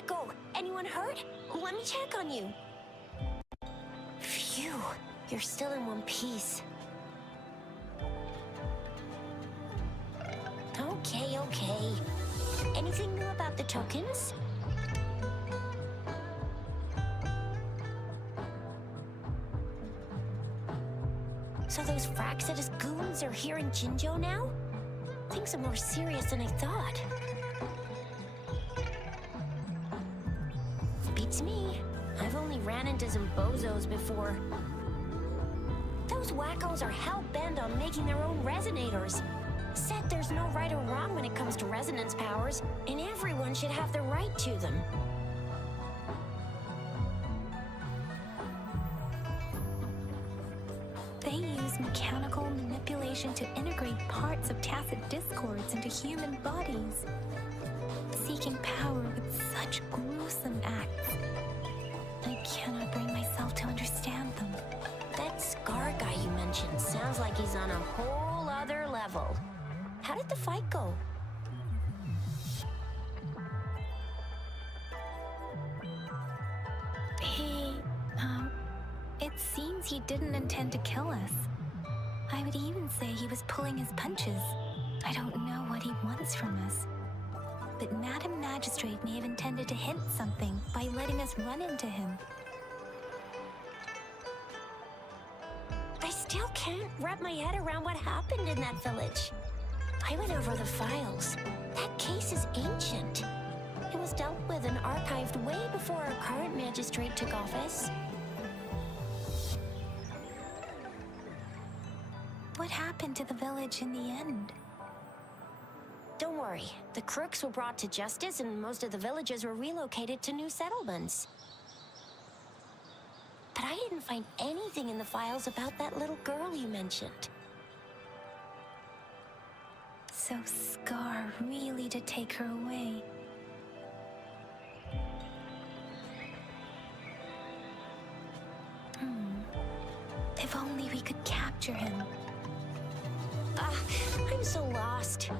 it go? Anyone hurt? Let me check on you. Phew, you're still in one piece. Okay, okay. Anything new about the tokens? So those Fraxidus goons are here in Jinzhou now? Things are more serious than I thought. Beats me. I've only ran into some bozos before. Those wackos are hell-bent on making their own resonators. Said there's no right or wrong when it comes to resonance powers, and everyone should have the right to them. They use mechanical manipulation to integrate parts of tacit discords into human bodies, seeking power with such gruesome acts. I cannot bring myself to understand them. That Scar guy you mentioned sounds like he's on a whole other level. How did the fight go? It seems he didn't intend to kill us. I would even say he was pulling his punches. I don't know what he wants from us. But Madam Magistrate may have intended to hint something by letting us run into him. I still can't wrap my head around what happened in that village. I went over the files. That case is ancient. It was dealt with and archived way before our current magistrate took office. What happened to the village in the end? Don't worry. The crooks were brought to justice and most of the villagers were relocated to new settlements. But I didn't find anything in the files about that little girl you mentioned. So Scar really did take her away. If only we could capture him. I'm so lost.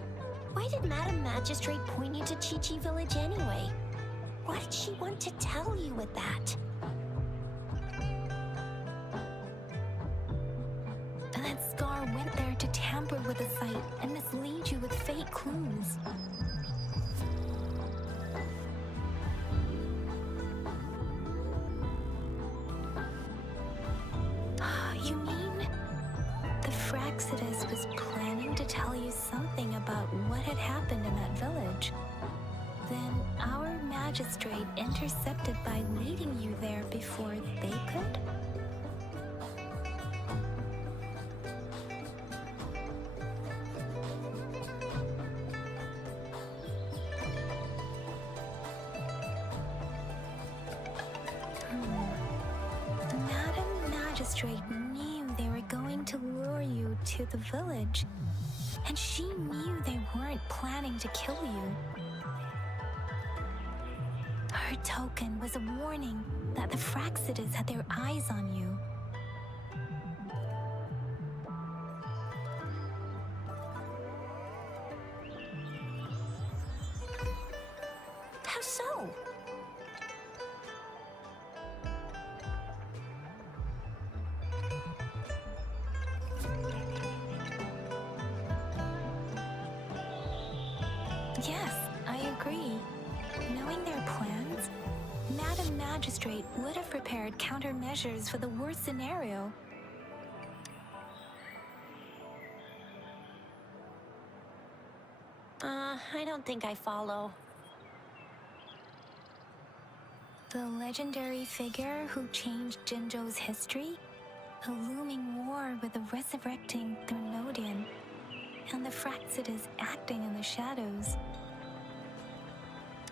Why did Madam Magistrate point you to Chi-Chi Village anyway? What did she want to tell you with that? That Scar went there to tamper with the site and mislead you with fake clues. You mean the Fraxidus was planning to tell you something about what had happened in that village? Then our magistrate intercepted by leading you there before they could? Madam Magistrate knew they were going to lure you to the village, and she knew they weren't planning to kill you. Her token was a warning that the Fraxidus had their eyes on you. How so? Yes, I agree. Knowing their plans, Madam Magistrate would have prepared countermeasures for the worst scenario. I don't think I follow. The legendary figure who changed Jinzhou's history? A looming war with the resurrecting Thermodian, and the Fraxidus acting in the shadows.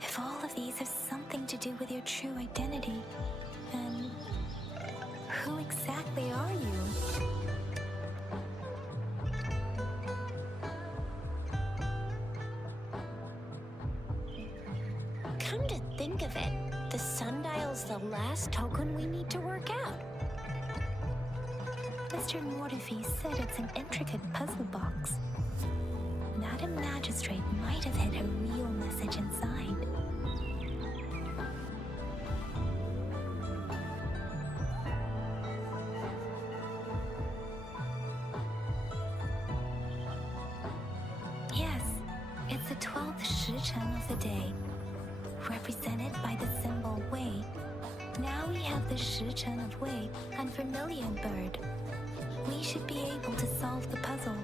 If all of these have something to do with your true identity, then who exactly are you? Come to think of it, the sundial's the last token we need to work out. Mr. Mortefi said it's an intricate puzzle box. Madam Magistrate might have hid her real message inside. Shi-Chun of the day, represented by the symbol Wei. Now we have the Shi-Chun of Wei and Vermilion Bird. We should be able to solve the puzzle.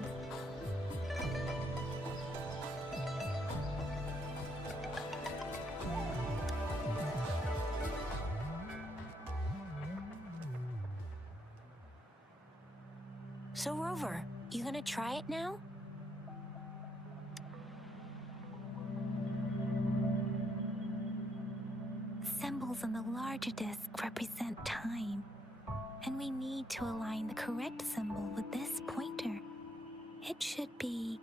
So Rover, you gonna try it now? Symbols on the larger disc represent time, and we need to align the correct symbol with this pointer. It should be...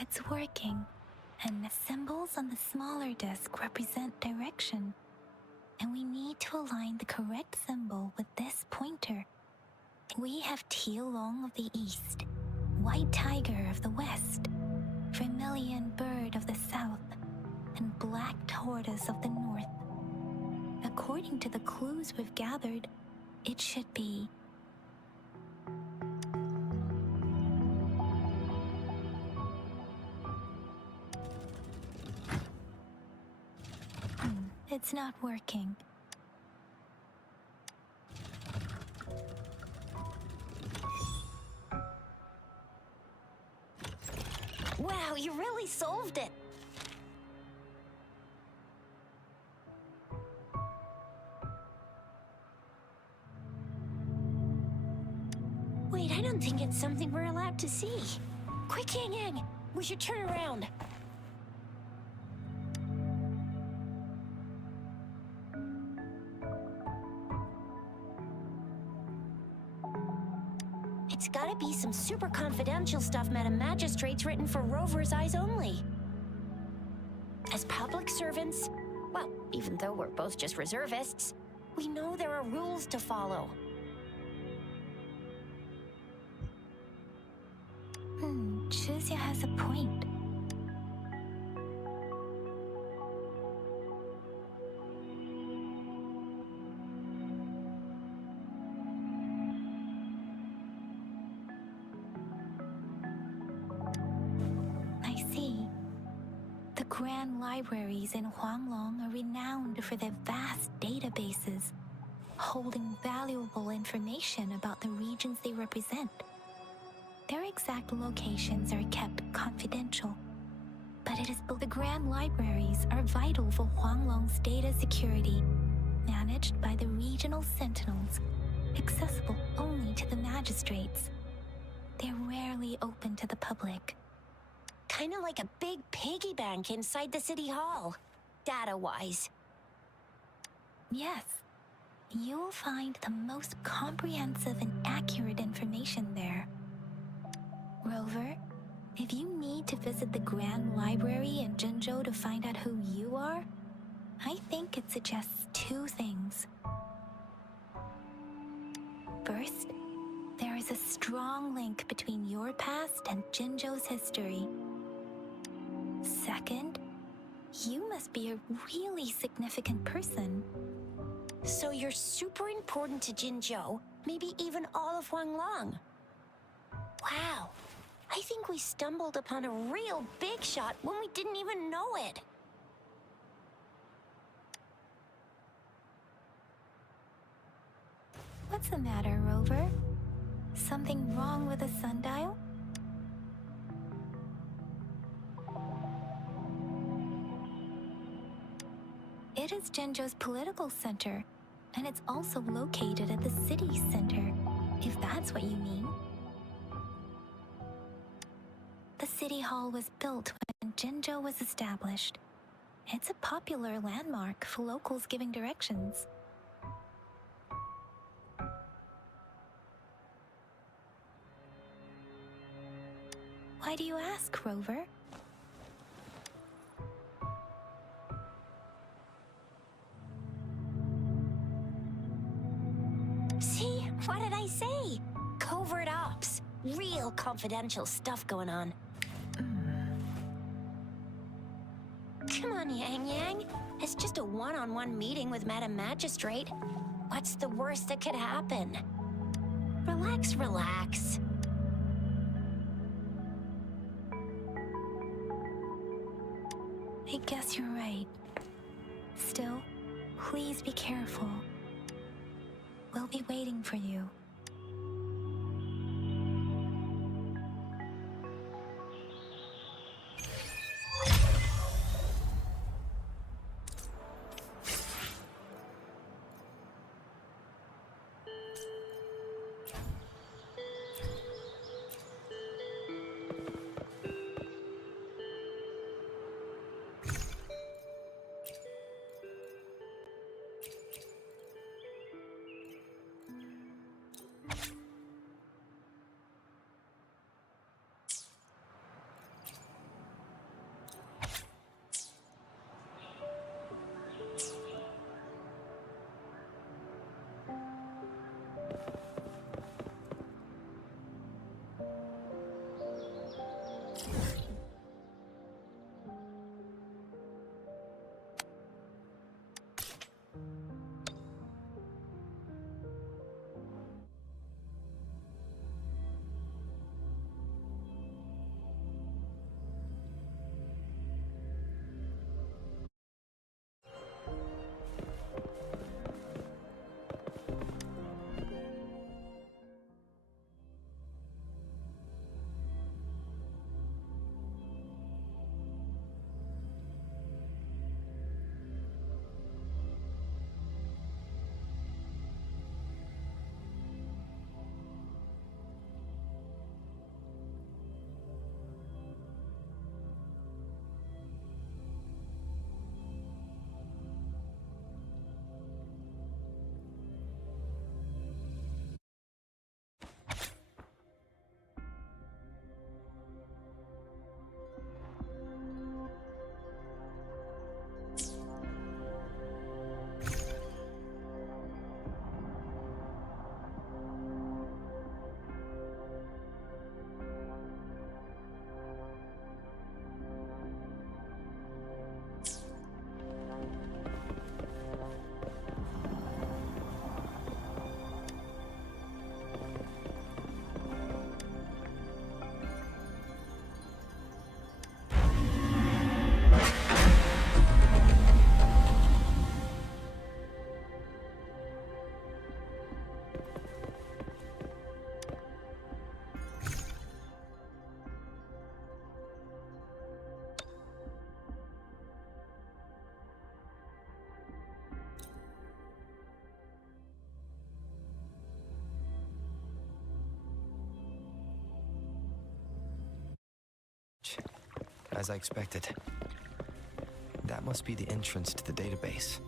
It's working, and the symbols on the smaller disc represent direction, and we need to align the correct symbol with this pointer. We have Tialong of the east, White Tiger of the west, Vermilion Bird of the south, and Black Tortoise of the north. According to the clues we've gathered, it should be... It's not working. Wow, you really solved it! Wait, I don't think it's something we're allowed to see. Quick, Yang Yang! We should turn around. It's gotta be some super confidential stuff Madam Magistrate's written for Rover's eyes only. As public servants, well, even though we're both just reservists, we know there are rules to follow. Shuzia has a point. Grand libraries in Huanglong are renowned for their vast databases, holding valuable information about the regions they represent. Their exact locations are kept confidential, but it is the grand libraries are vital for Huanglong's data security, managed by the regional sentinels, accessible only to the magistrates. They're rarely open to the public. Kinda like a big piggy bank inside the city hall, data-wise. Yes. You'll find the most comprehensive and accurate information there. Rover, if you need to visit the Grand Library in Jinzhou to find out who you are, I think it suggests two things. First, there is a strong link between your past and Jinzhou's history. Second, you must be a really significant person. So you're super important to Jinzhou, maybe even all of Huanglong. Wow, I think we stumbled upon a real big shot when we didn't even know it. What's the matter, Rover? Something wrong with the sundial? It is Jinzhou's political center, and it's also located at the city center, if that's what you mean. The city hall was built when Jinzhou was established. It's a popular landmark for locals giving directions. Why do you ask, Rover? See? What did I say? Covert ops. Real confidential stuff going on. Come on, Yang Yang. It's just a one-on-one meeting with Madam Magistrate. What's the worst that could happen? Relax, relax. I guess you're right. Still, please be careful. We'll be waiting for you. As I expected. That must be the entrance to the database.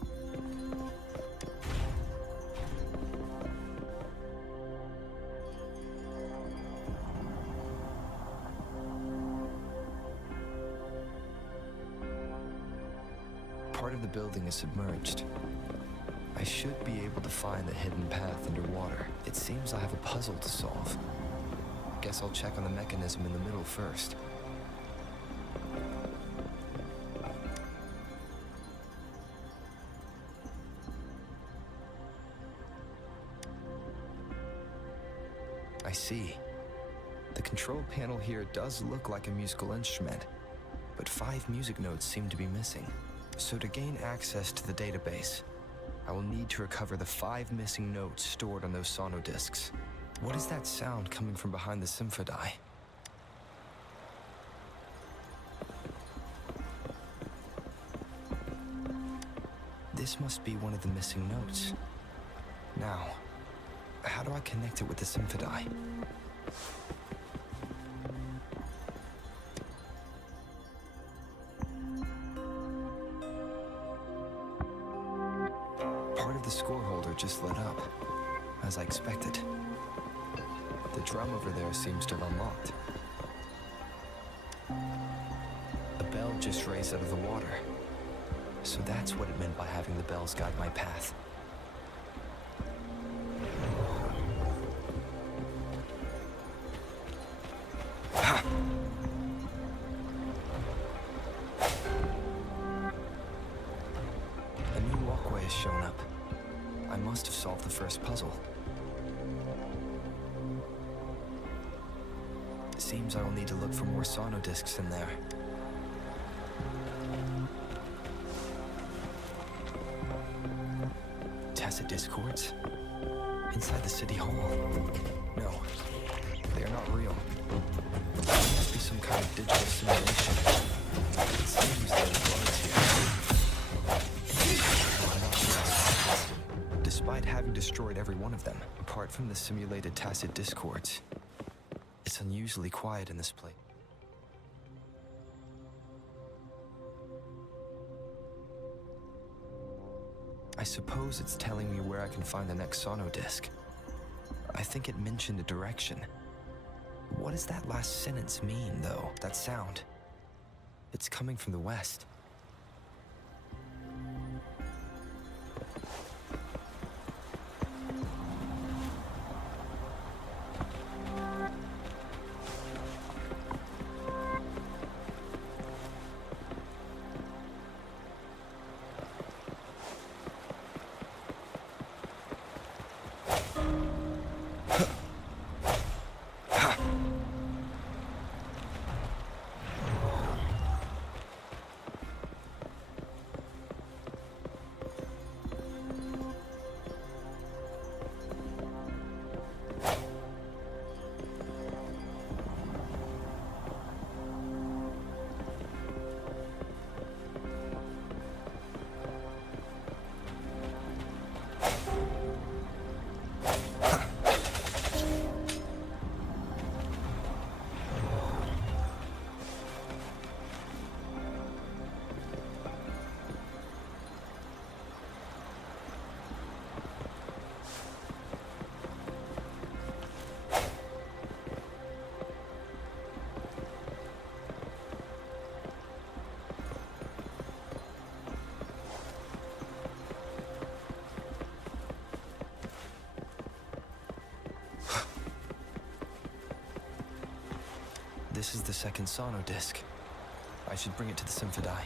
Part of the building is submerged. I should be able to find the hidden path underwater. It seems I have a puzzle to solve. Guess I'll check on the mechanism in the middle first. I see. The control panel here does look like a musical instrument, but 5 music notes seem to be missing. So to gain access to the database, I will need to recover the 5 missing notes stored on those sonodiscs. What is that sound coming from behind the symphodi? This must be one of the missing notes. Now, how do I connect it with the symphodi? Part of the score holder just lit up, as I expected. The drum over there seems still unlocked. A bell just raised out of the water. So that's what it meant by having the bells guide my path. first puzzle. Seems I will need to look for more sono discs in there. Tacit discords? Inside the city hall? No, they are not real. There must be some kind of digital simulation. It seems there are guards here. Despite having destroyed every one of them, apart from the simulated tacit discords, it's unusually quiet in this place. I suppose it's telling me where I can find the next sono disc. I think it mentioned a direction. What does that last sentence mean, though? That sound. It's coming from the west. This is the second sono disc. I should bring it to the Symphodi.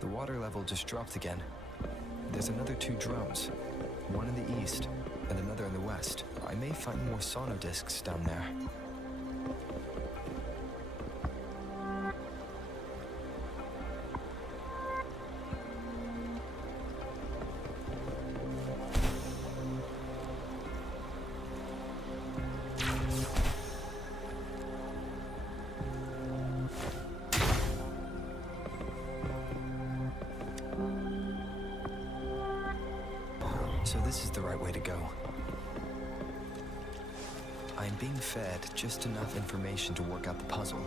The water level just dropped again. There's another 2 drums, one in the east and another in the west. I may find more sono discs down there. So this is the right way to go. I'm being fed just enough information to work out the puzzle.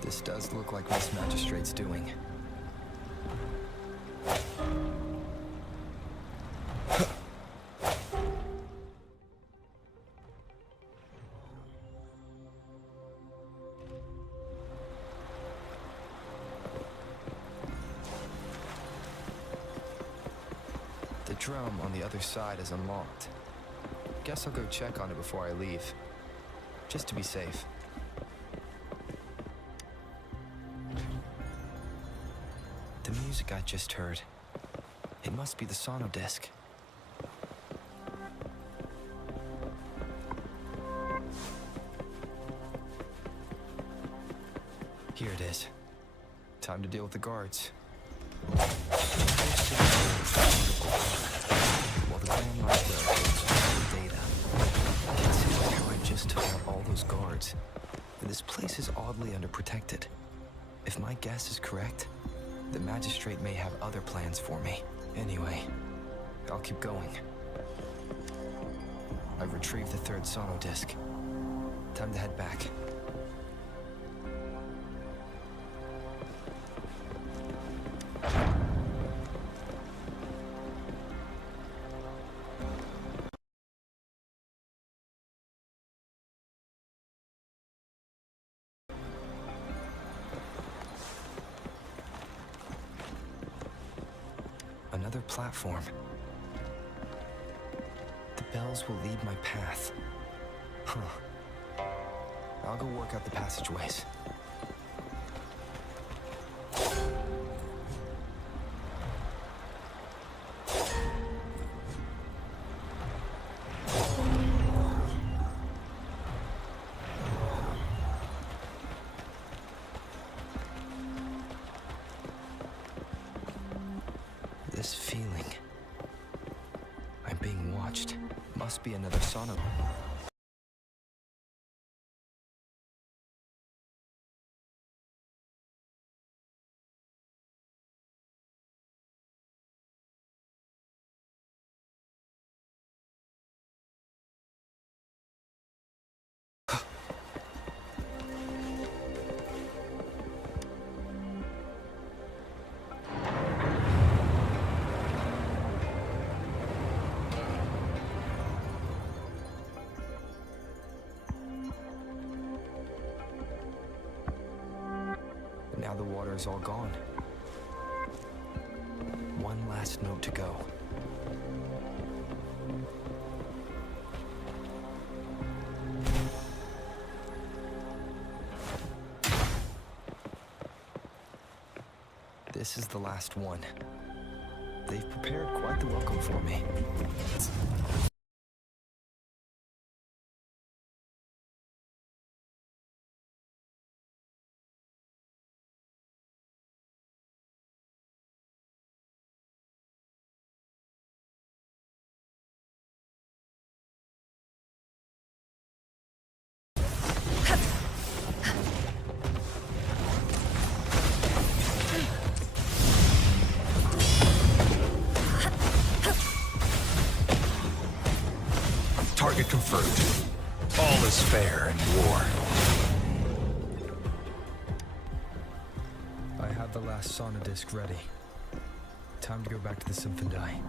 This does look like Miss Magistrate's doing. The drum on the other side is unlocked. Guess I'll go check on it before I leave, just to be safe. The music I just heard, it must be the sono disc. Here it is. Time to deal with the guards. While the Grand Master uploads all the data, consider how I just took out all those guards, and this place is oddly underprotected. If my guess is correct, the Magistrate may have other plans for me. Anyway, I'll keep going. I've retrieved the 3rd sono disc. Time to head back. Another platform. The bells will lead my path. Huh. I'll go work out the passageways. This feeling. I'm being watched. Must be another sauna. Now the water is all gone. One last note to go. This is the last one. They've prepared quite the welcome for me. Target confirmed. All is fair in war. I have the last sauna disc ready. Time to go back to the Symphony.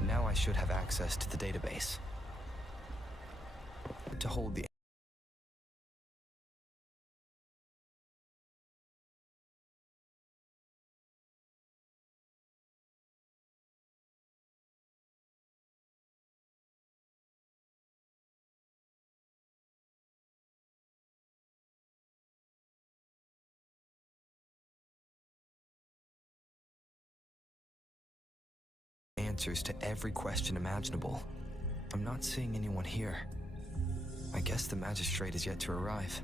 Now I should have access to the database. To hold the answers to every question imaginable. I'm not seeing anyone here. I guess the magistrate is yet to arrive.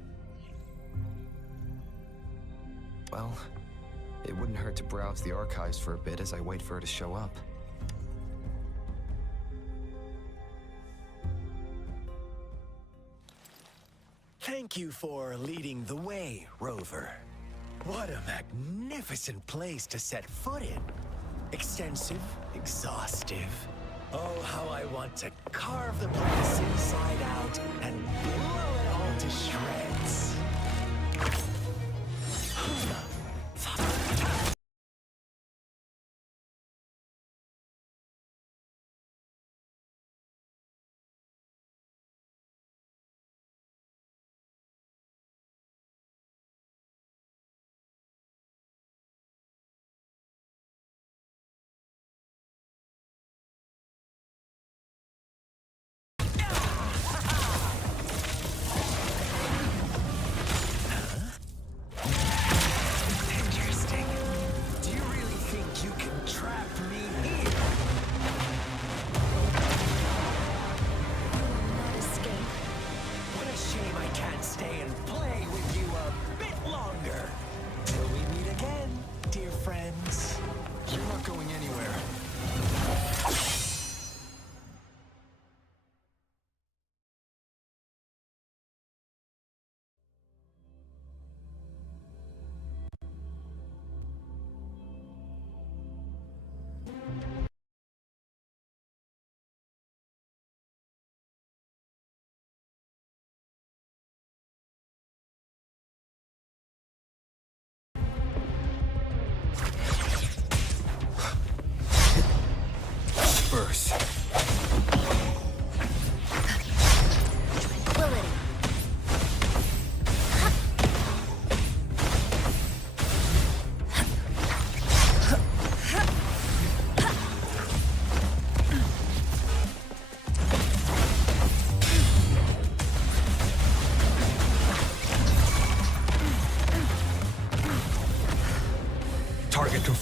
Well, it wouldn't hurt to browse the archives for a bit as I wait for her to show up. Thank you for leading the way, Rover. What a magnificent place to set foot in. Extensive, exhaustive. Oh, how I want to carve the place inside out and blow it all to shreds.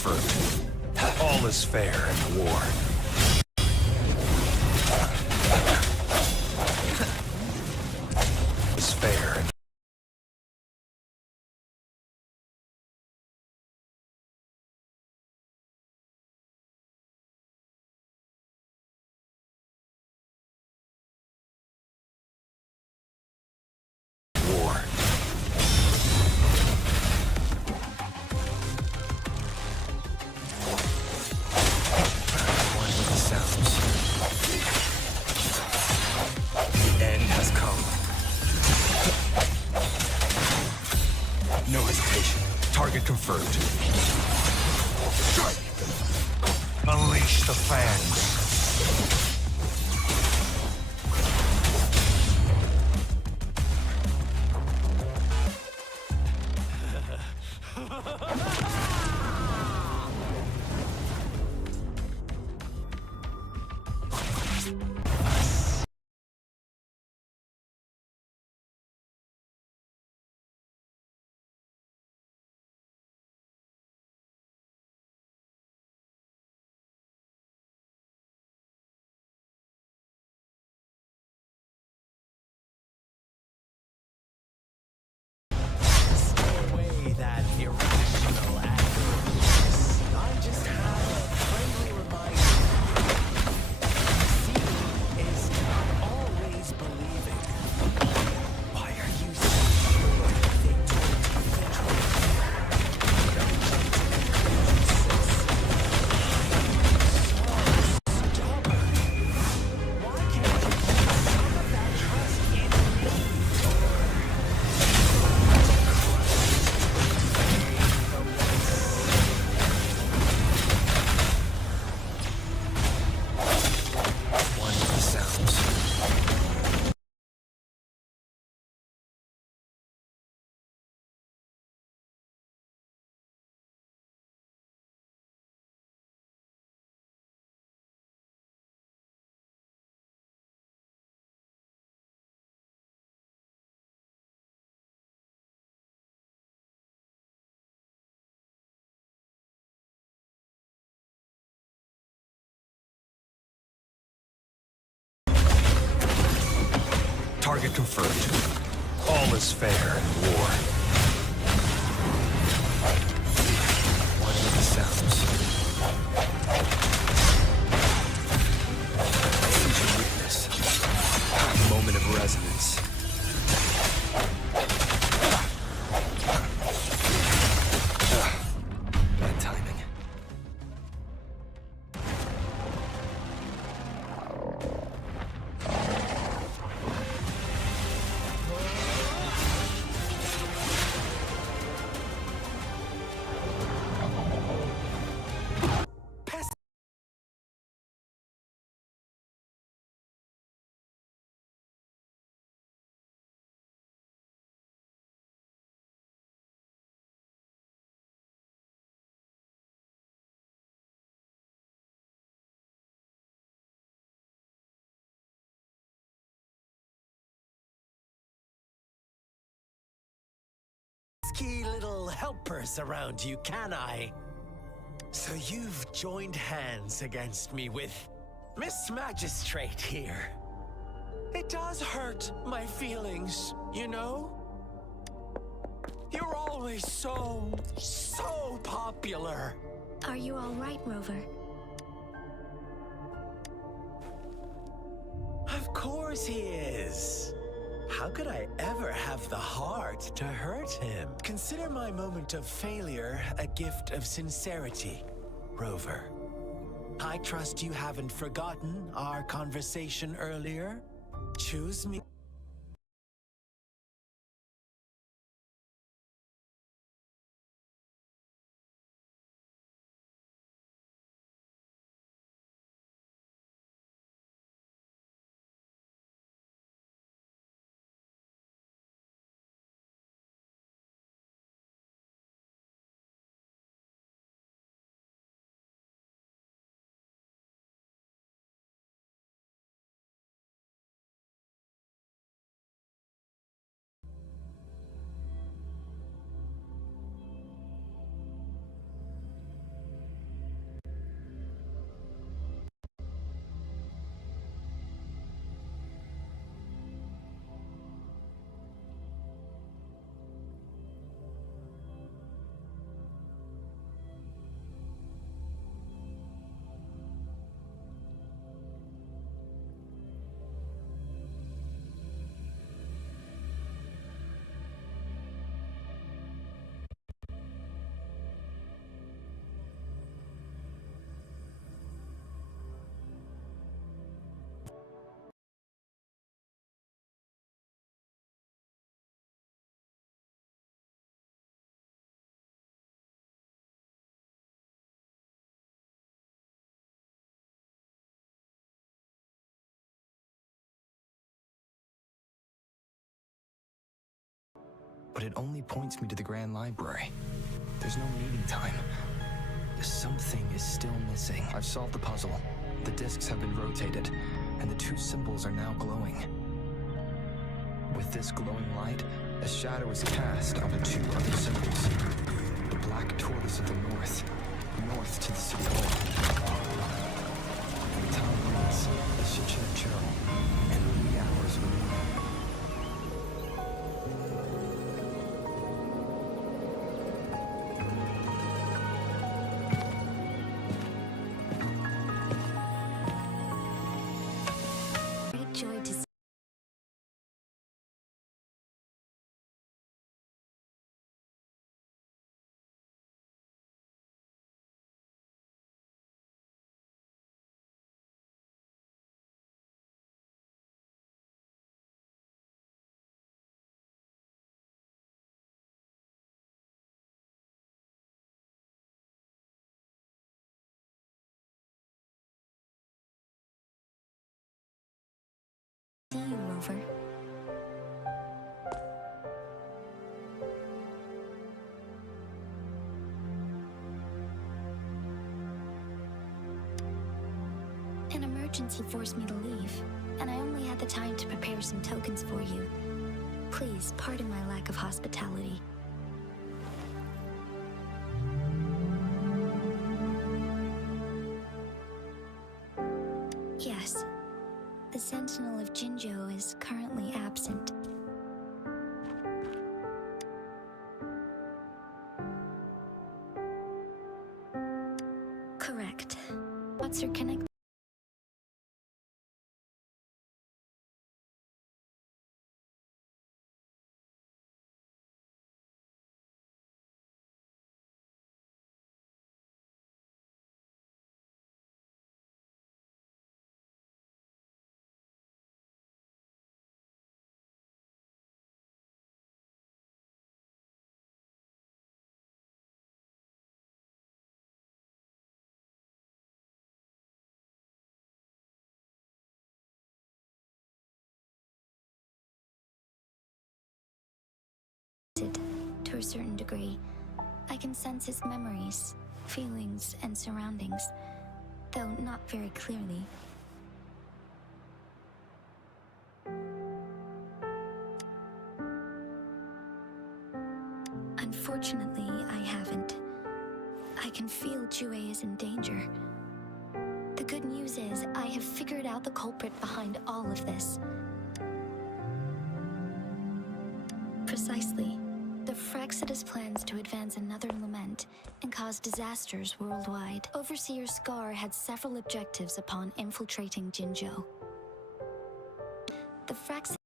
confirmed. All is fair in war. Is fair. War. One with the sounds. The end has come. No hesitation. Target confirmed. Strike! Unleash the fangs. That irrational anger. I just have a friendly reminder. Seeing is not always believing. Why are you so sure they don't control so stubborn? Why can't you put some of that trust in me? One with the sounds. Target confirmed. All is fair in war. One with the sounds. Fusion witness. Moment of resonance. Bad timing. Pesky little helpers around you, can I? So you've joined hands against me with Miss Magistrate here. It does hurt my feelings, you know? You're always so popular. Are you all right, Rover? Of course he is. How could I ever have the heart to hurt him? Consider my moment of failure a gift of sincerity, Rover. I trust you haven't forgotten our conversation earlier. Choose me. but it only points me to the Grand Library. There's no meeting time. Something is still missing. I've solved the puzzle. The discs have been rotated, and the two symbols are now glowing. With this glowing light, a shadow is cast on the two other symbols. The black tortoise of the north to the city hall. The town reads the СЮЖЕТ, and the wee hours remaining. Great joy to see. See you, Rover. An emergency forced me to leave, and I only had the time to prepare some tokens for you. Please pardon my lack of hospitality. Yes. The Sentinel of Jinzhou is currently absent. Correct. Thoughts are connected. To a certain degree. I can sense his memories, feelings, and surroundings, though not very clearly. Unfortunately, I haven't. I can feel Jue is in danger. The good news is, I have figured out the culprit behind all of this. Precisely. The Fraxidus plans to advance another lament and cause disasters worldwide. Overseer Scar had several objectives upon infiltrating Jinzhou. The Fraxidus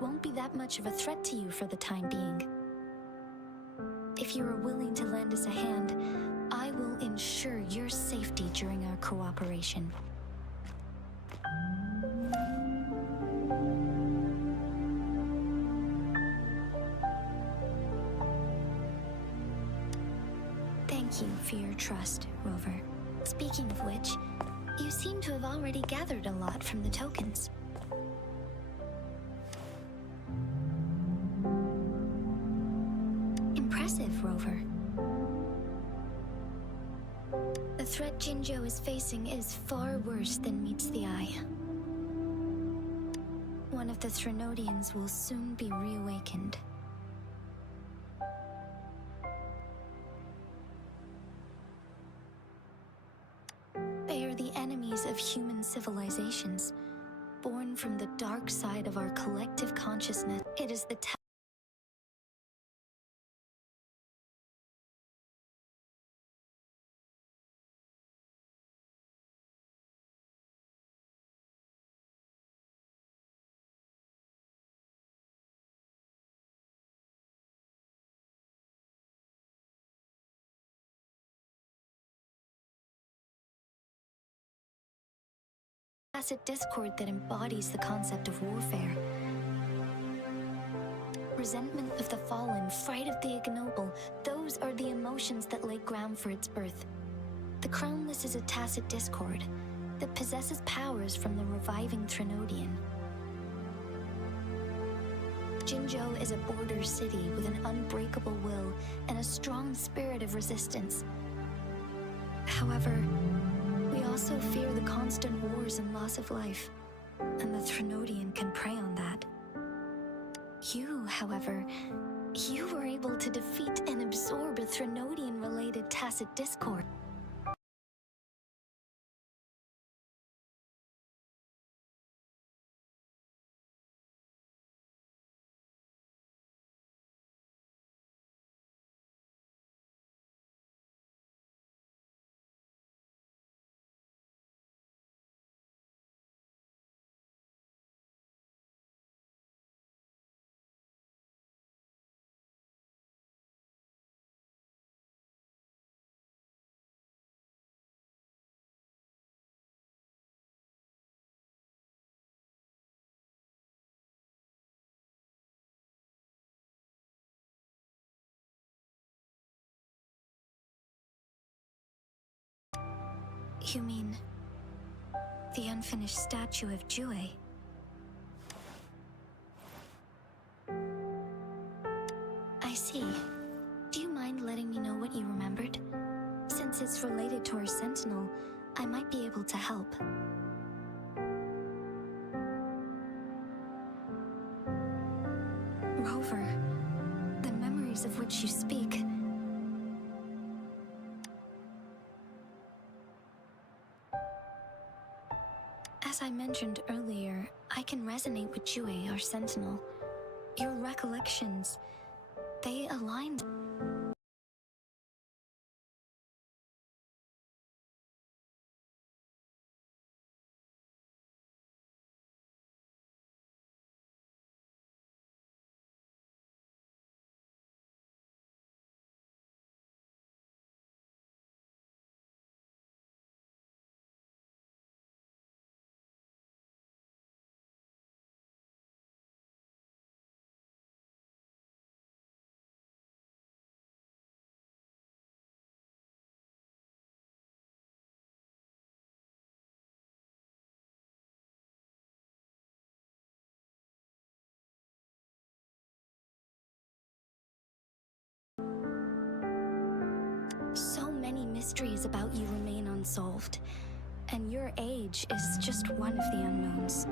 won't be that much of a threat to you for the time being. If you are willing to lend us a hand, I will ensure your safety during our cooperation. Thank you for your trust, Rover. Speaking of which, you seem to have already gathered a lot from the tokens. Impressive, Rover. The threat Jinzhou is facing is far worse than meets the eye. One of the Threnodians will soon be reawakened. They are the enemies of human civilizations, born from the dark side of our collective consciousness. It is the tacit discord that embodies the concept of warfare. Resentment of the fallen, fright of the ignoble, those are the emotions that lay ground for its birth. The crownless is a tacit discord that possesses powers from the reviving Trinodian. Jinzhou is a border city with an unbreakable will and a strong spirit of resistance. However, we also fear the constant wars and loss of life, and the Trinodian can prey on that. You, however, you were able to defeat and absorb a Trinodian-related tacit discord. You mean the unfinished statue of Jue? I see. Do you mind letting me know what you remembered? Since it's related to our sentinel, I might be able to help. Rover, the memories of which you speak. As I mentioned earlier, I can resonate with Jue, our sentinel. Your recollections, they aligned. So many mysteries about you remain unsolved, and your age is just one of the unknowns.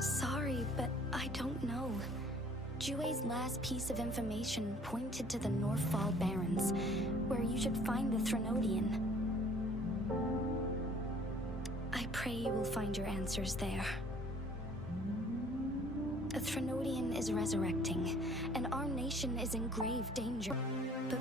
Sorry, but I don't know. Jue's last piece of information pointed to the Northfall Barrens, where you should find the Trinodian. I pray you will find your answers there. A Trinodian is resurrecting, and our nation is in grave danger. But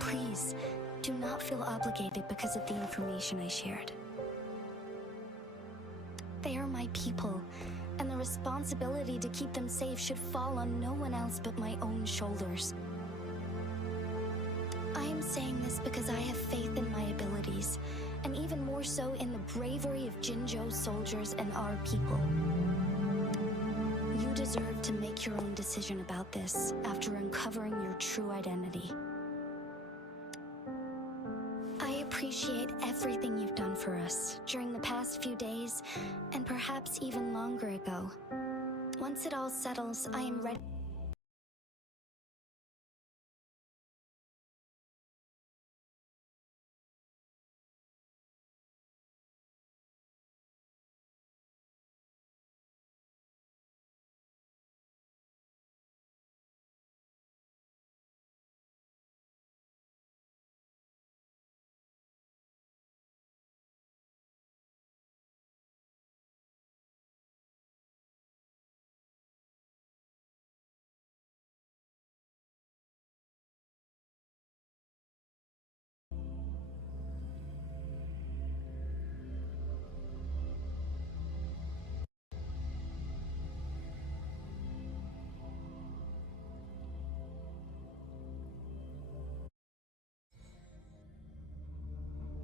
please, do not feel obligated because of the information I shared. They are my people, and the responsibility to keep them safe should fall on no one else but my own shoulders. I am saying this because I have faith in my abilities, and even more so in the bravery of Jinzhou soldiers and our people. You deserve to make your own decision about this after uncovering your true identity. I appreciate everything you've done for us during the past few days, and perhaps even longer ago. Once it all settles, I am ready.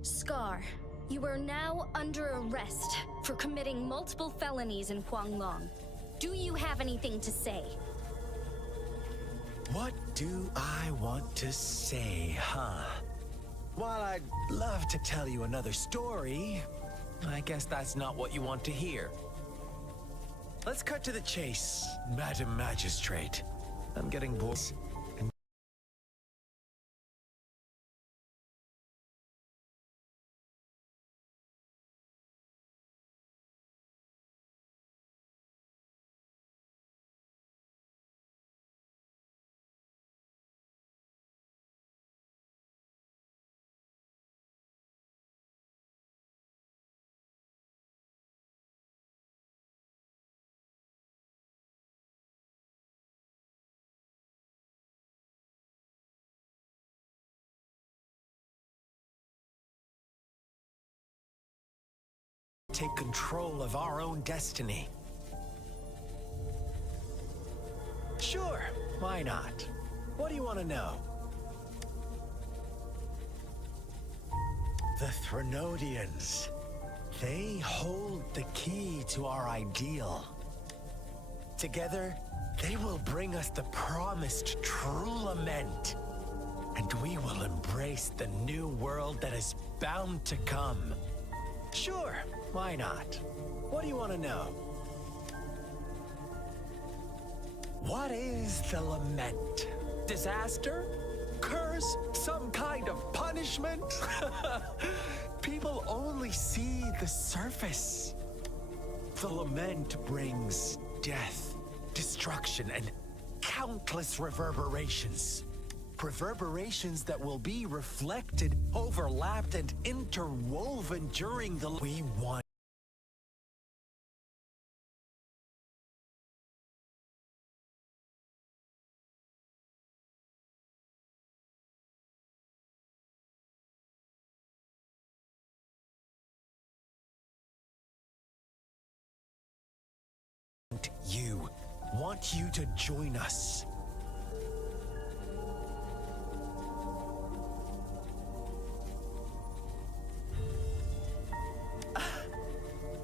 Scar, you are now under arrest for committing multiple felonies in Huanglong. Do you have anything to say? What do I want to say, huh? While I'd love to tell you another story, I guess that's not what you want to hear. Let's cut to the chase, Madam Magistrate. I'm getting bored. Take control of our own destiny. Sure, why not? What do you want to know? The Threnodians. They hold the key to our ideal. Together, they will bring us the promised true lament. And we will embrace the new world that is bound to come. Sure, why not? What do you want to know? What is the lament? Disaster? Curse? Some kind of punishment? People only see the surface. The lament brings death, destruction, and countless reverberations. Reverberations that will be reflected, overlapped, and interwoven during the... We want you. Want you to join us.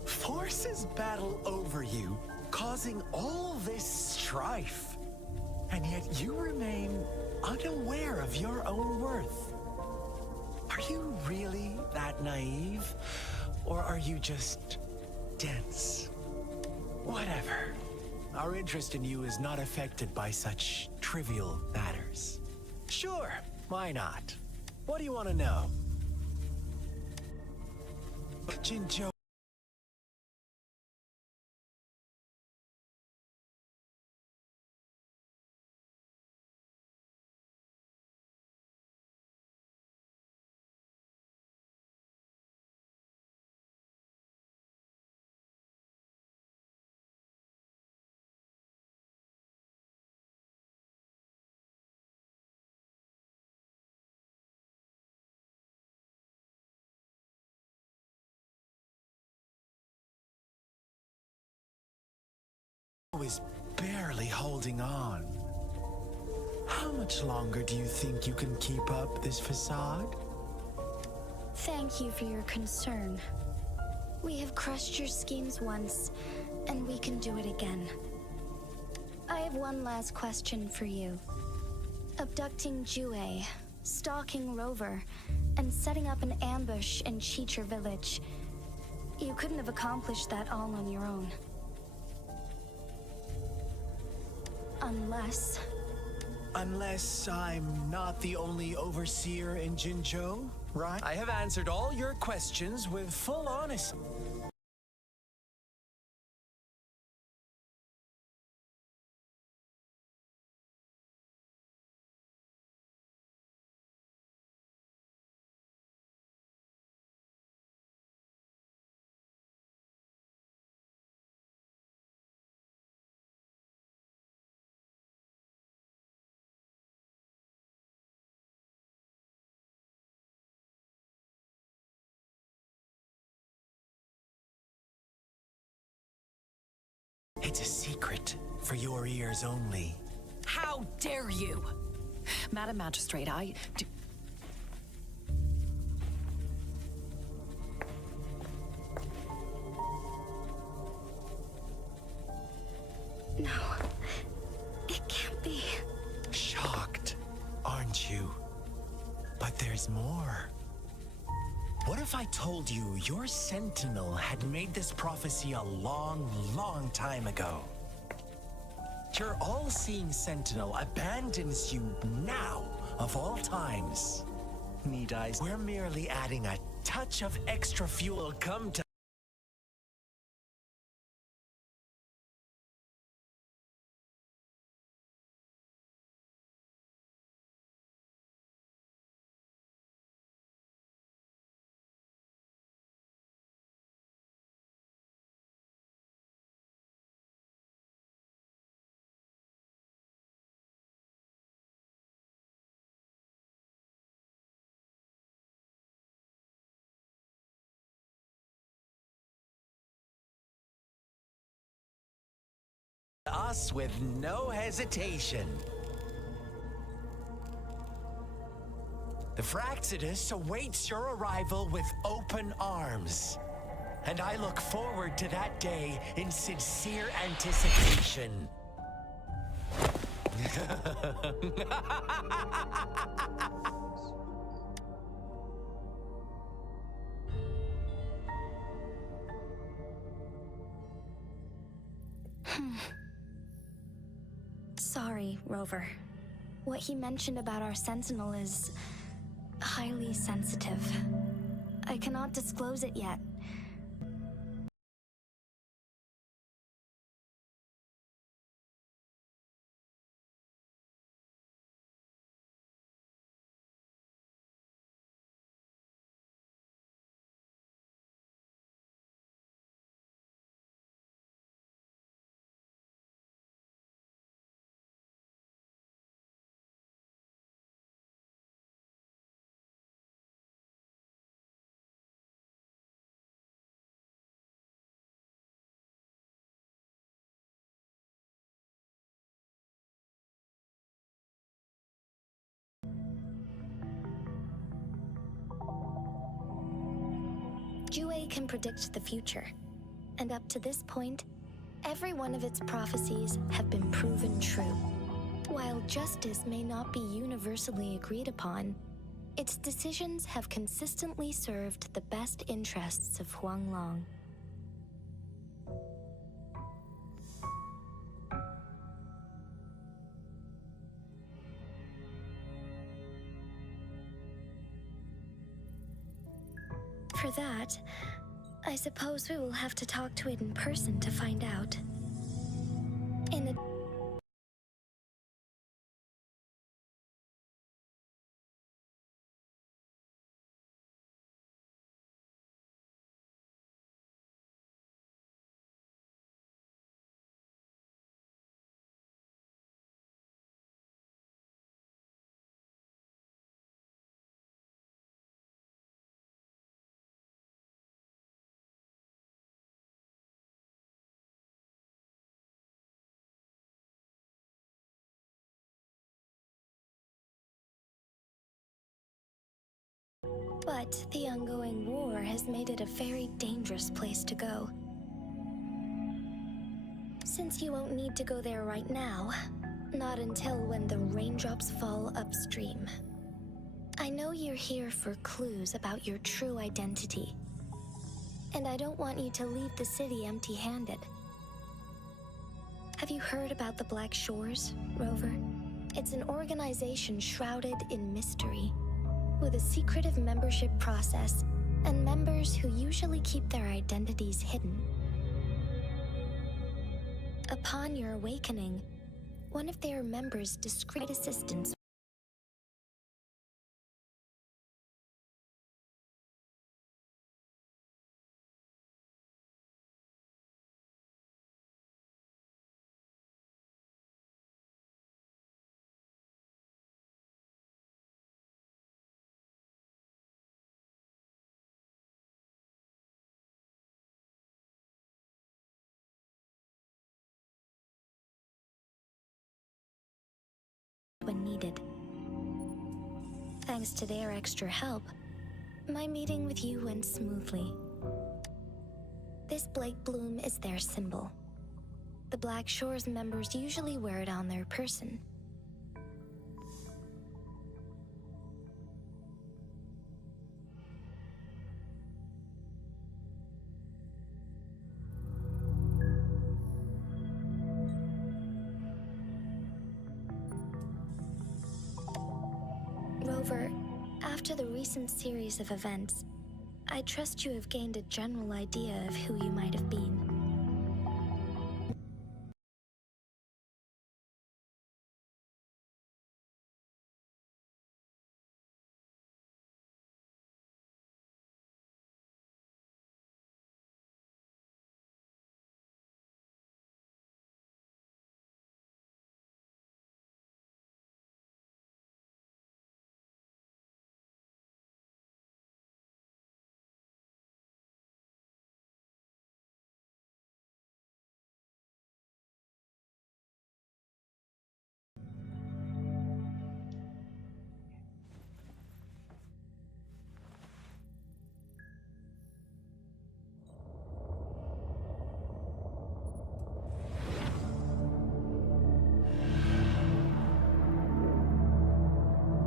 Forces battle over you, causing all this strife. And yet you remain unaware of your own worth. Are you really that naive? Or are you just dense? Whatever. Our interest in you is not affected by such trivial matters. Sure, why not? What do you want to know? Jinjo. Is barely holding on. How much longer do you think you can keep up this facade? Thank you for your concern. We have crushed your schemes once, and we can do it again. I have one last question for you. Abducting Jue, stalking Rover, and setting up an ambush in Cheater Village. You couldn't have accomplished that all on your own. Unless I'm not the only overseer in Jinzhou, right? I have answered all your questions with full honesty. It's a secret for your ears only. How dare you? Madam Magistrate, there's more. What if I told you your sentinel had made this prophecy a long, long time ago? Your all-seeing sentinel abandons you now, of all times. Need I? We're merely adding a touch of extra fuel. Come to. Us with no hesitation. The Fraxidus awaits your arrival with open arms. And I look forward to that day in sincere anticipation. Sorry, Rover. What he mentioned about our sentinel is highly sensitive. I cannot disclose it yet. Jue can predict the future, and up to this point, every one of its prophecies have been proven true. While justice may not be universally agreed upon, its decisions have consistently served the best interests of Huanglong. For that, I suppose we will have to talk to it in person to find out. In a But the ongoing war has made it a very dangerous place to go. Since you won't need to go there right now, not until when the raindrops fall upstream. I know you're here for clues about your true identity, and I don't want you to leave the city empty-handed. Have you heard about the Black Shores, Rover? It's an organization shrouded in mystery, with a secretive membership process and members who usually keep their identities hidden. Upon your awakening, one of their members' discreet assistants when needed. Thanks to their extra help, my meeting with you went smoothly. This Blake Bloom is their symbol. The Black Shores members usually wear it on their person. Rover, after the recent series of events, I trust you have gained a general idea of who you might have been.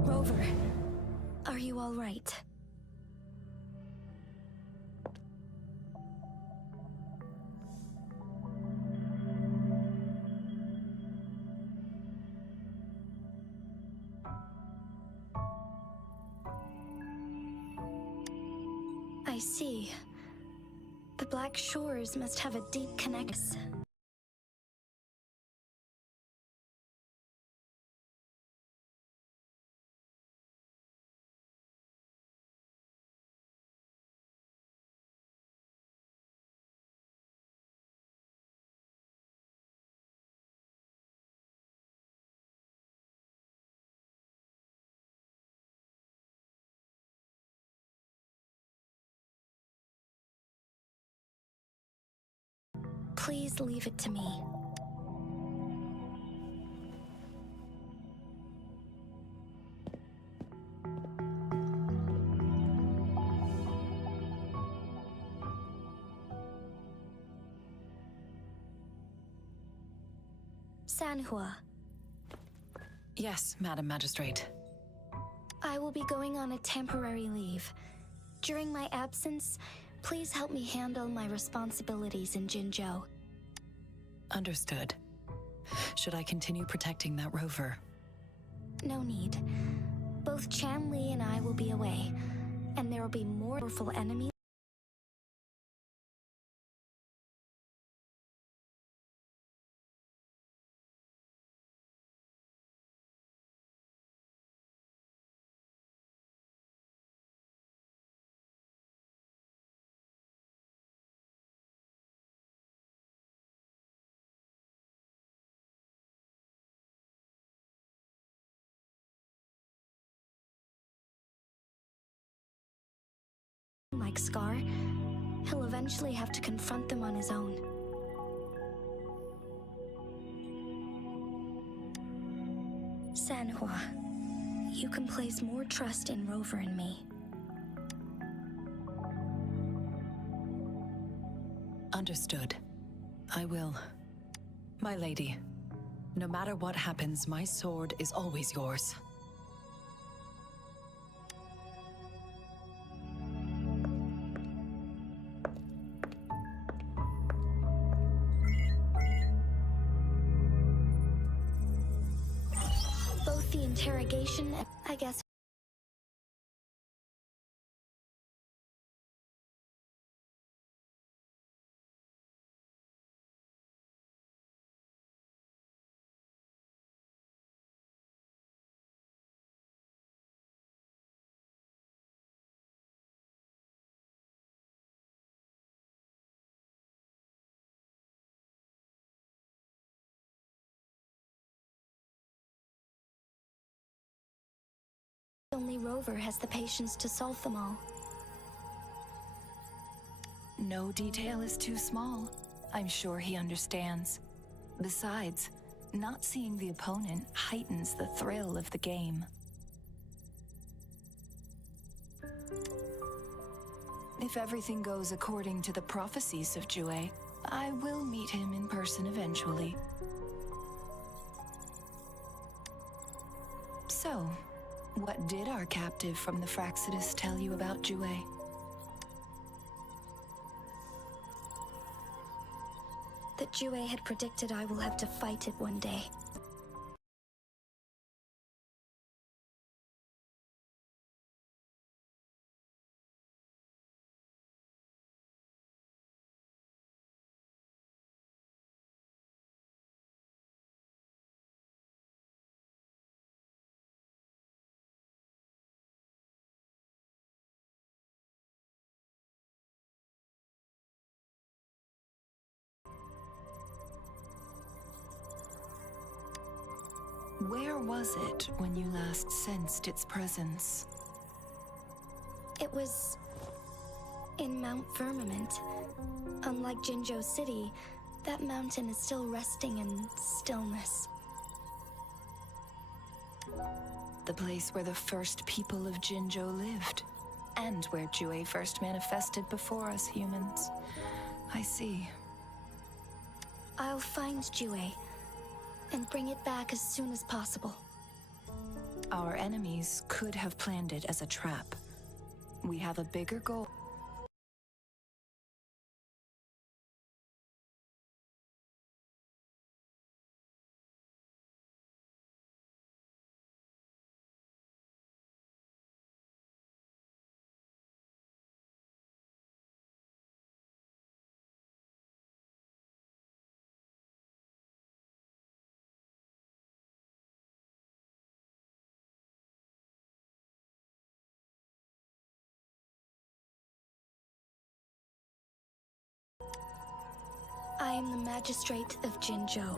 Rover, are you all right? I see. The Black Shores must have a deep connection. Please leave it to me. Sanhua, Yes, Madam Magistrate. I will be going on a temporary leave. During my absence, please help me handle my responsibilities in Jinzhou. Understood. Should I continue protecting that rover? No need. Both Chanli and I will be away, and there will be more powerful enemies. Like Scar, he'll eventually have to confront them on his own. Sanhua, you can place more trust in Rover and me. Understood. I will. My lady, no matter what happens, my sword is always yours. Both the interrogation and, I guess, only Rover has the patience to solve them all. No detail is too small. I'm sure he understands. Besides, not seeing the opponent heightens the thrill of the game. If everything goes according to the prophecies of Jue, I will meet him in person eventually. So, what did our captive from the Fraxidus tell you about Jue? That Jue had predicted I will have to fight it one day. Where was it when you last sensed its presence? It was in Mount Firmament. Unlike Jinzhou City, that mountain is still resting in stillness. The place where the first people of Jinzhou lived, and where Jue first manifested before us humans. I see. I'll find Jue and bring it back as soon as possible. Our enemies could have planned it as a trap. We have a bigger goal. I am the Magistrate of Jinzhou,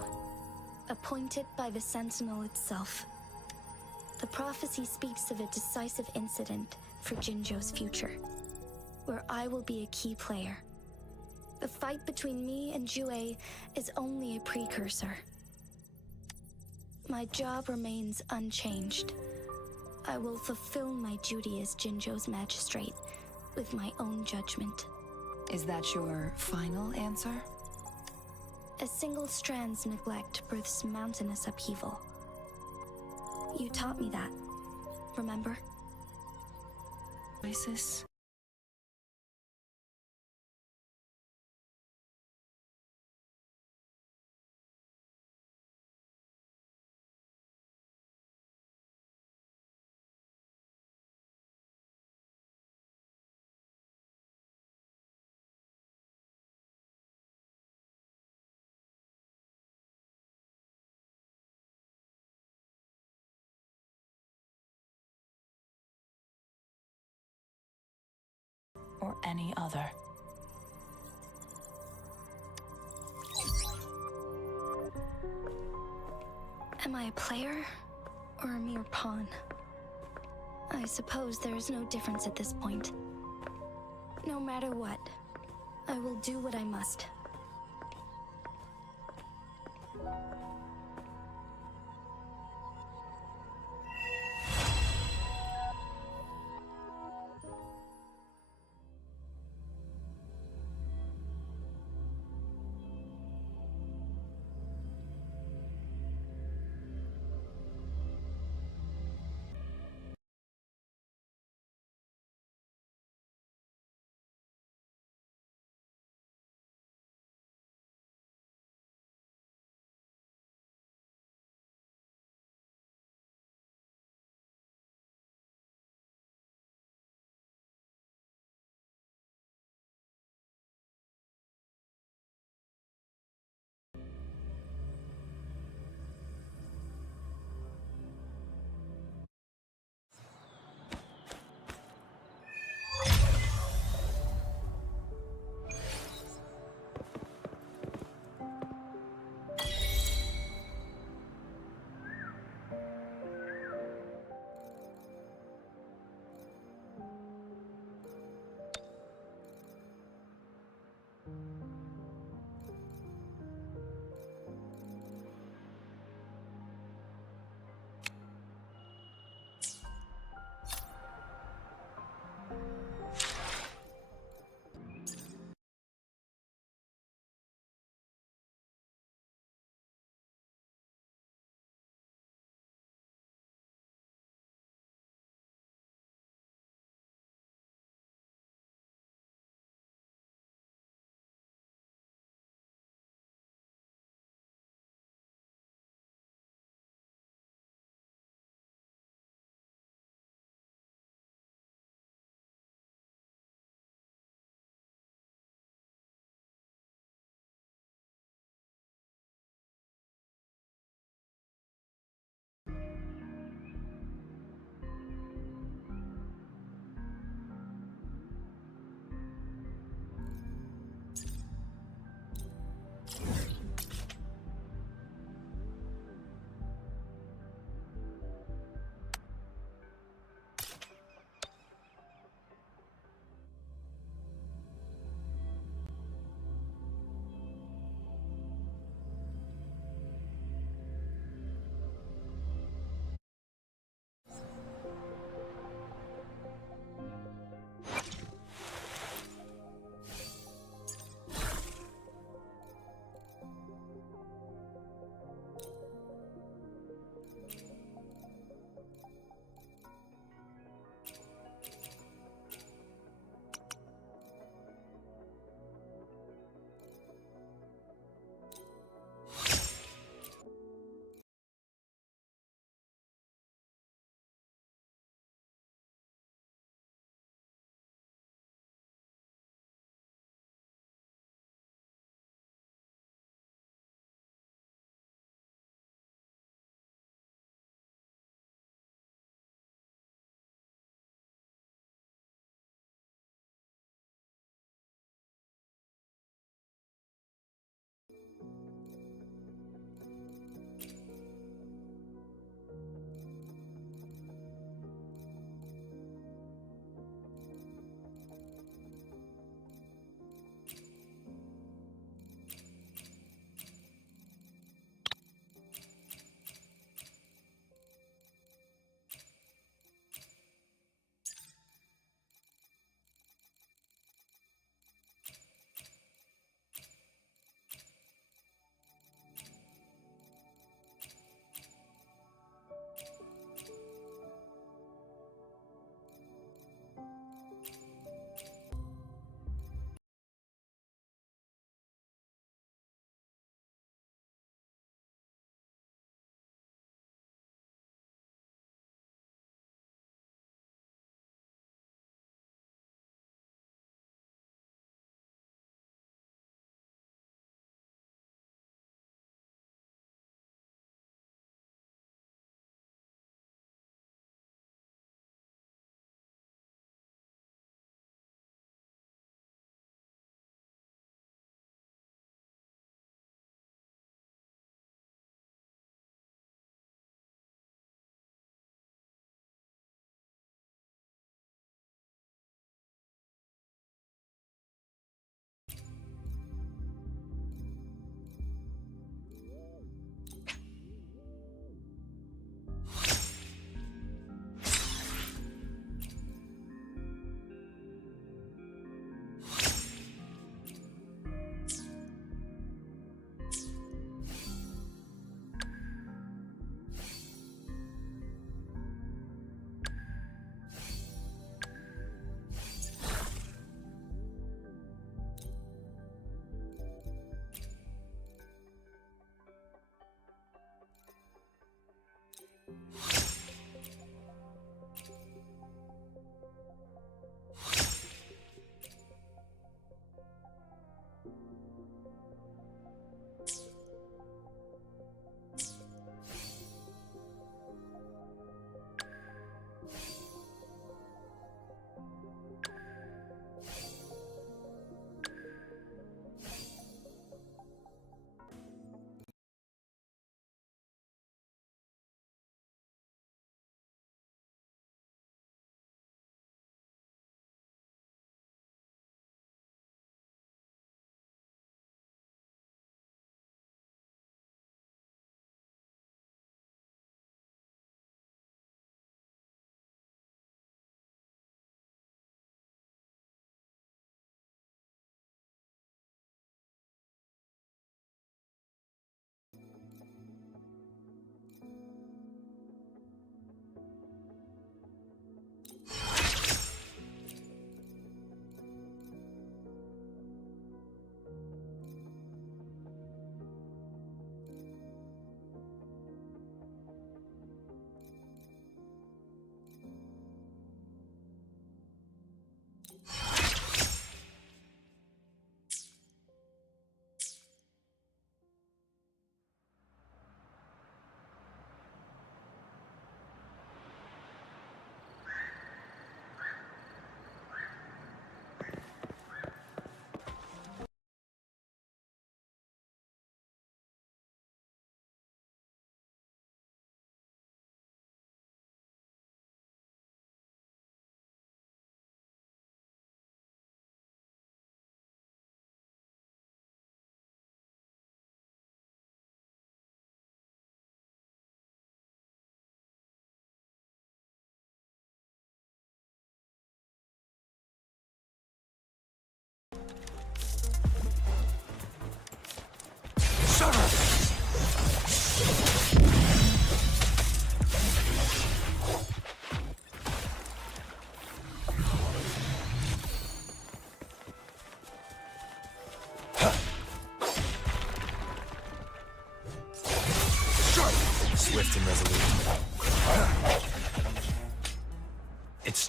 appointed by the Sentinel itself. The prophecy speaks of a decisive incident for Jinzhou's future, where I will be a key player. The fight between me and Jue is only a precursor. My job remains unchanged. I will fulfill my duty as Jinzhou's magistrate with my own judgment. Is that your final answer? A single strand's neglect births mountainous upheaval. You taught me that, remember? Isis? Or any other. Am I a player or a mere pawn? I suppose there is no difference at this point. No matter what, I will do what I must.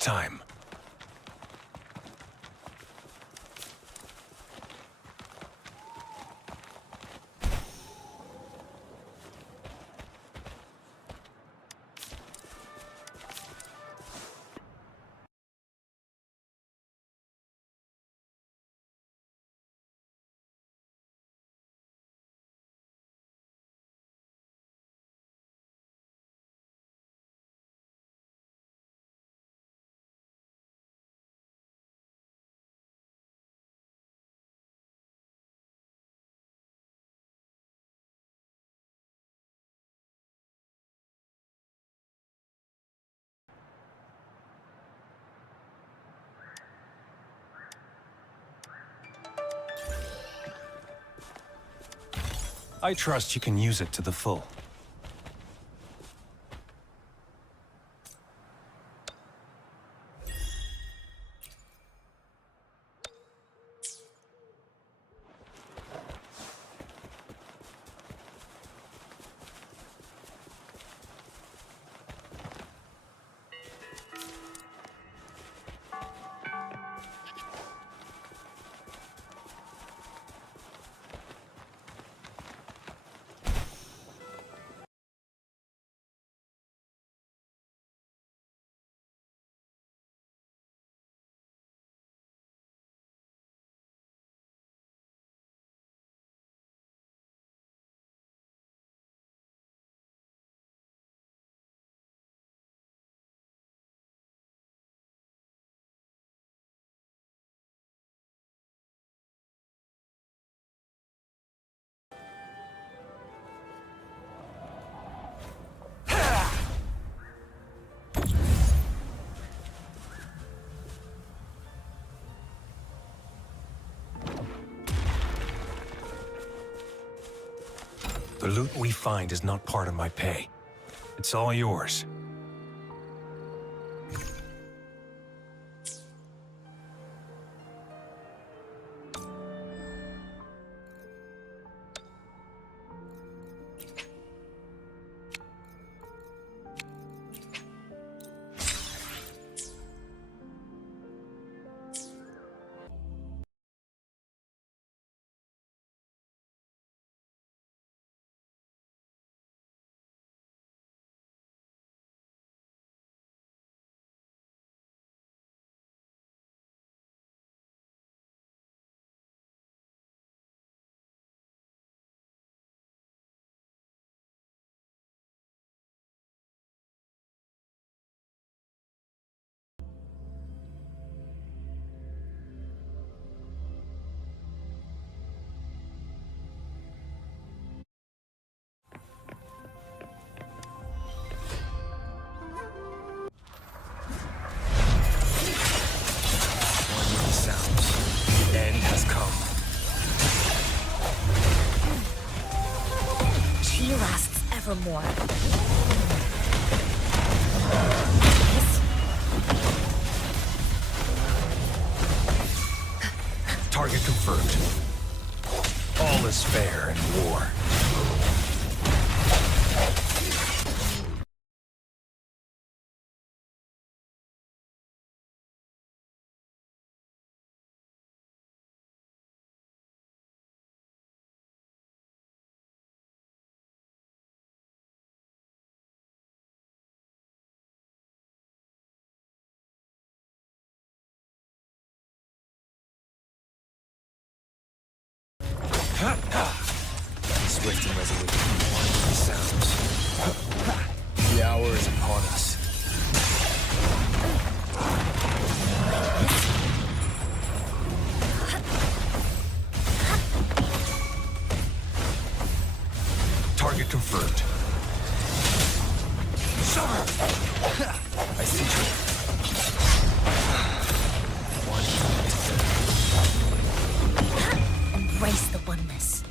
time. I trust you can use it to the full. The loot we find is not part of my pay. It's all yours. Evermore. Target confirmed. All is fair in war. Swift and resolute. Wandering sounds. The hour is upon us. Target confirmed. I see you. Embrace the oneness.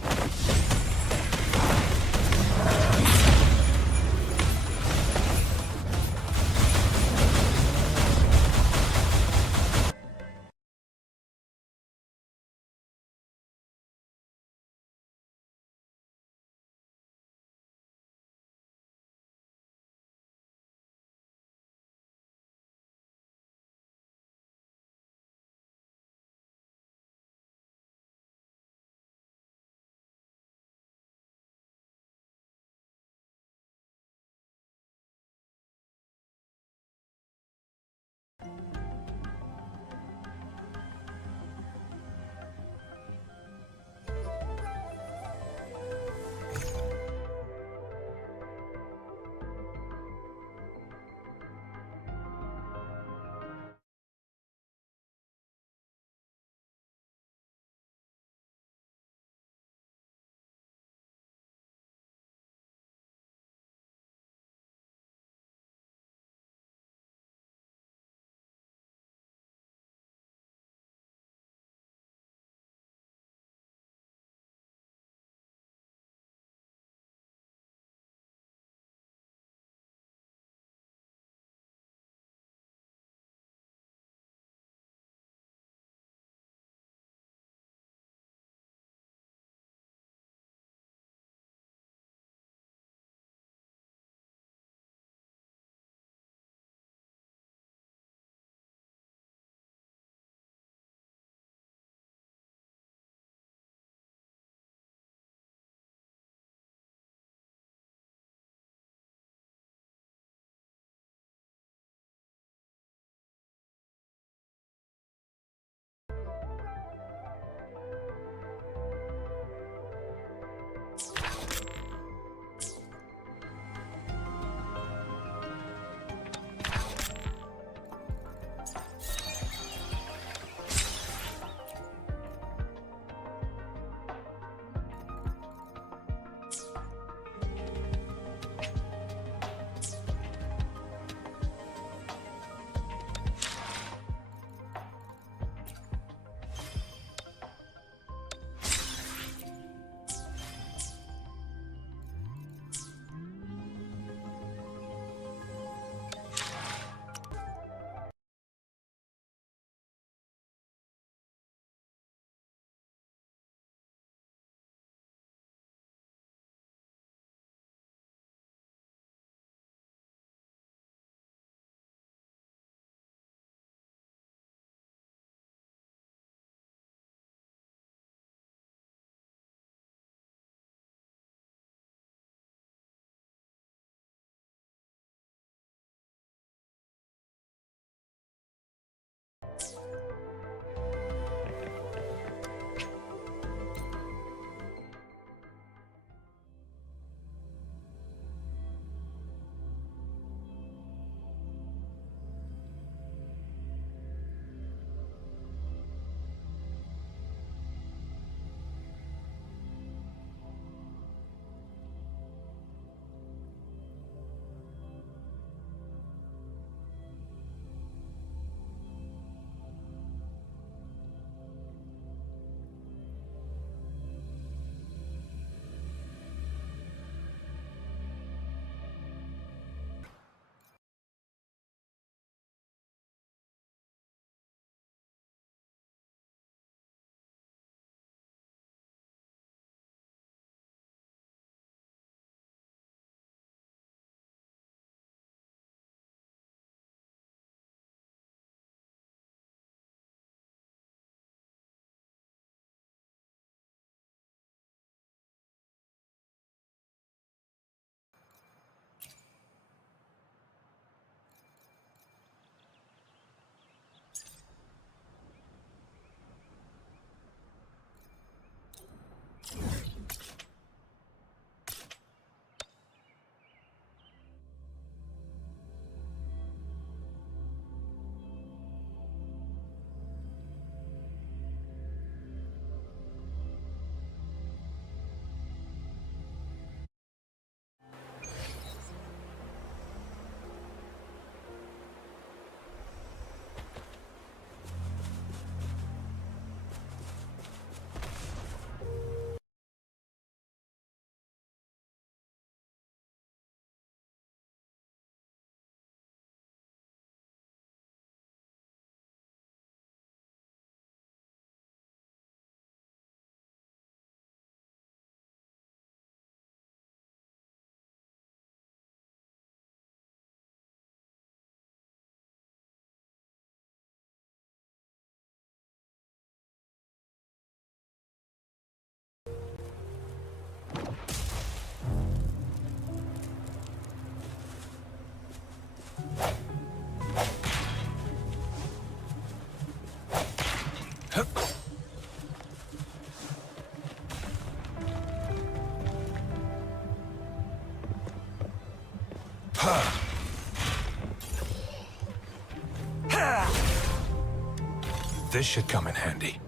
This should come in handy.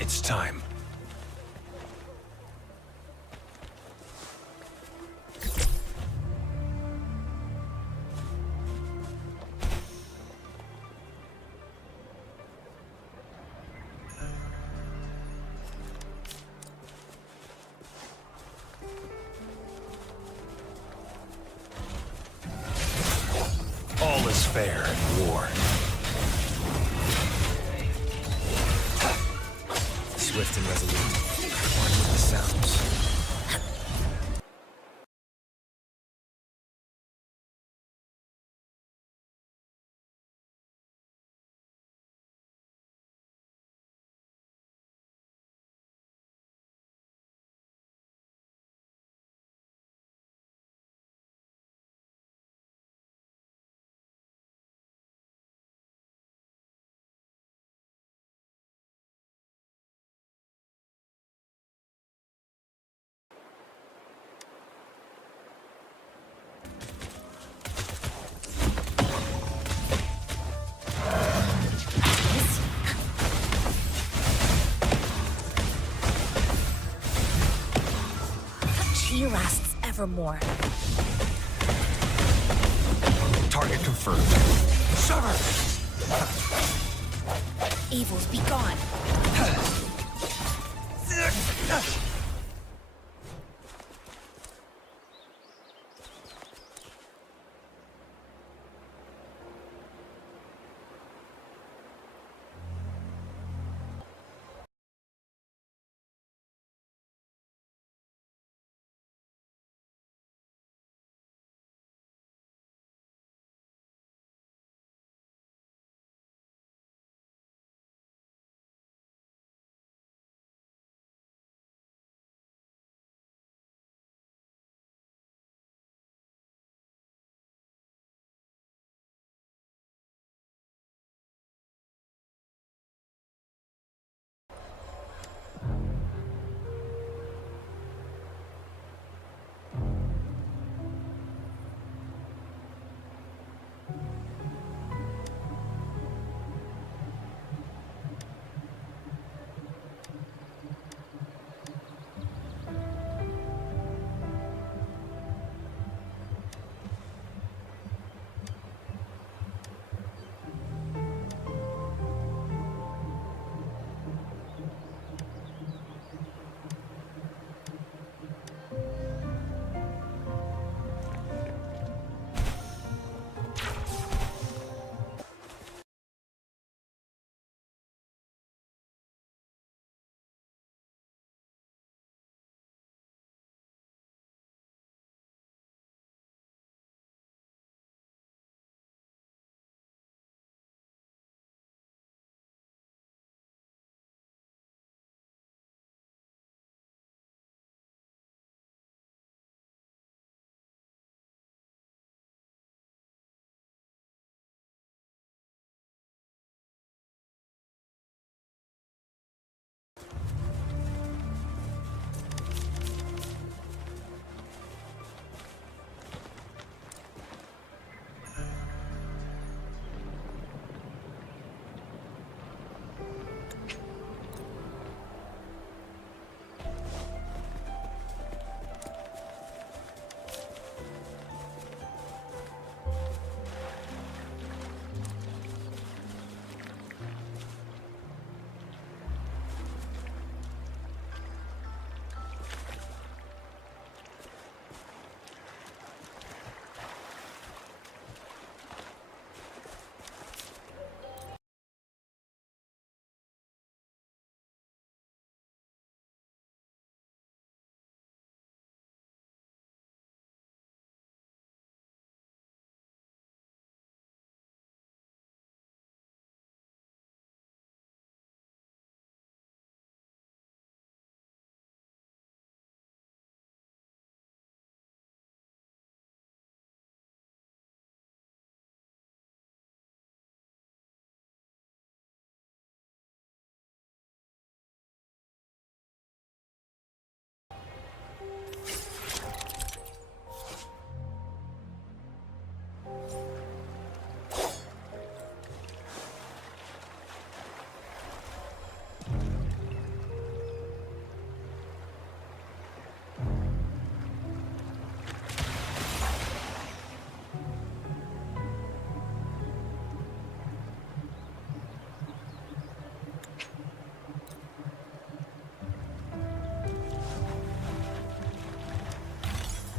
It's time. All is fair in war. Swift and resolute, one with the sounds. She lasts evermore. Target confirmed. Sever! Evils be gone.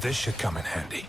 This should come in handy.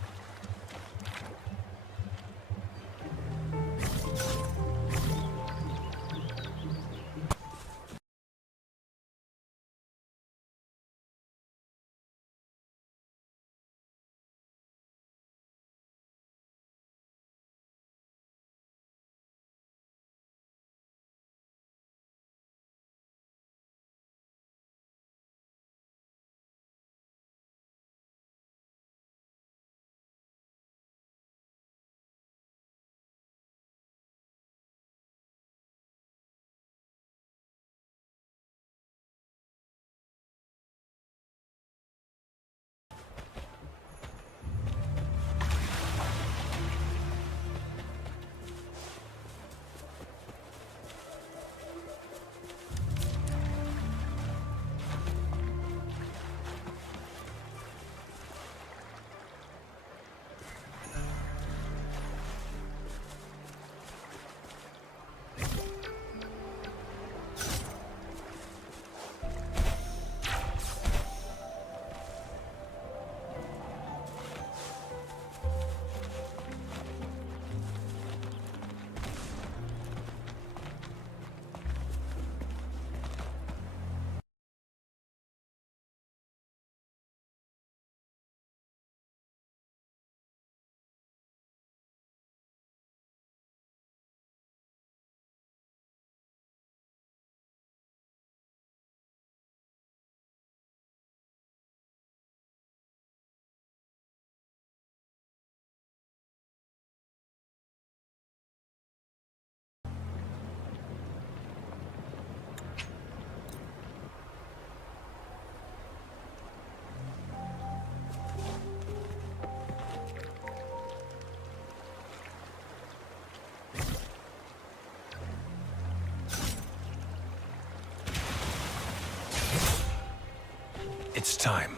It's time.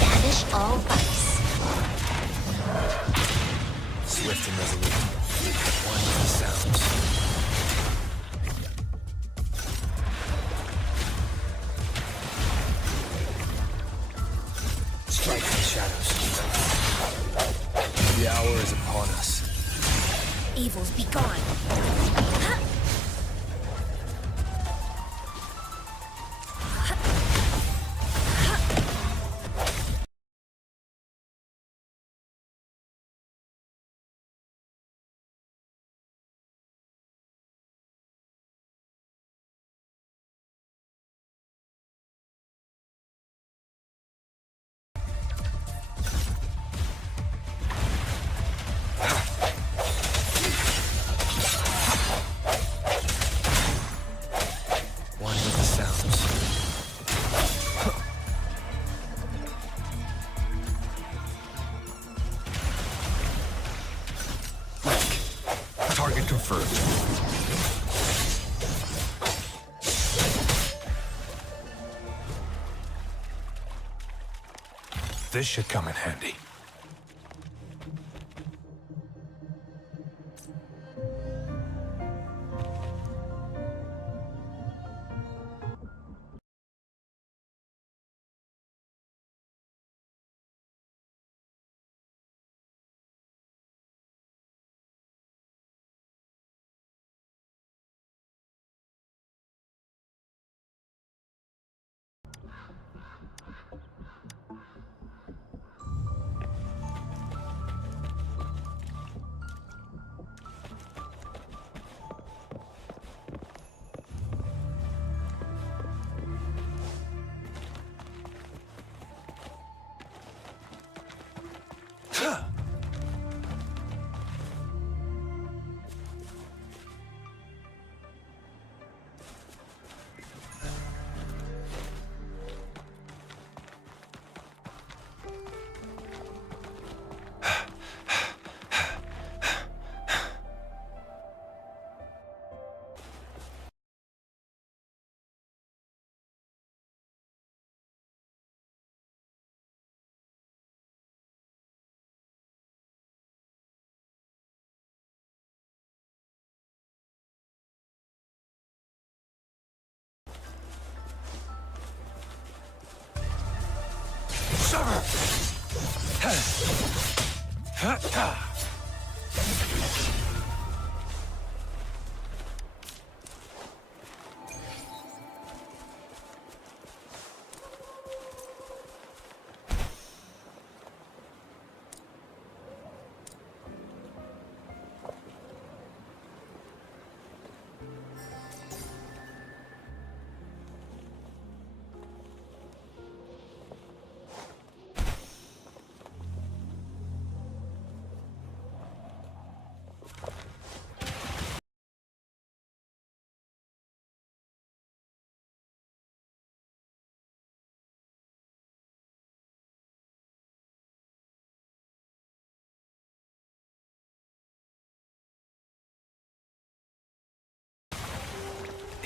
Banish all vice. Swift and resolute. One with the sounds. Strike in the shadows. The hour is upon us. Evils be gone. One with the sounds. Target confirmed. This should come in handy.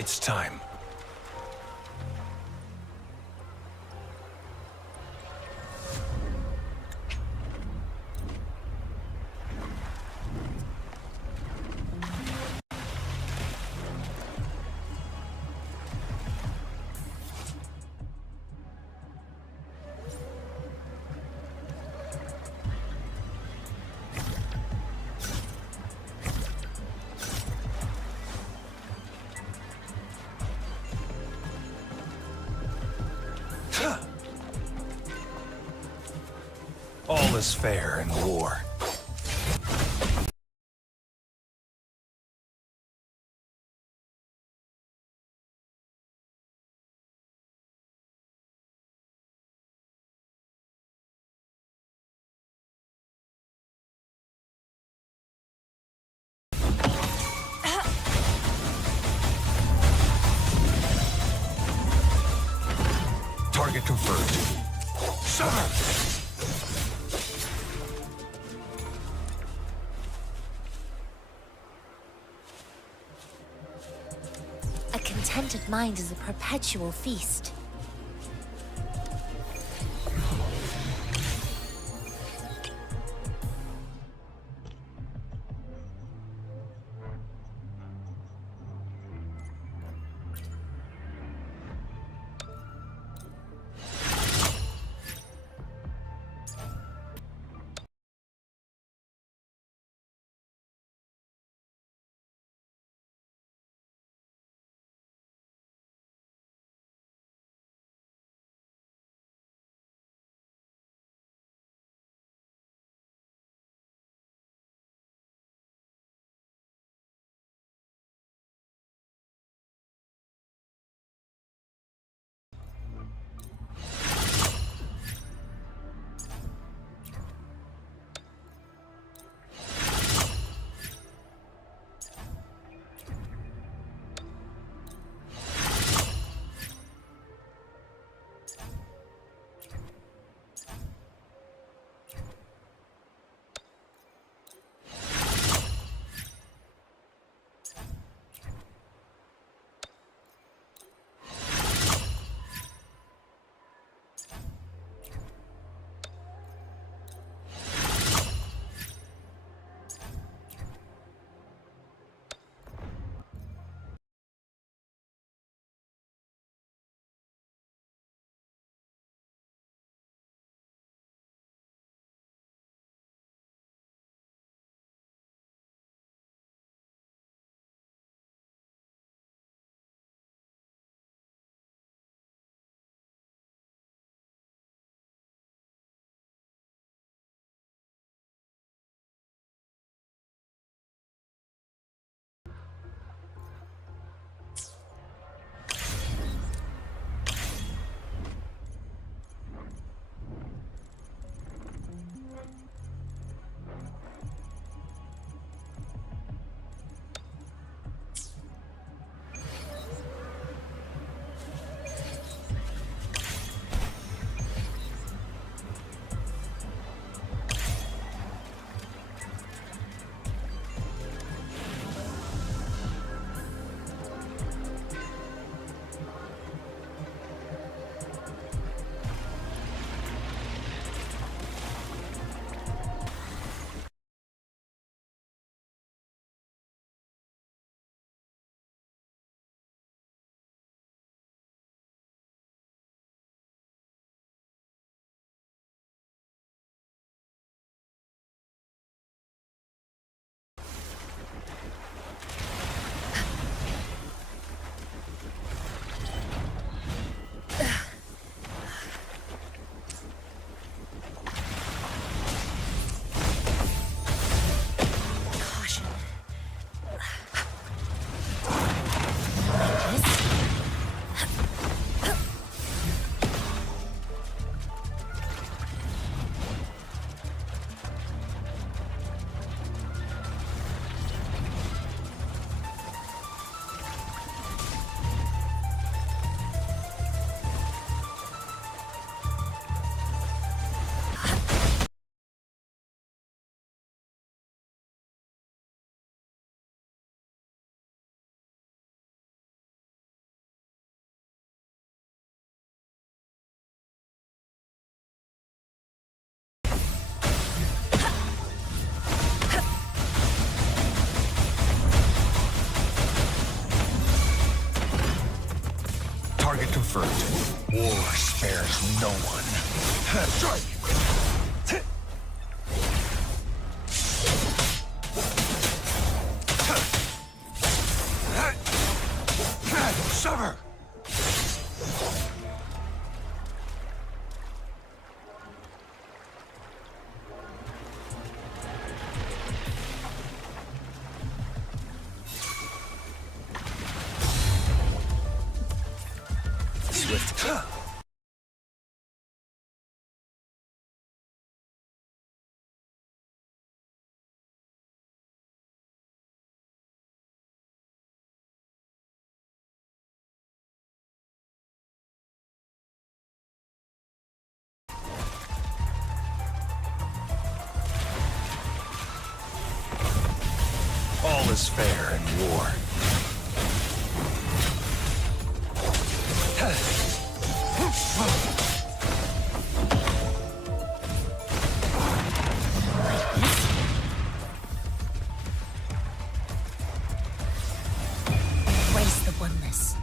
It's time. All is fair in war. Target confirmed. Summer! A contented mind is a perpetual feast. Target confirmed. War spares no one. Strike! Sever! swift kill. All is fair in war. Embrace the oneness.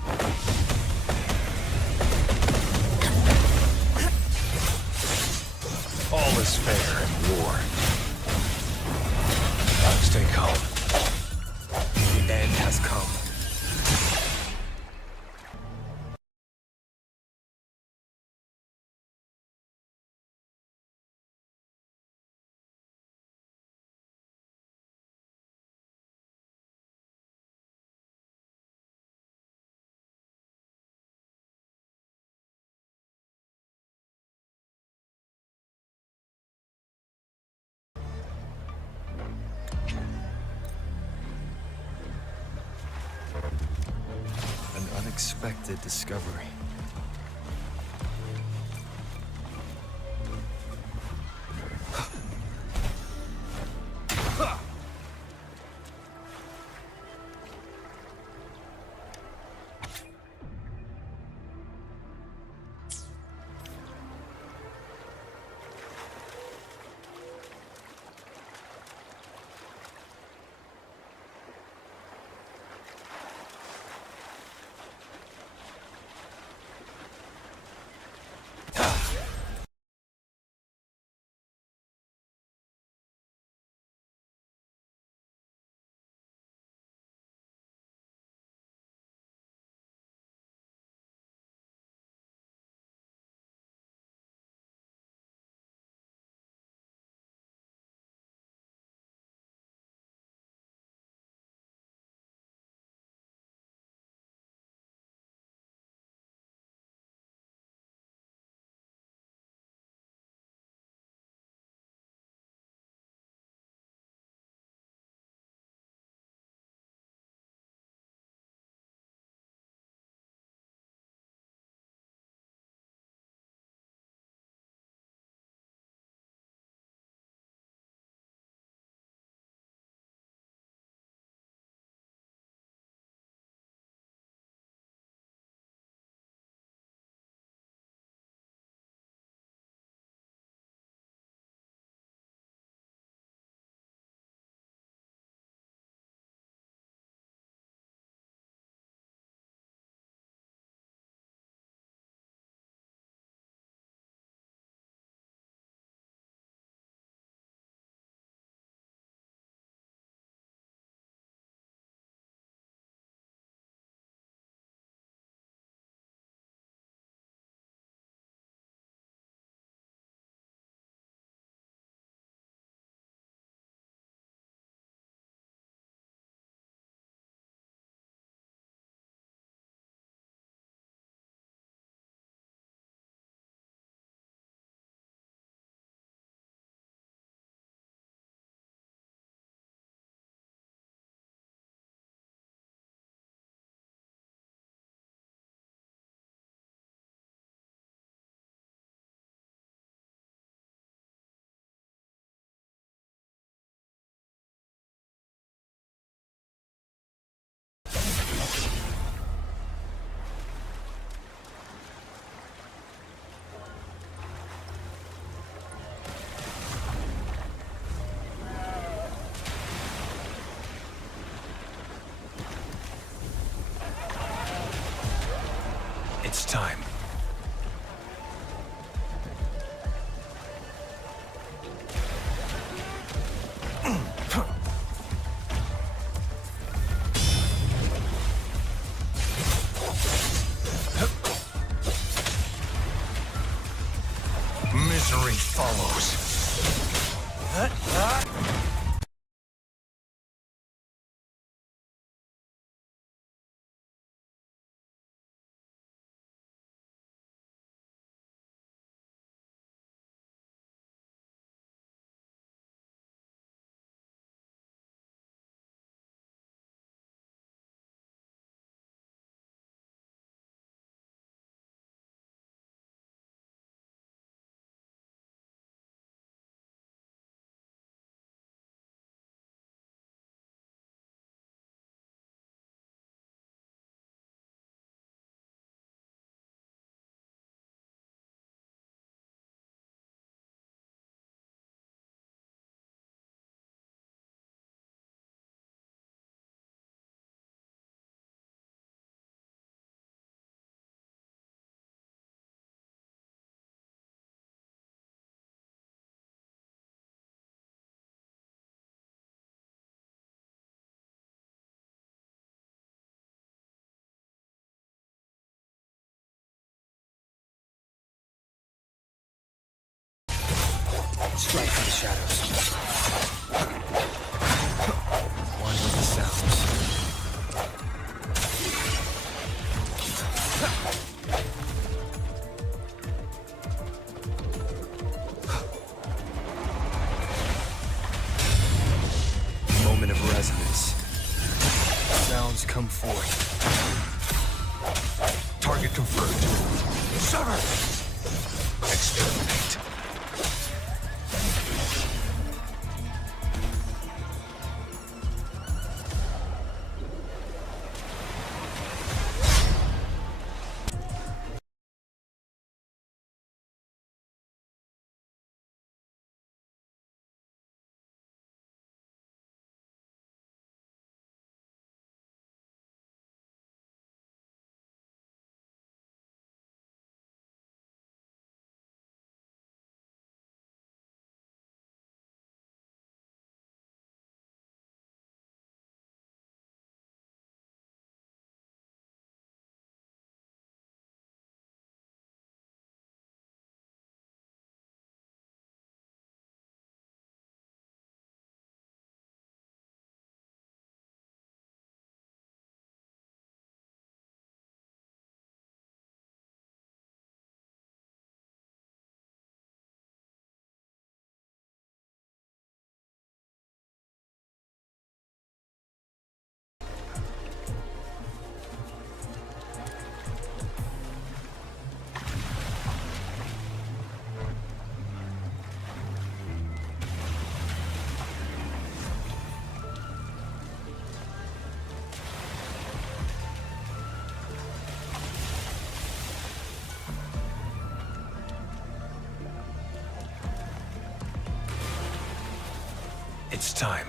All is fair in war. Stay calm. The end has come. An unexpected discovery. It's time. Misery follows. Strike from the shadows. One with the sounds. Moment of resonance. Sounds come forth. Target confirmed. Sever! Exterminate. It's time.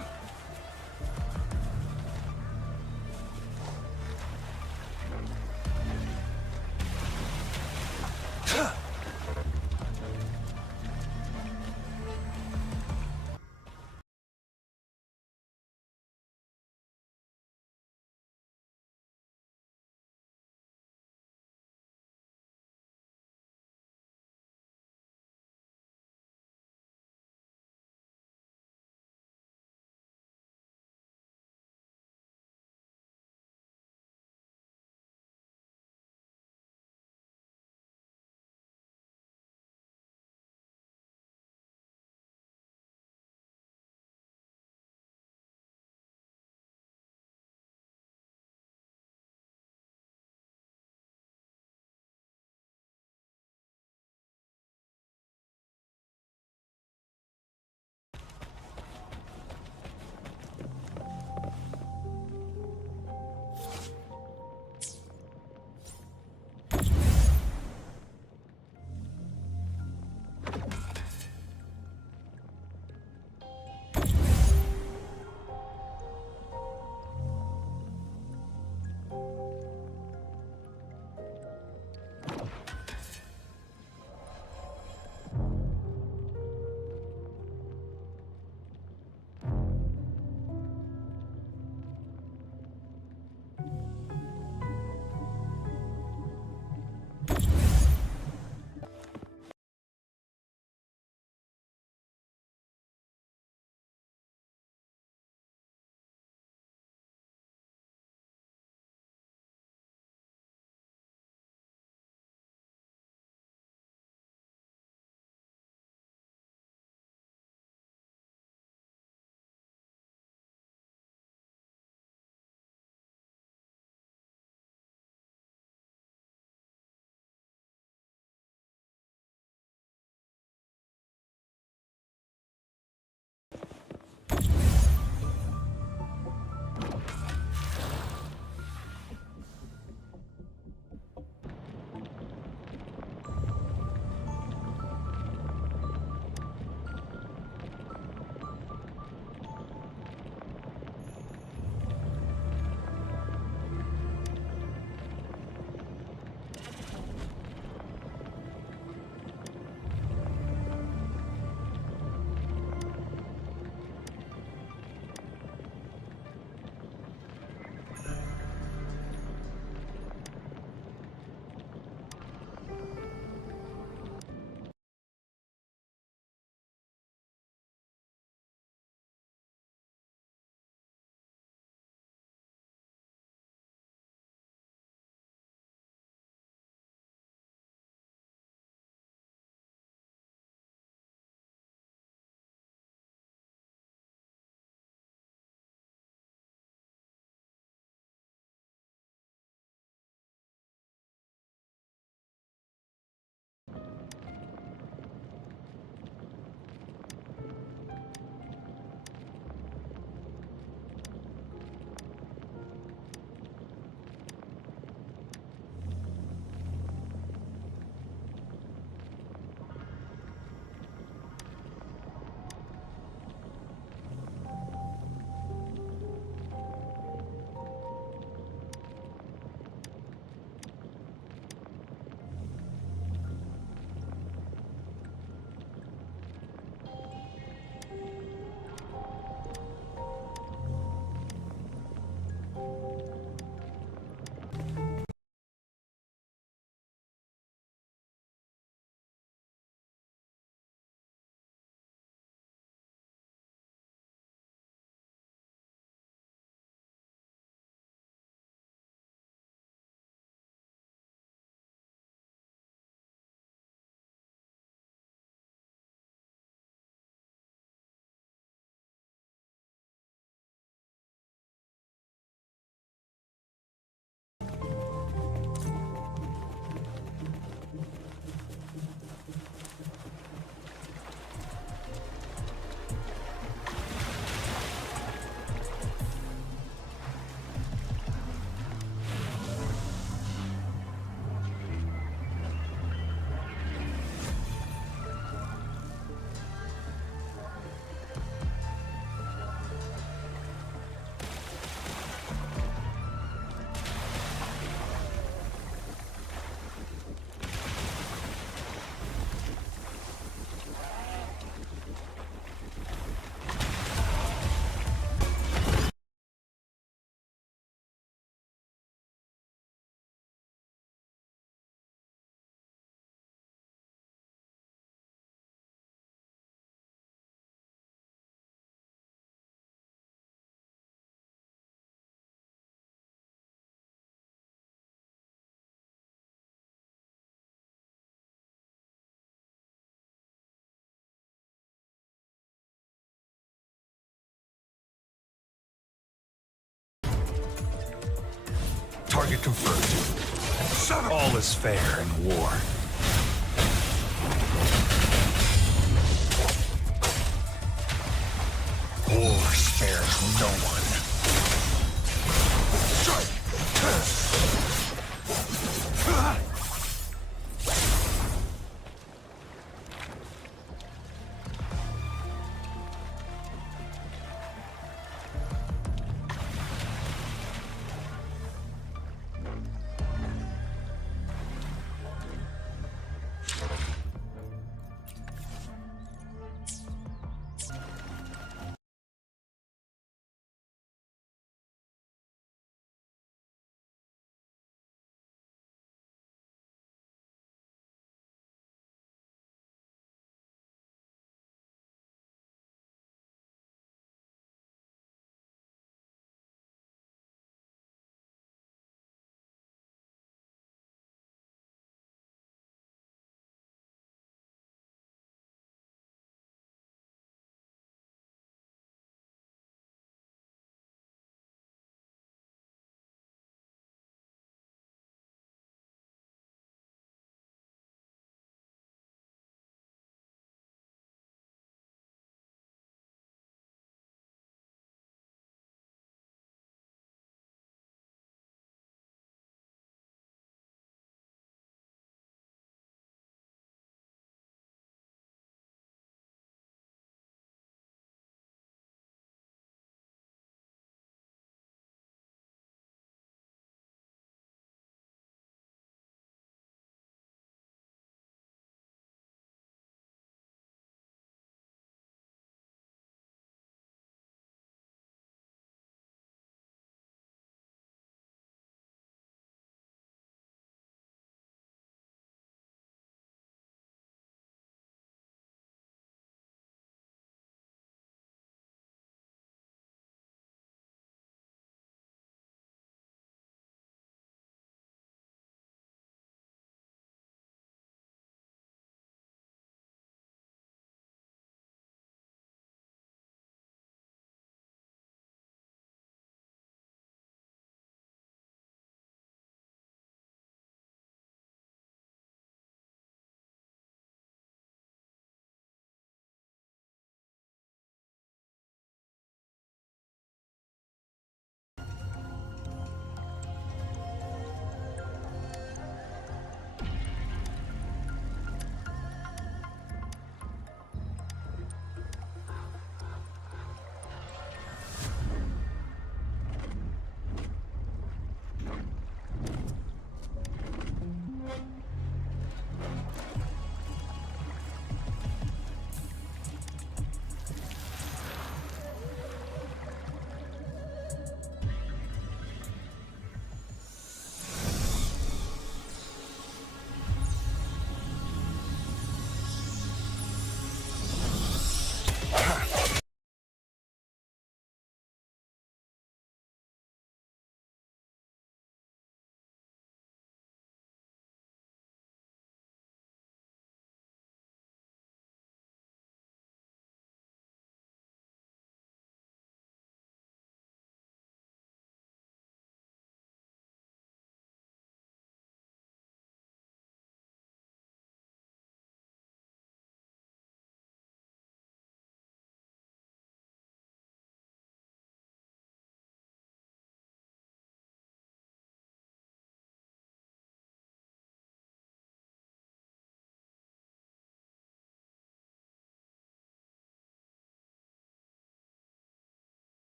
Target confirmed. Sever. All is fair in war. War spares no one. Strike!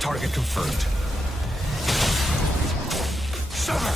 Target confirmed. Sever!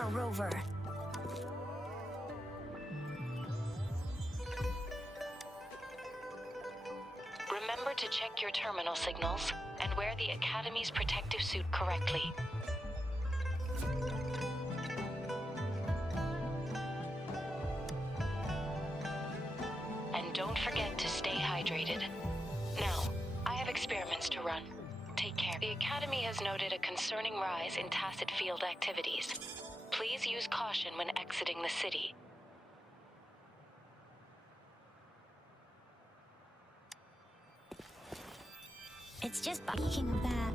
are, Rover. Remember to check your terminal signals and wear the Academy's protective suit correctly. And don't forget to stay hydrated. Now, I have experiments to run. Take care. The Academy has noted a concerning rise in tacit field activities. Please use caution when exiting the city. It's just Speaking of that,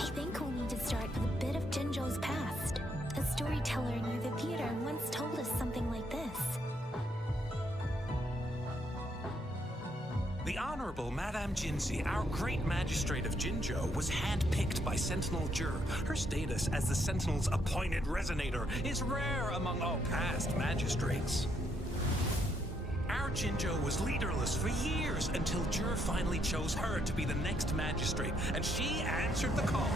I think we'll need to start with a bit of Jinzhou's past. A storyteller near the theater once told us something like this. The Honorable Madame Jinzi, our great magistrate of Jinzhou, was handpicked by Sentinel Jur. Her status as the Sentinel's appointed resonator is rare among all past magistrates. Our Jinzhou was leaderless for years until Jur finally chose her to be the next magistrate, and she answered the call.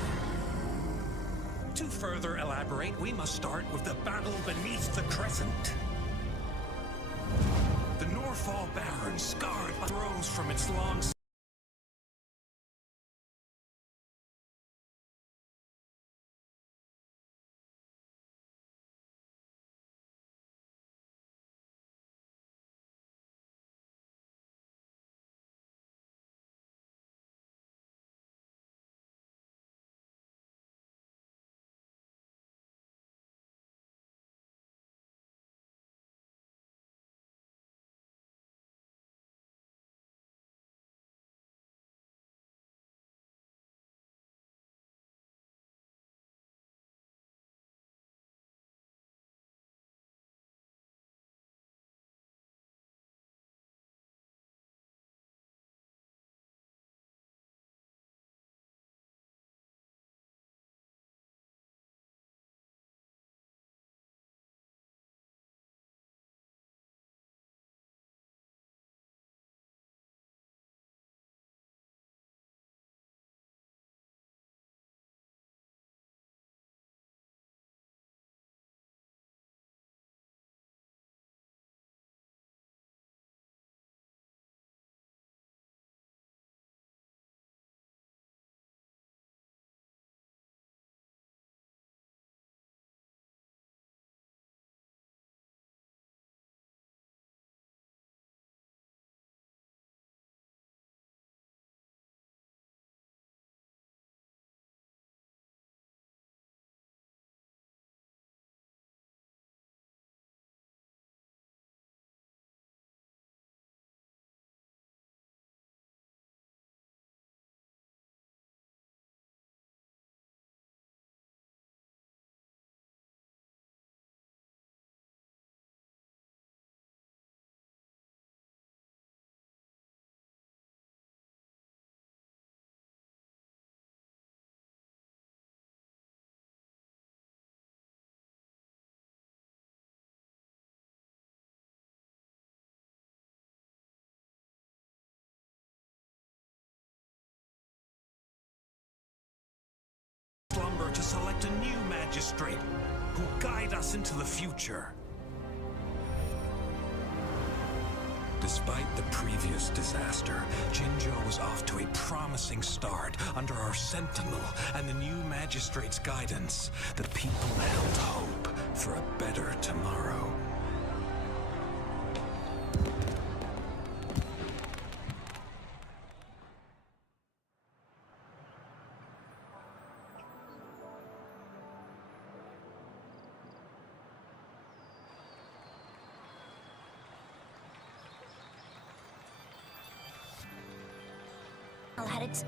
To further elaborate, we must start with the battle beneath the crescent. The Norfall Baron, scarred, rose from its long slumber to select a new magistrate who'll guide us into the future. Despite the previous disaster, Jinzhou was off to a promising start under our Sentinel and the new magistrate's guidance. The people held hope for a better tomorrow. trial had its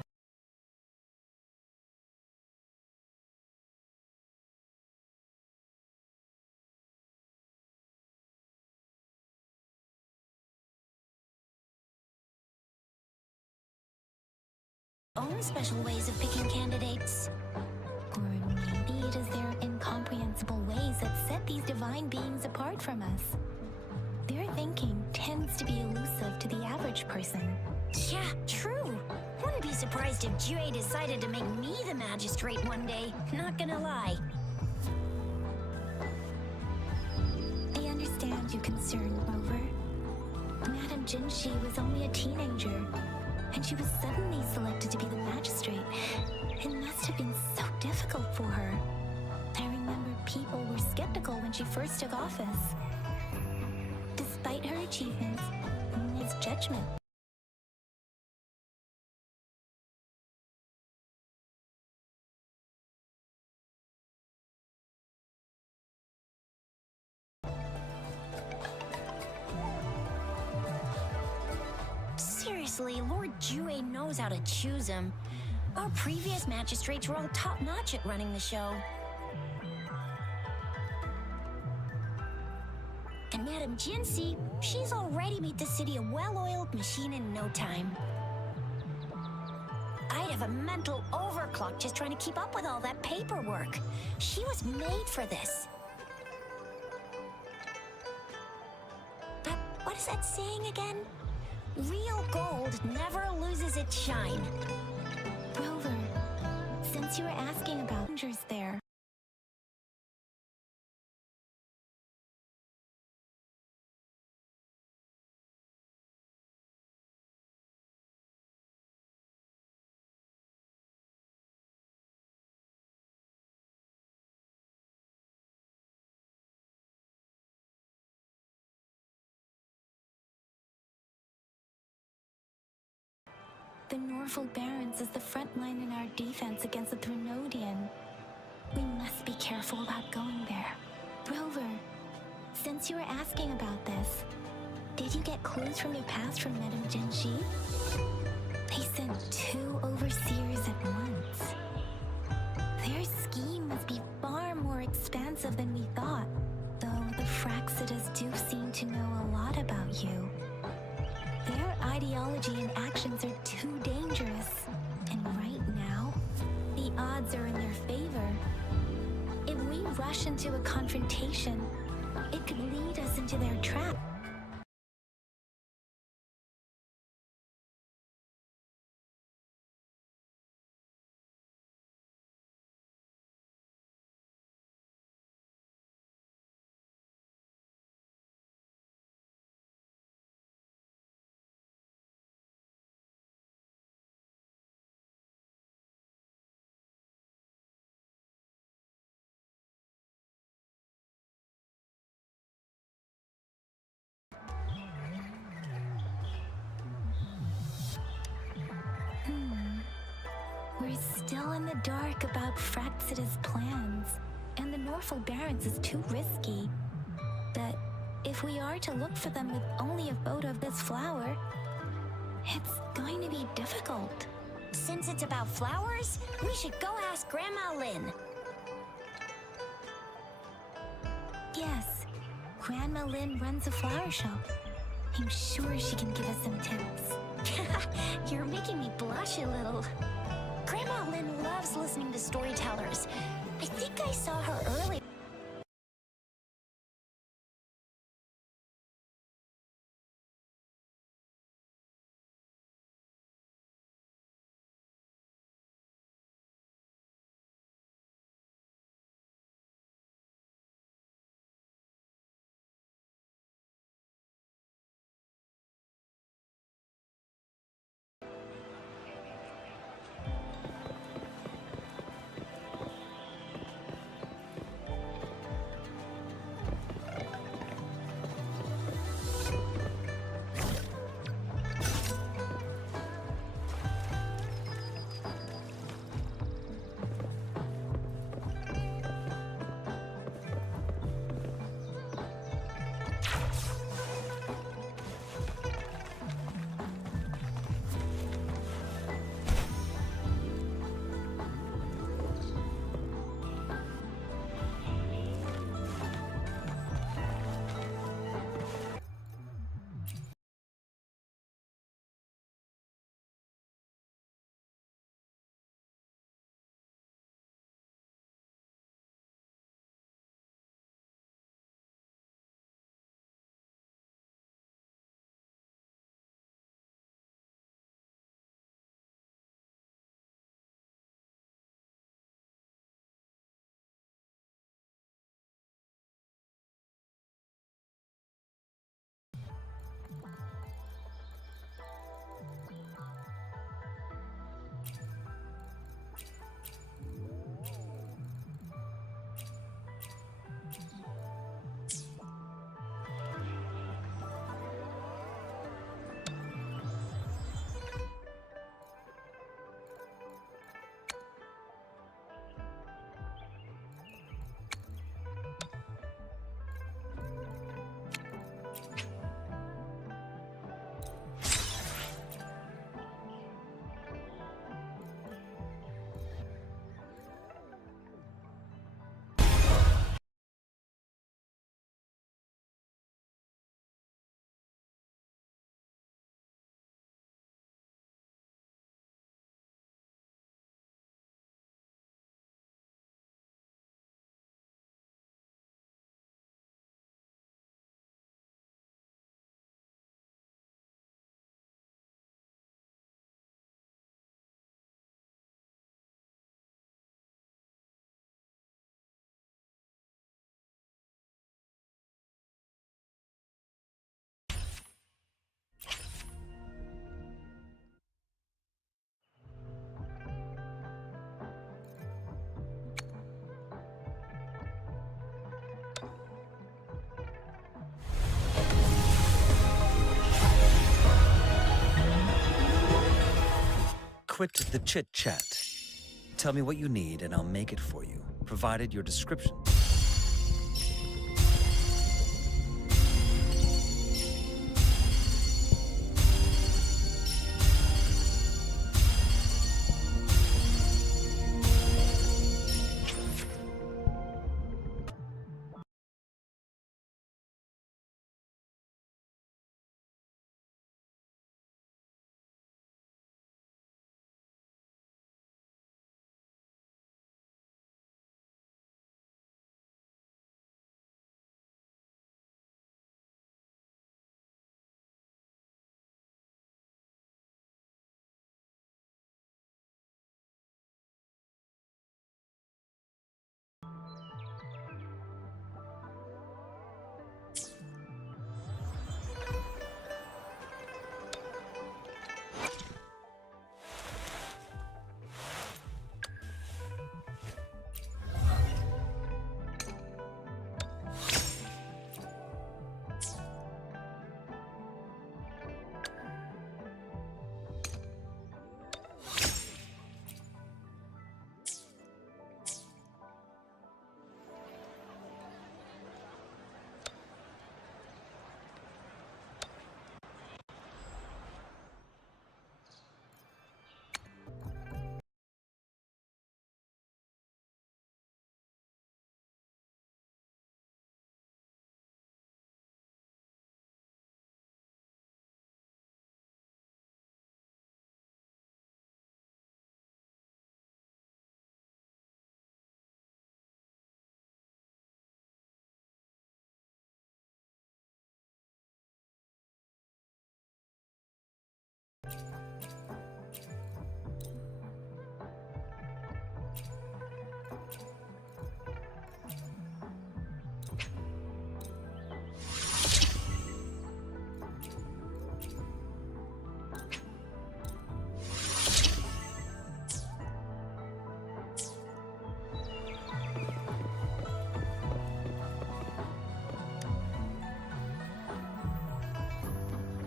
own special ways of picking candidates. Or maybe it is their incomprehensible ways that set these divine beings apart from us. Their thinking tends to be elusive to the average person. Yeah, true. Wouldn't be surprised if Jue decided to make me the magistrate one day. Not gonna lie. I understand your concern, Rover. Madame Jinshi was only a teenager, and she was suddenly selected to be the magistrate. It must have been so difficult for her. I remember people were skeptical when she first took office. Despite her achievements, Ms. Judgment Seriously, Lord Jue knows how to choose him. Our previous magistrates were all top-notch at running the show. And Madame Jinsi, she's already made the city a well-oiled machine in no time. I'd have a mental overclock just trying to keep up with all that paperwork. She was made for this. What is that saying again? Real gold never loses its shine. Rover, since you were asking about dangers there, the Norfolk Barrens is the front line in our defense against the Threnodian. We must be careful about going there. Rover, since you were asking about this, did you get clues from your past from Madame Jinshi? They sent 2 overseers at once. Their scheme must be far more expansive than we thought, though the Fraxidas do seem to know a lot about you. Their ideology and actions are too dangerous, and right now, the odds are in their favor. If we rush into a confrontation, it could lead us into their trap. We're still in the dark about Fraxida's plans, and the Norfolk Barrens is too risky. But if we are to look for them with only a photo of this flower, it's going to be difficult. Since it's about flowers, we should go ask Grandma Lin. Yes, Grandma Lin runs a flower shop. I'm sure she can give us some tips. You're making me blush a little. Grandma Lin loves listening to storytellers. I think I saw her earlier. quit the chit-chat. Tell me what you need and I'll make it for you, provided your description.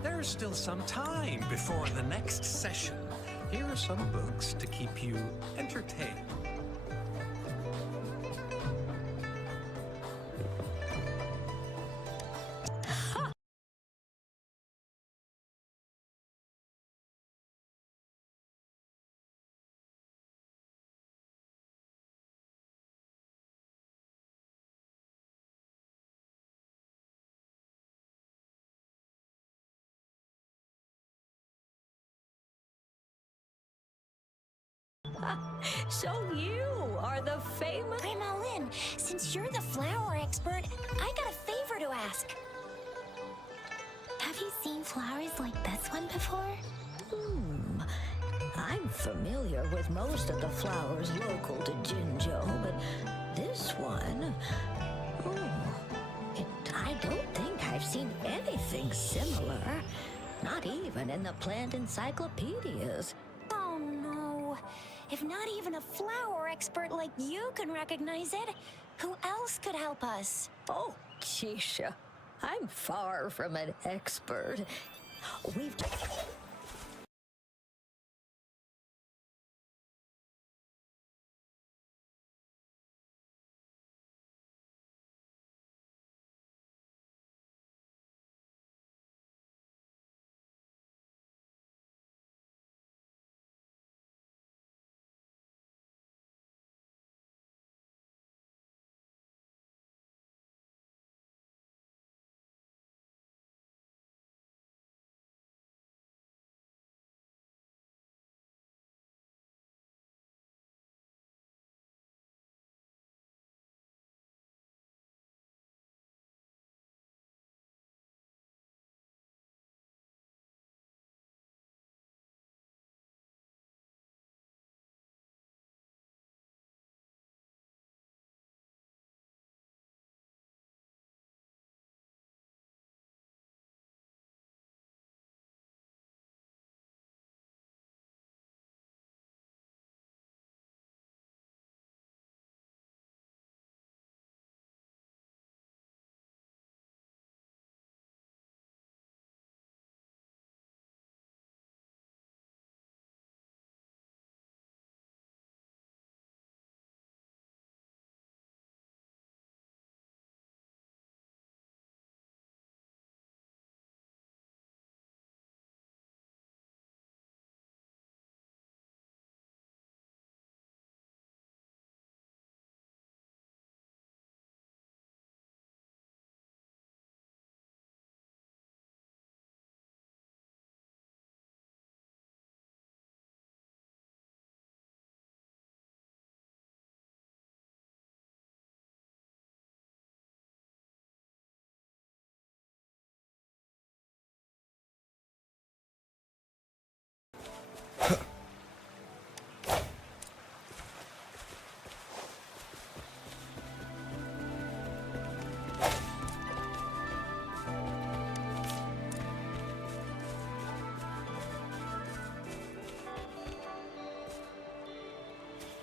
There's still some time before the next session. Here are some books to keep you entertained. So you are the famous... Grandma Lynn, since you're the flower expert, I got a favor to ask. Have you seen flowers like this one before? I'm familiar with most of the flowers local to Jinzhou, but this one... I don't think I've seen anything similar. Not even in the plant encyclopedias. Oh no. If not even a flower expert like you can recognize it, who else could help us? Oh, Chisha, I'm far from an expert. We've...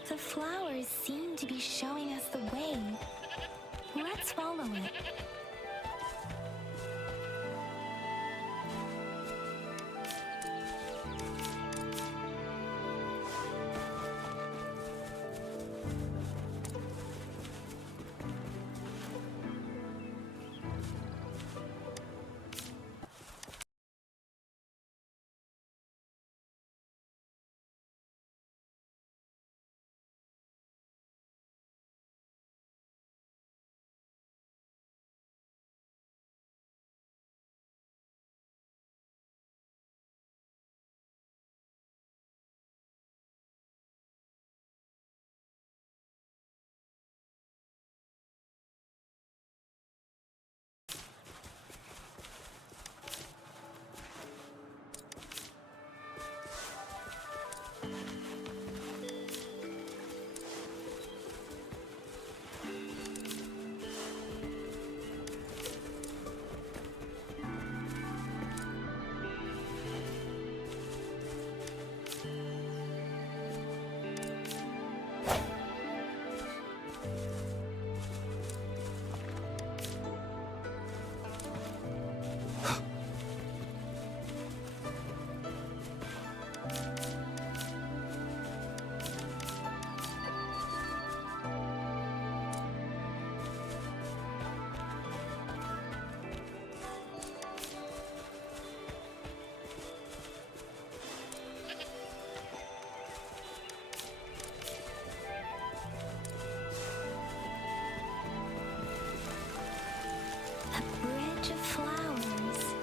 The flowers seem to be showing us the way. Let's follow it. Bridge of flowers.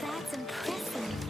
That's impressive.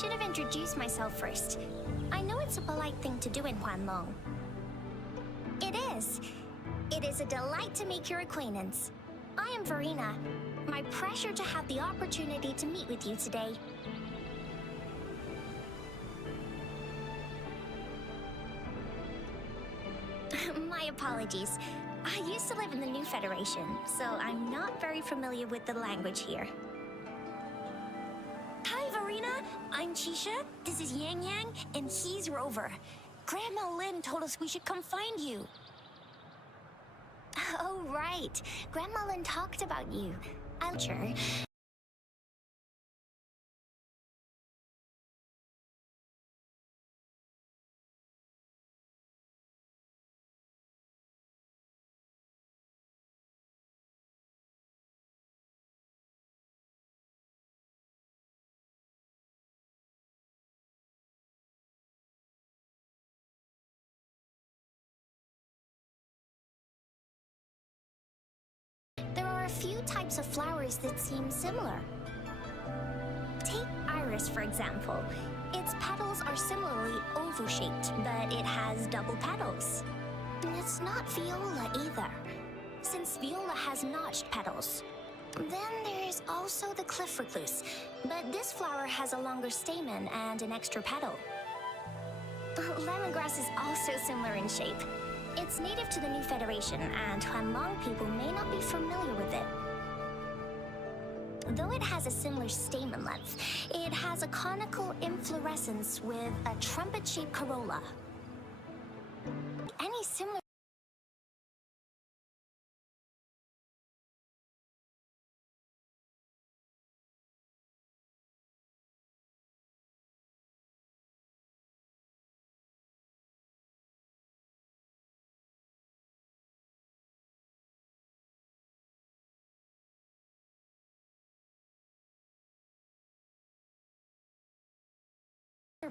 Should have introduced myself first. I know it's a polite thing to do in Huanlong. It is. It is a delight to make your acquaintance. I am Verena. My pleasure to have the opportunity to meet with you today. My apologies. I used to live in the New Federation, so I'm not very familiar with the language here. Hi, Verena. I'm Chisha. This is Yang Yang, and he's Rover. Grandma Lynn told us we should come find you. Oh, right. Grandma Lynn talked about you. I'm sure. There are a few types of flowers that seem similar. Take iris, for example. Its petals are similarly oval-shaped, but it has double petals. And it's not viola either, since viola has notched petals. Then there's also also the cliff recluse, but this flower has a longer stamen and an extra petal. Lemongrass is also similar in shape. It's native to the New Federation, and Huanglong people may not be familiar with it. Though it has a similar stamen length, it has a conical inflorescence with a trumpet-shaped corolla. Any similar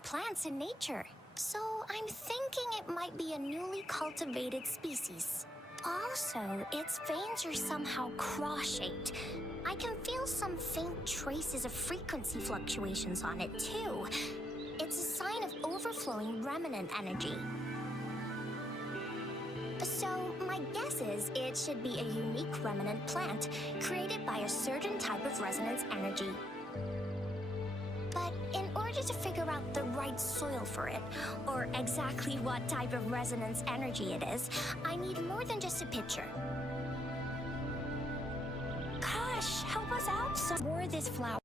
plants in nature, so I'm thinking it might be a newly cultivated species. Also, its veins are somehow cross-shaped. I can feel some faint traces of frequency fluctuations on it too. It's a sign of overflowing remnant energy. So, my guess is it should be a unique remnant plant created by a certain type of resonance energy. But in order to figure out the right soil for it, or exactly what type of resonance energy it is, I need more than just a picture. Gosh, help us out some more this flower.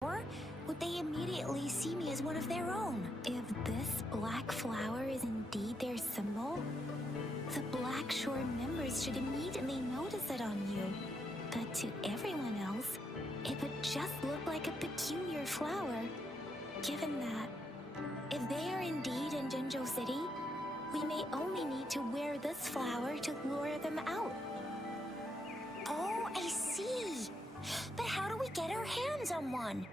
Or would they immediately see me as one of their own? If this black flower is indeed their symbol, the Black Shore members should immediately notice it on you. But to everyone else, it would just look like a peculiar flower. Given that, if they are indeed in Jinzhou City, we may only need to wear this flower to lure them out. Oh, I see. But how do we get our hands on one?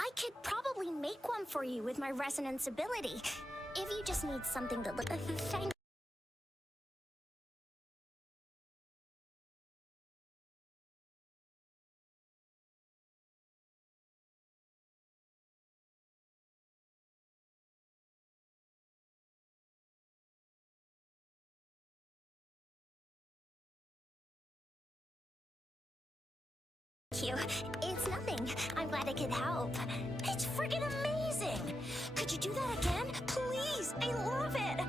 I could probably make one for you with my resonance ability. If you just need something that looks... Thank you. It's nothing. I'm glad I could help. It's friggin' amazing! Could you do that again? Please! I love it!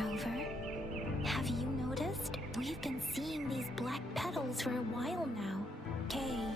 Rover, have you noticed? We've been seeing these black petals for a while now. Okay.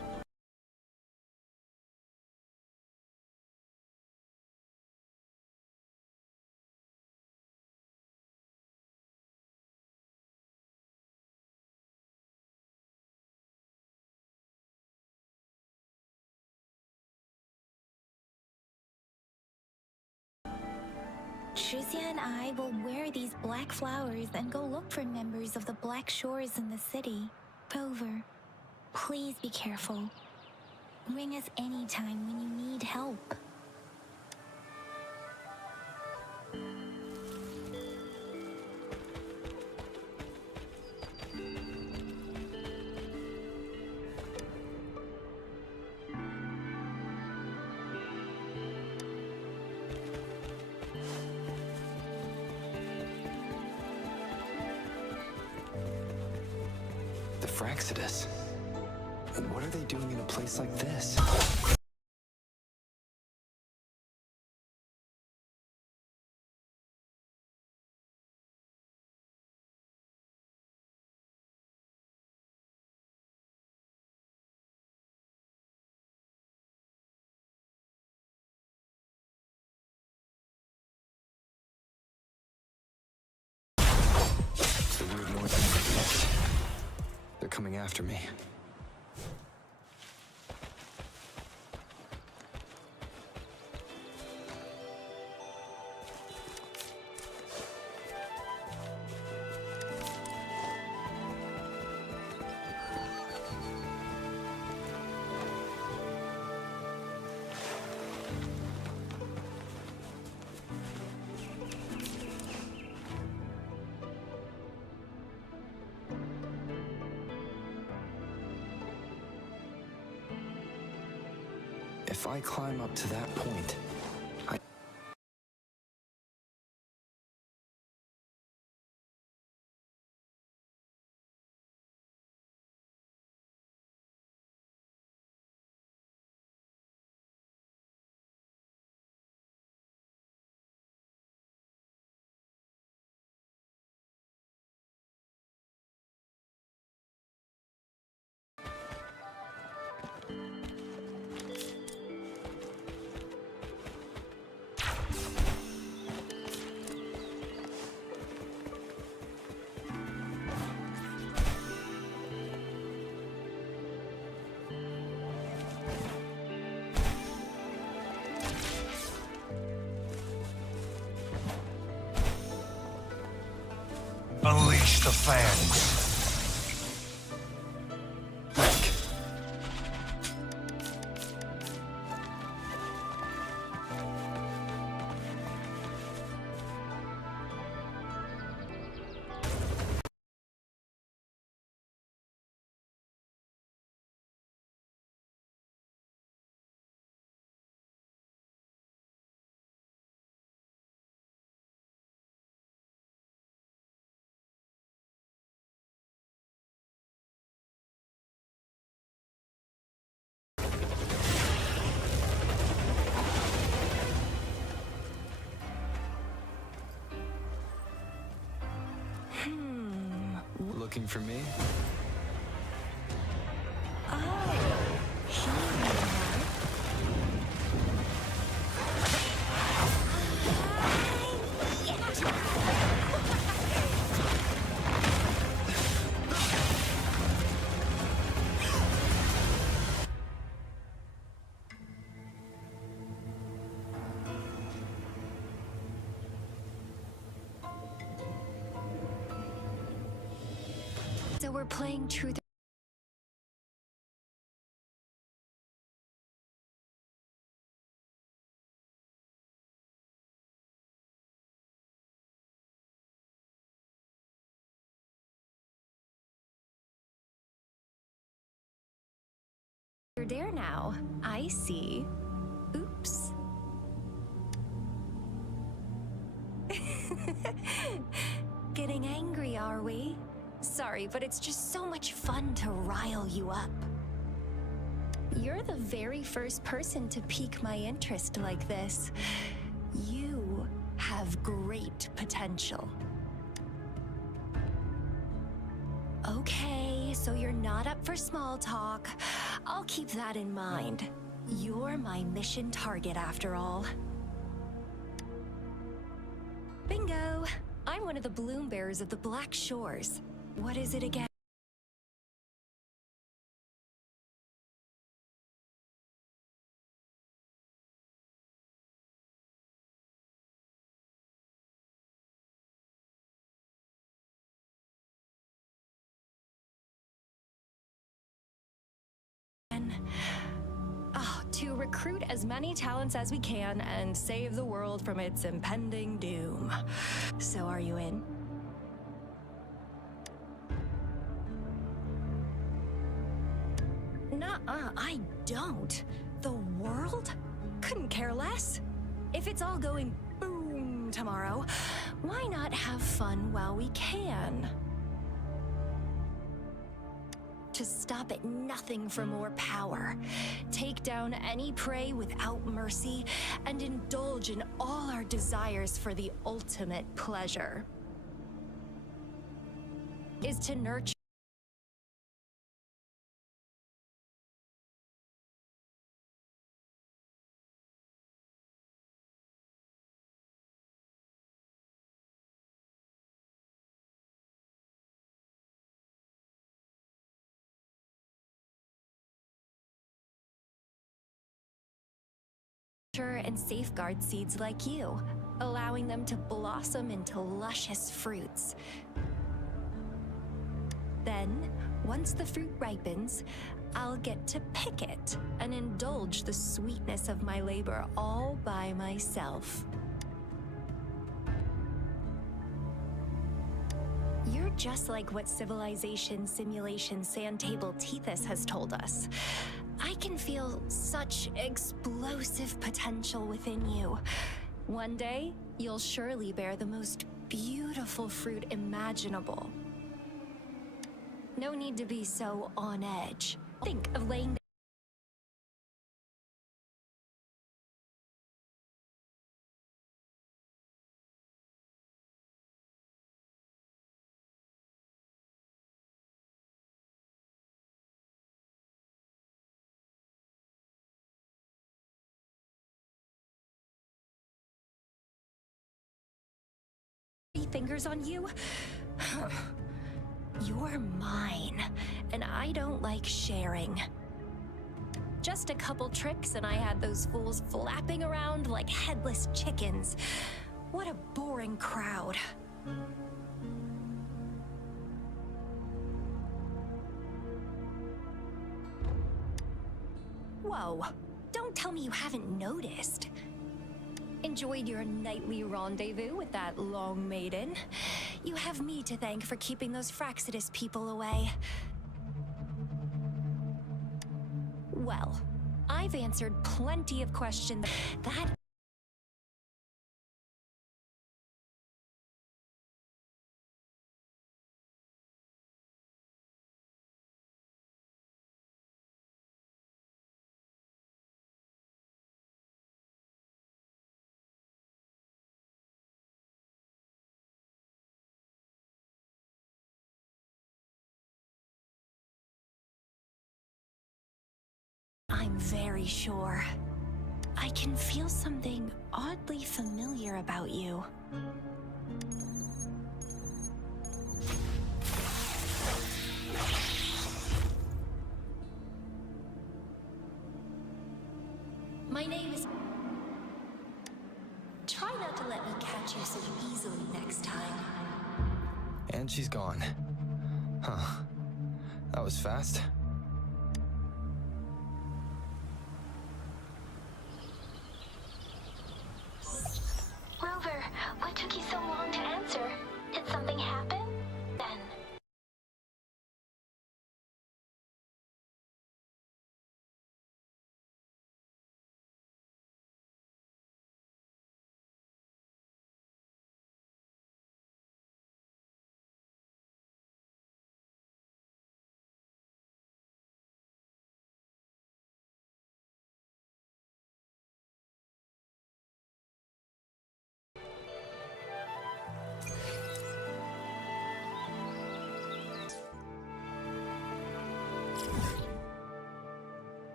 Shuzia and I will wear these black flowers and go look for members of the Black Shores in the city. Rover, please be careful. Ring us anytime when you need help. The Fraxidus. What are they doing in a place like this? coming after me. If I climb up to that point, Unleash the fangs. looking for me? So we're playing truth. You're there now. I see. Oops. Getting angry, are we? Sorry, but it's just so much fun to rile you up. You're the very first person to pique my interest like this. You have great potential. Okay, so you're not up for small talk. I'll keep that in mind. You're my mission target after all. Bingo! I'm one of the bloom bearers of the Black Shores. What is it again? To recruit as many talents as we can and save the world from its impending doom. So are you in? Nuh-uh, I don't. The world? Couldn't care less. If it's all going boom tomorrow, why not have fun while we can? To stop at nothing for more power, take down any prey without mercy, and indulge in all our desires for the ultimate pleasure. Is to nurture and safeguard seeds like you, allowing them to blossom into luscious fruits. Then, once the fruit ripens, I'll get to pick it and indulge the sweetness of my labor all by myself. You're just like what Civilization Simulation Sandtable Tethys has told us. I can feel such explosive potential within you. One day, you'll surely bear the most beautiful fruit imaginable. No need to be so on edge. Think of laying fingers on you. You're mine, and I don't like sharing. Just a couple tricks and I had those fools flapping around like headless chickens. What a boring crowd. Whoa, don't tell me you haven't noticed. Enjoyed your nightly rendezvous with that long maiden. You have me to thank for keeping those Fraxidus people away. Well, I've answered plenty of questions. That I'm very sure. I can feel something oddly familiar about you. My name is... Try not to let me catch you so easily next time. And she's gone. Huh. That was fast. Rover, what took you so long to answer? Did something happen? Then.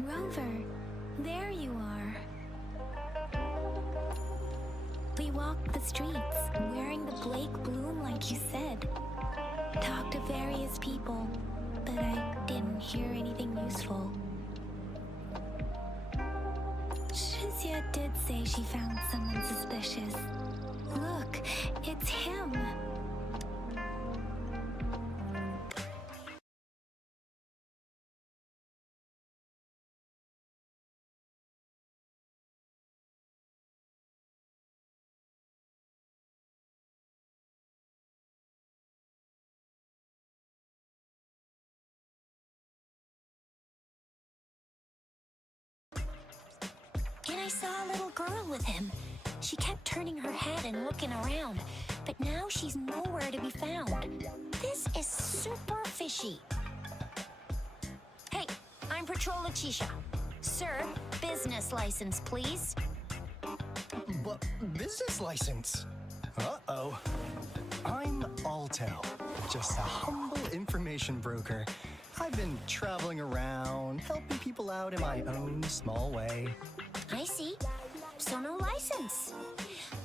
Rover, there you are. We walked the streets, wearing the Blake bloom like you said. Talked to various people, but I didn't hear anything useful. Shizia did say she found someone suspicious. Look, it's him. And I saw a little girl with him. She kept turning her head and looking around, but now she's nowhere to be found. This is super fishy. Hey, I'm Patrol Letitia. Sir, business license, please. But business license? Uh-oh. I'm Alto, just a humble information broker. I've been traveling around, helping people out in my own small way. I see. So no license.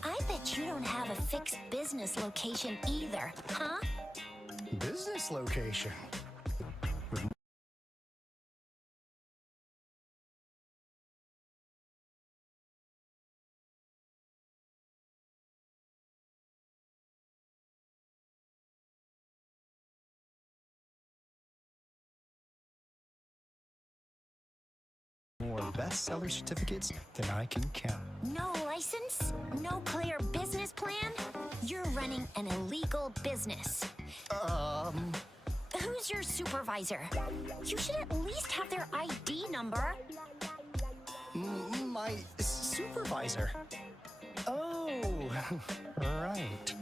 I bet you don't have a fixed business location either, huh? Business location? More bestseller certificates than I can count. No license? No clear business plan? You're running an illegal business. Who's your supervisor? You should at least have their ID number. My supervisor? Oh, right.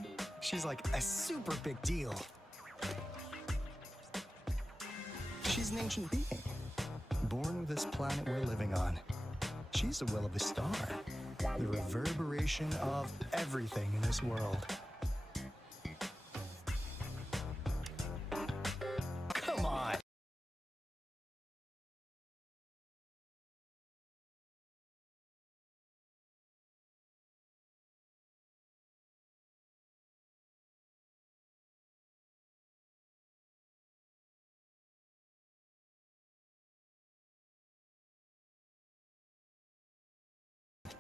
She's like a super big deal. She's an ancient being, born with this planet we're living on. She's the will of the star, the reverberation of everything in this world. Come on!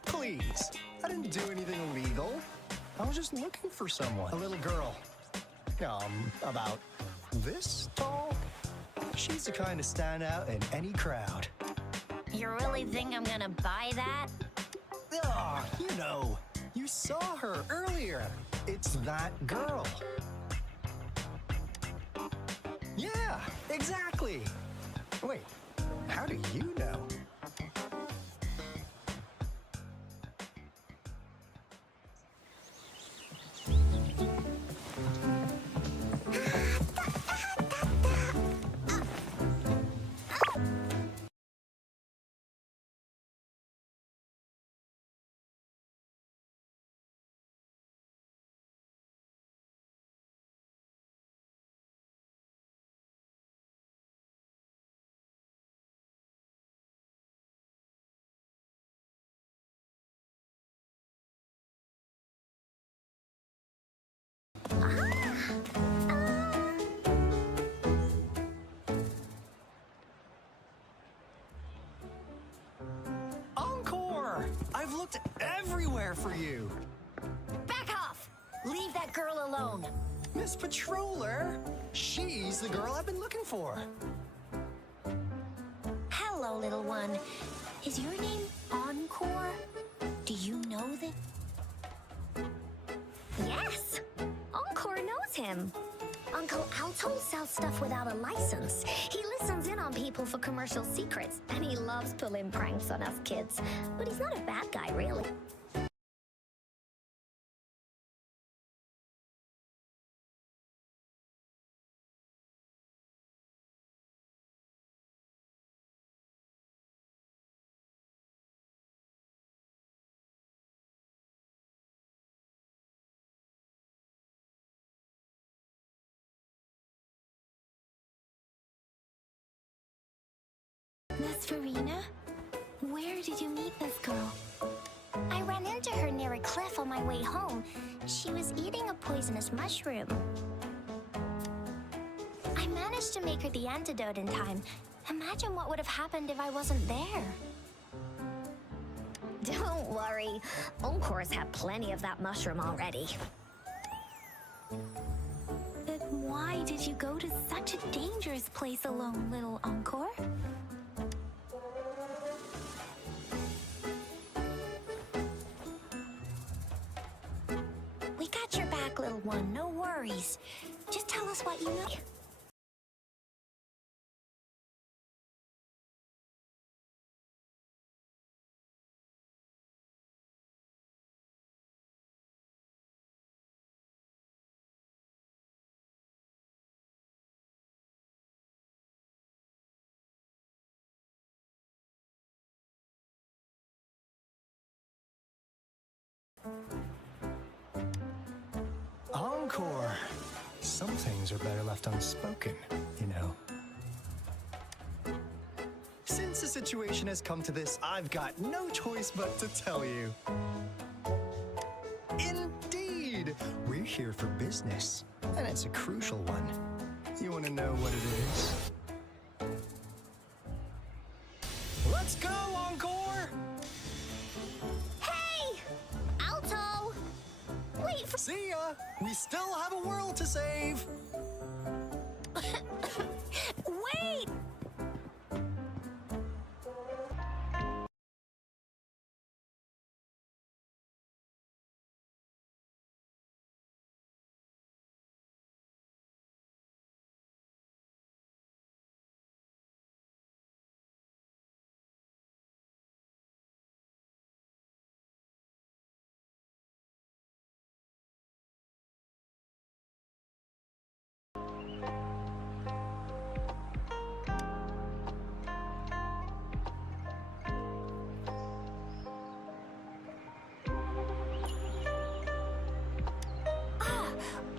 Please, I didn't do anything illegal. I was just looking for someone. A little girl. About this tall. She's the kind to stand out in any crowd. You really think I'm gonna buy that? Ah, you saw her earlier. It's that girl. Yeah, exactly. Wait, how do you know? Encore! I've looked everywhere for you. Back off! Leave that girl alone. Miss Patroller, she's the girl I've been looking for. Hello, little one. Is your name Encore? Do you know that? Yes! Encore knows him. Uncle Alto sells stuff without a license. He listens in on people for commercial secrets, and he loves pulling pranks on us kids. But he's not a bad guy, really. Miss Verena? Where did you meet this girl? I ran into her near a cliff on my way home. She was eating a poisonous mushroom. I managed to make her the antidote in time. Imagine what would have happened if I wasn't there. Don't worry. Encore's had plenty of that mushroom already. But why did you go to such a dangerous place alone, little Encore? We got your back, little one. No worries. Just tell us what you know. Encore. Some things are better left unspoken, you know. Since the situation has come to this, I've got no choice but to tell you. Indeed! We're here for business, and it's a crucial one. You want to know what it is? Let's go, Encore! Hey! Alto! Wait for— See ya! We still have a world to save! Wait!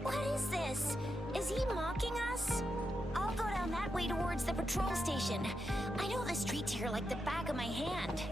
What is this? Is he mocking us? I'll go down that way towards the patrol station. I know the streets here like the back of my hand.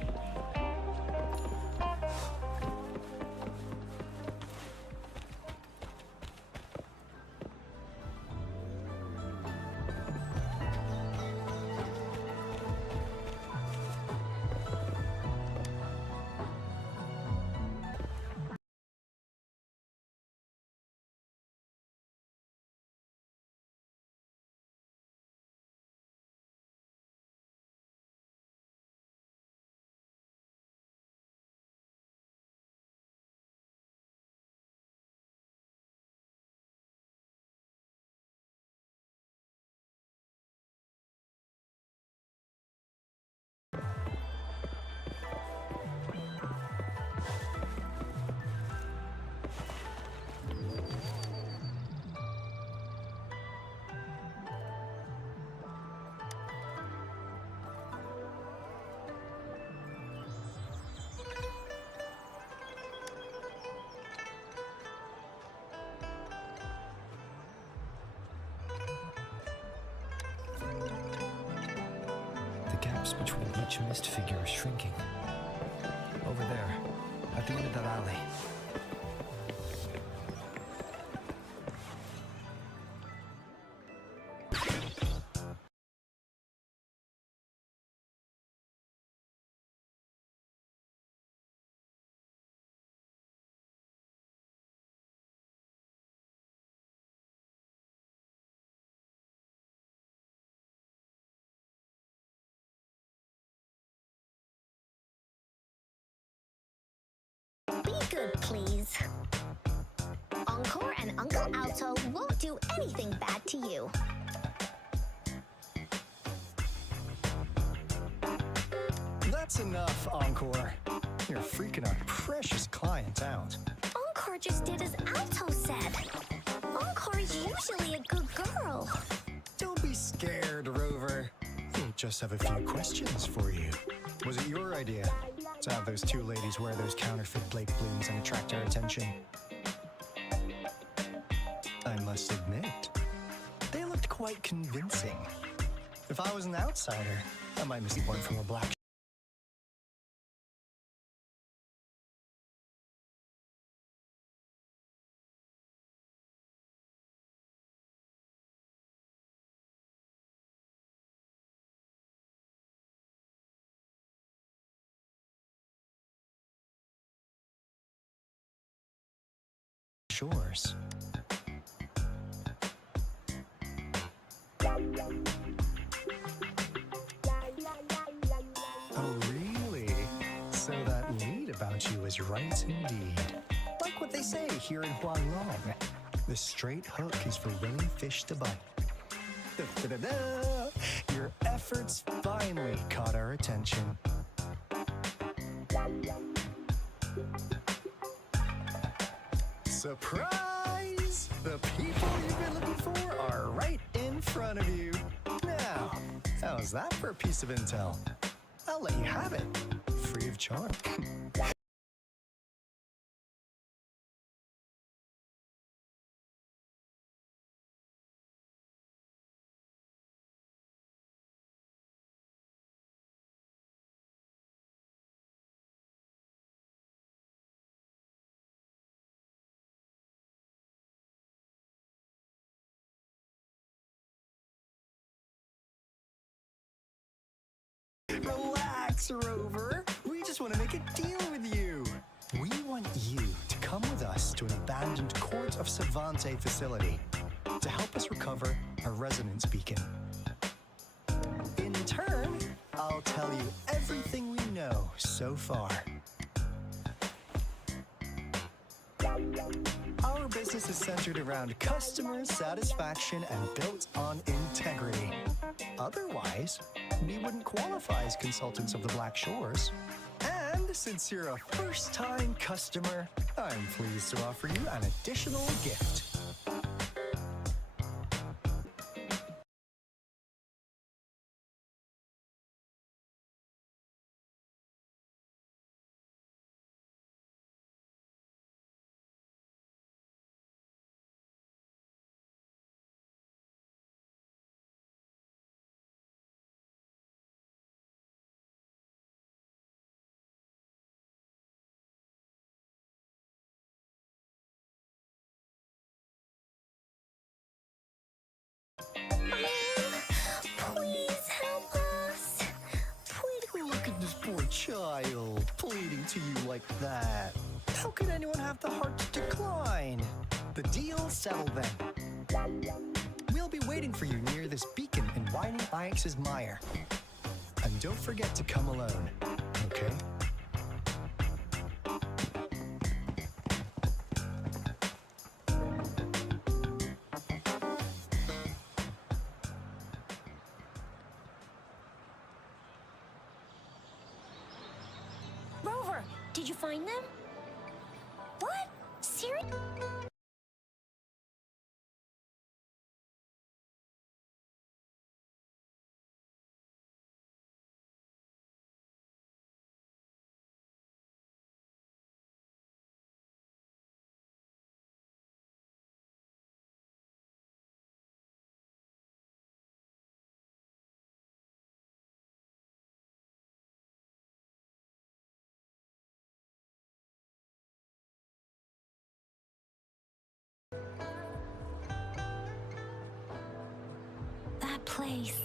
The gaps between each mist figure are shrinking. Over there, at the end of that alley. Be good, please. Encore and Uncle Alto won't do anything bad to you. That's enough, Encore. You're freaking our precious client out. Encore just did as Alto said. Encore's usually a good girl. Don't be scared, Rover. We just have a few questions for you. Was it your idea to have those two ladies wear those counterfeit Blake blooms and attract our attention? I must admit, they looked quite convincing. If I was an outsider, I might miss the point from a black shores. Oh, really? So that lead about you is right indeed. Like what they say here in Huanglong. The straight hook is for willing fish to bite. Da-da-da-da! Your efforts finally caught our attention. Surprise! The people you've been looking for are right in front of you. Now, how's that for a piece of intel? I'll let you have it, free of charge. Relax, Rover. We just want to make a deal with you. We want you to come with us to an abandoned Court of Savante facility to help us recover a resonance beacon. In turn, I'll tell you everything we know so far. Our business is centered around customer satisfaction and built on integrity. Otherwise, we wouldn't qualify as consultants of the Black Shores. And since you're a first-time customer, I'm pleased to offer you an additional gift. Please help us. Look at this poor child, pleading to you like that. How could anyone have the heart to decline? The deal's settled then. We'll be waiting for you near this beacon in Whining Ix's mire. And don't forget to come alone, okay? Rover, did you find them? What? Seriously? That place.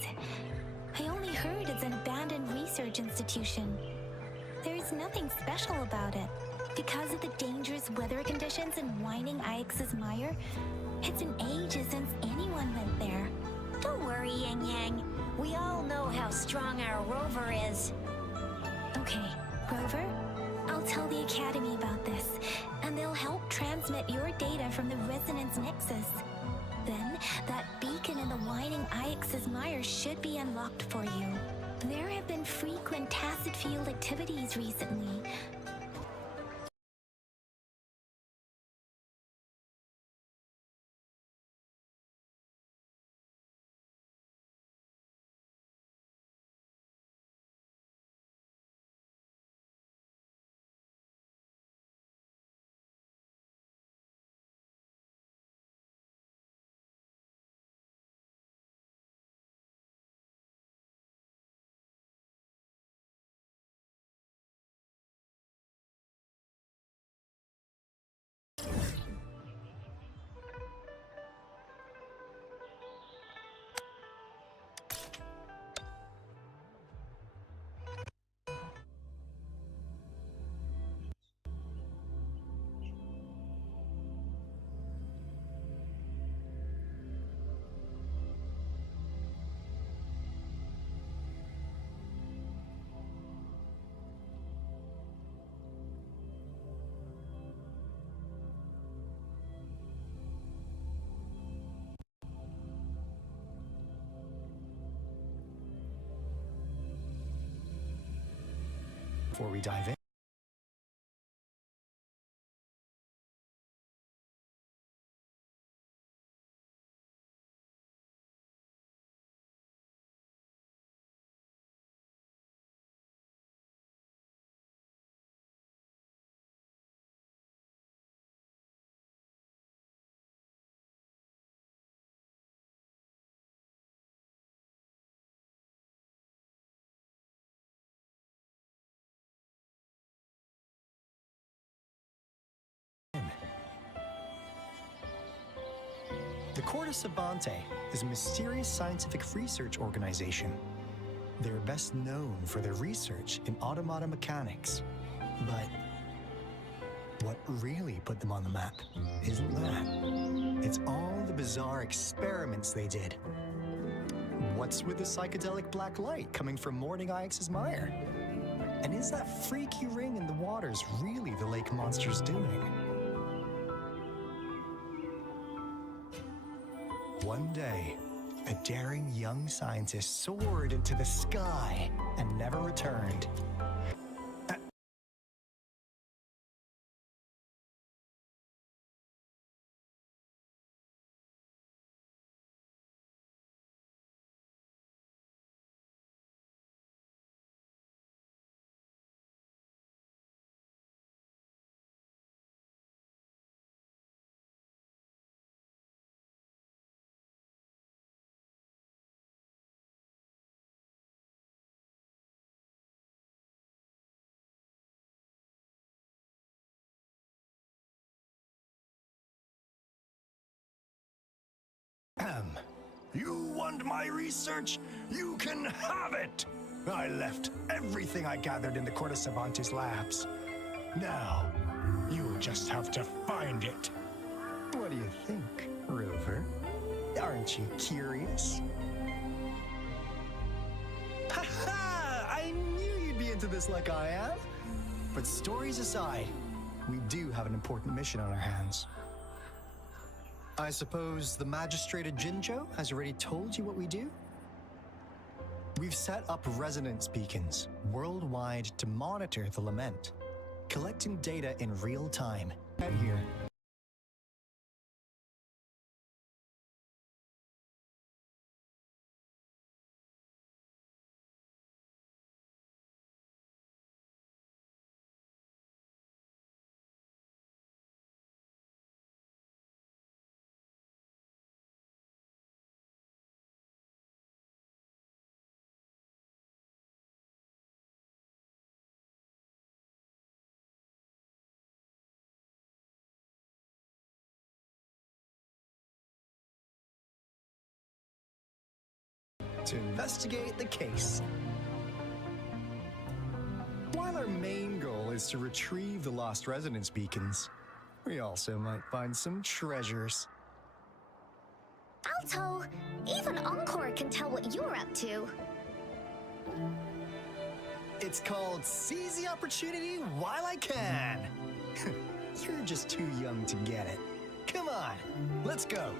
I only heard it's an abandoned research institution. There's nothing special about it. Because of the dangerous weather conditions in Whining Ix's mire, it's been ages since anyone went there. Don't worry, Yang Yang. We all know how strong our Rover is. Okay, Rover, I'll tell the Academy about this, and they'll help transmit your data from the Resonance Nexus. Then, that beacon in the Whining Ix's mire should be unlocked for you. There have been frequent tacit field activities recently. Before we dive in, the Court of Savante is a mysterious scientific research organization. They're best known for their research in automata mechanics. But what really put them on the map isn't that. It's all the bizarre experiments they did. What's with the psychedelic black light coming from Morning Ix's mire? And is that freaky ring in the waters really the lake monster's doing? One day, a daring young scientist soared into the sky and never returned. You want my research? You can have it! I left everything I gathered in the Cortesavantes labs. Now, you'll just have to find it. What do you think, Rover? Aren't you curious? Ha-ha! I knew you'd be into this like I am. But stories aside, we do have an important mission on our hands. I suppose the magistrate at Jinzhou has already told you what we do? We've set up resonance beacons worldwide to monitor the lament, collecting data in real time. And here. To investigate the case. While our main goal is to retrieve the lost resonance beacons, we also might find some treasures. Alto, even Encore can tell what you're up to. It's called Seize the Opportunity While I Can. You're just too young to get it. Come on, let's go.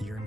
You're in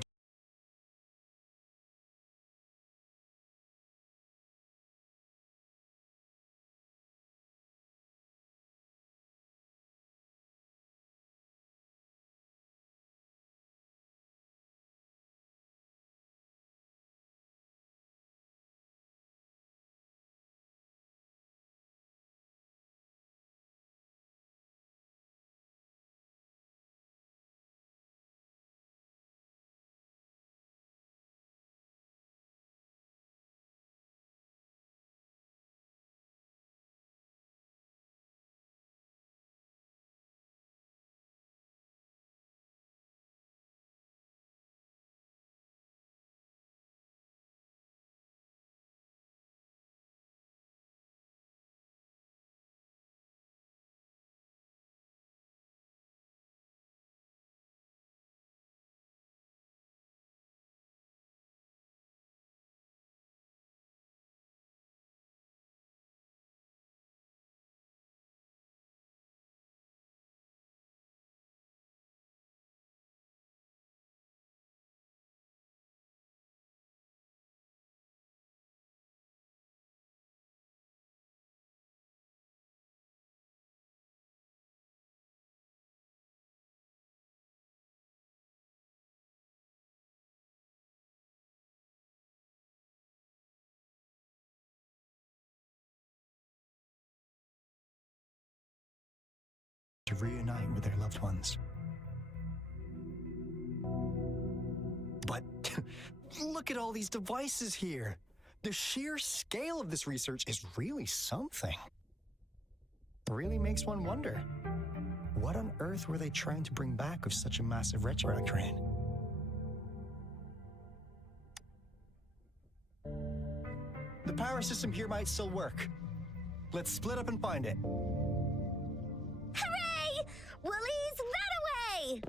to reunite with their loved ones. But look at all these devices here. The sheer scale of this research is really something. Really makes one wonder, what on earth were they trying to bring back with such a massive retro crane? The power system here might still work. Let's split up and find it. Hooray! Woolies, run away!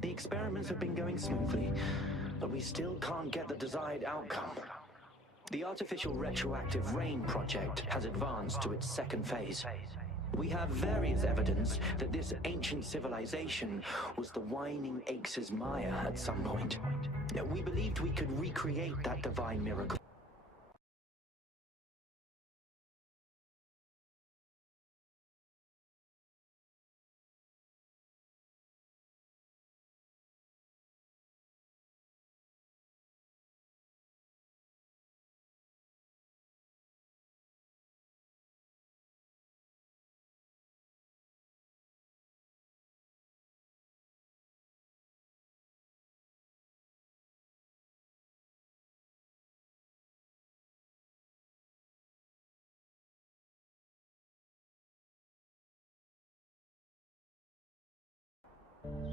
The experiments have been going smoothly, but we still can't get the desired outcome. The artificial retroactive rain project has advanced to its second phase. We have various evidence that this ancient civilization was the Whining Aches' Maya at some point. We believed we could recreate that divine miracle.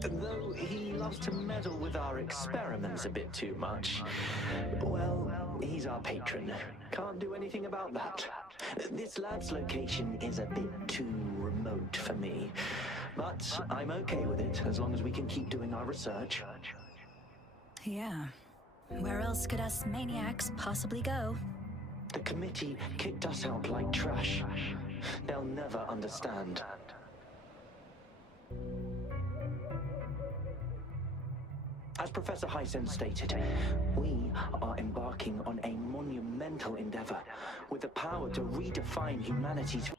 Though he loves to meddle with our experiments a bit too much, well, He's our patron. Can't do anything about that. This lab's location is a bit too remote for me. But I'm okay with it, as long as we can keep doing our research. Yeah. Where else could us maniacs possibly go? The committee kicked us out like trash. They'll never understand. As Professor Hyson stated, we are embarking on a monumental endeavor with the power to redefine humanity's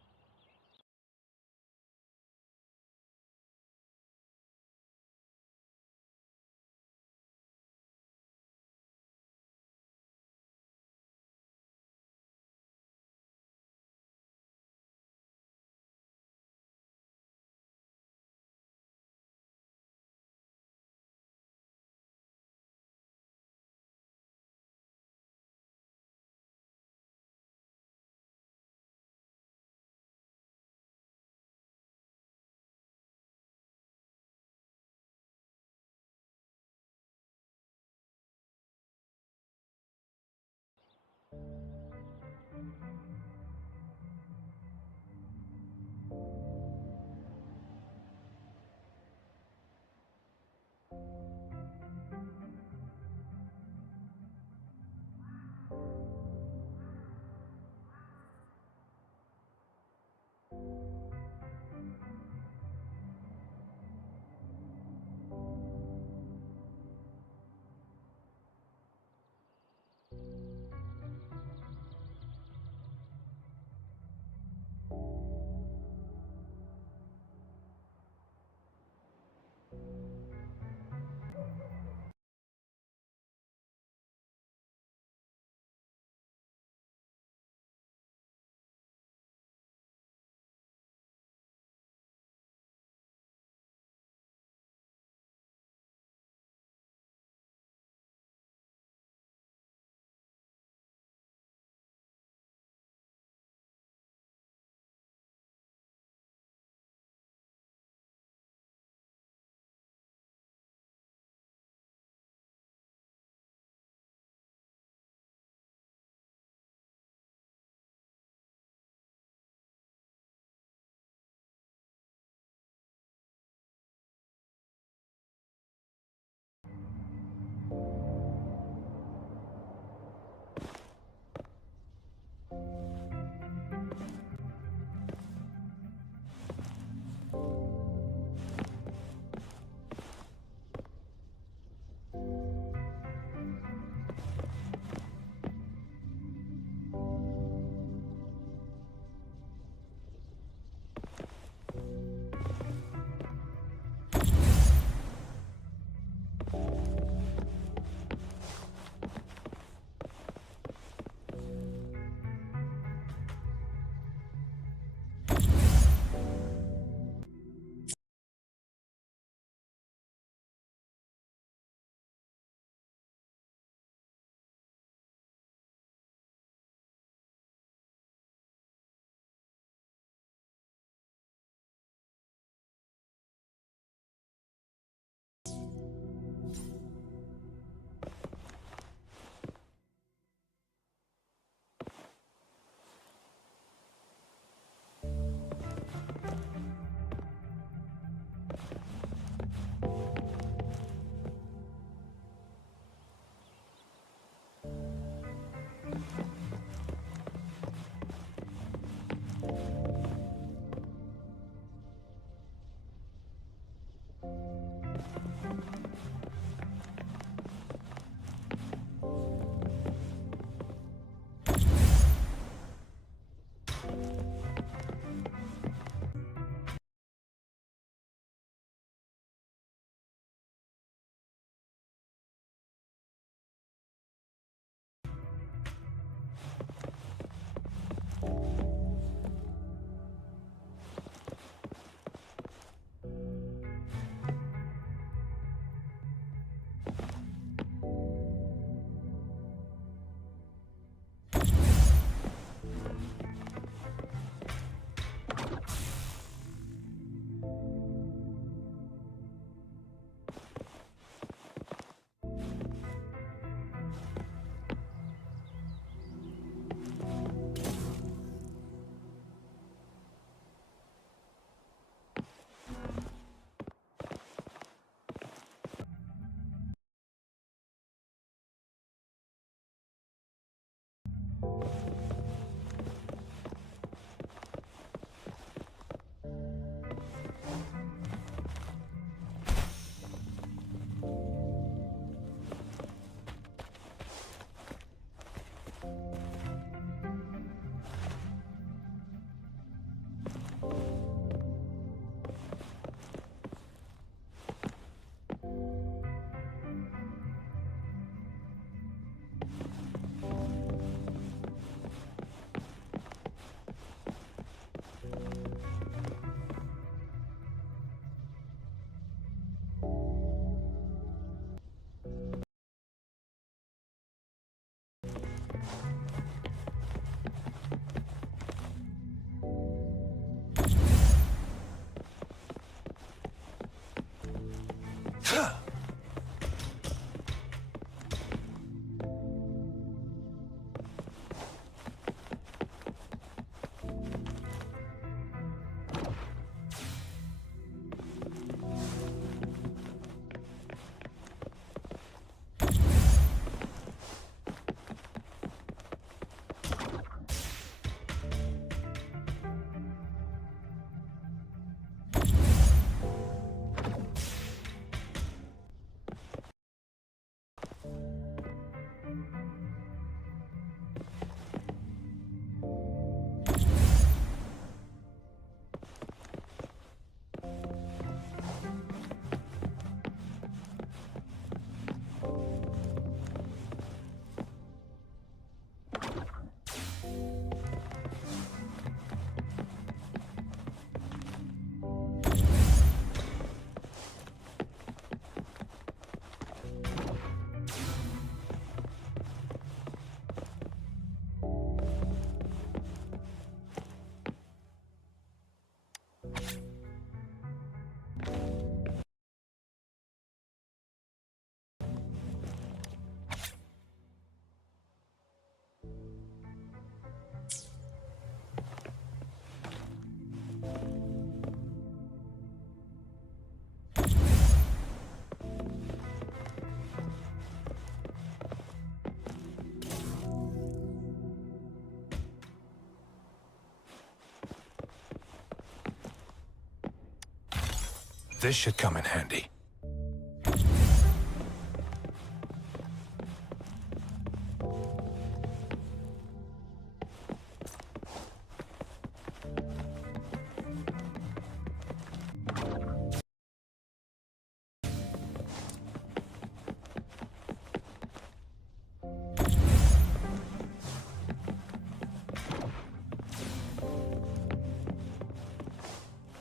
This should come in handy.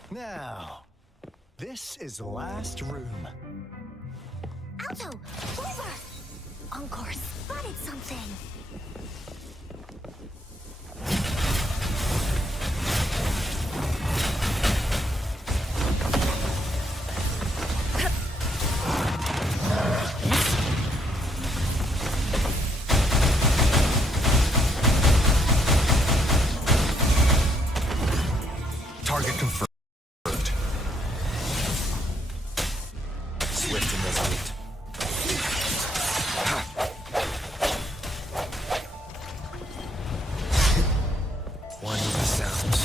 Now, this is the last room. Alto, over! Encore spotted something. Target confirmed. Swift and resolute. One with the sounds.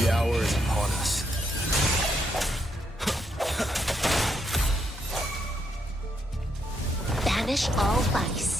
The hour is upon us. Banish all vice.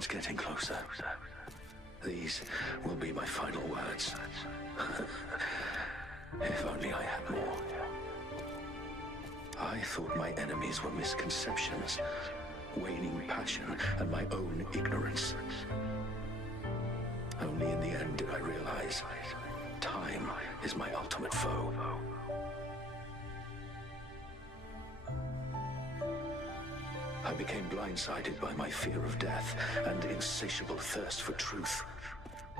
It's getting closer. These will be my final words. If only I had more. I thought my enemies were misconceptions, waning passion, and my own ignorance. Only in the end did I realize time is my ultimate foe. I became blindsided by my fear of death and insatiable thirst for truth,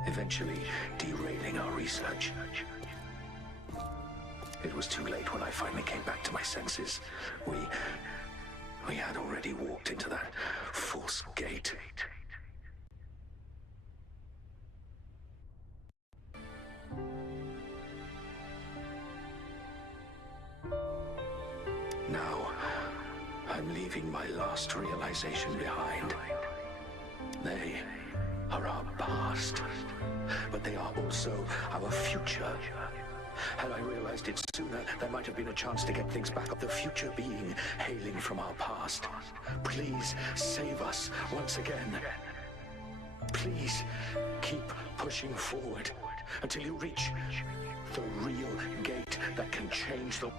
eventually derailing our research. It was too late when I finally came back to my senses. We had already walked into that false gate. I'm leaving my last realization behind. They are our past, but they are also our future. Had I realized it sooner, there might have been a chance to get things back up. The future being hailing from our past. Please save us once again. Please keep pushing forward until you reach the real gate that can change the...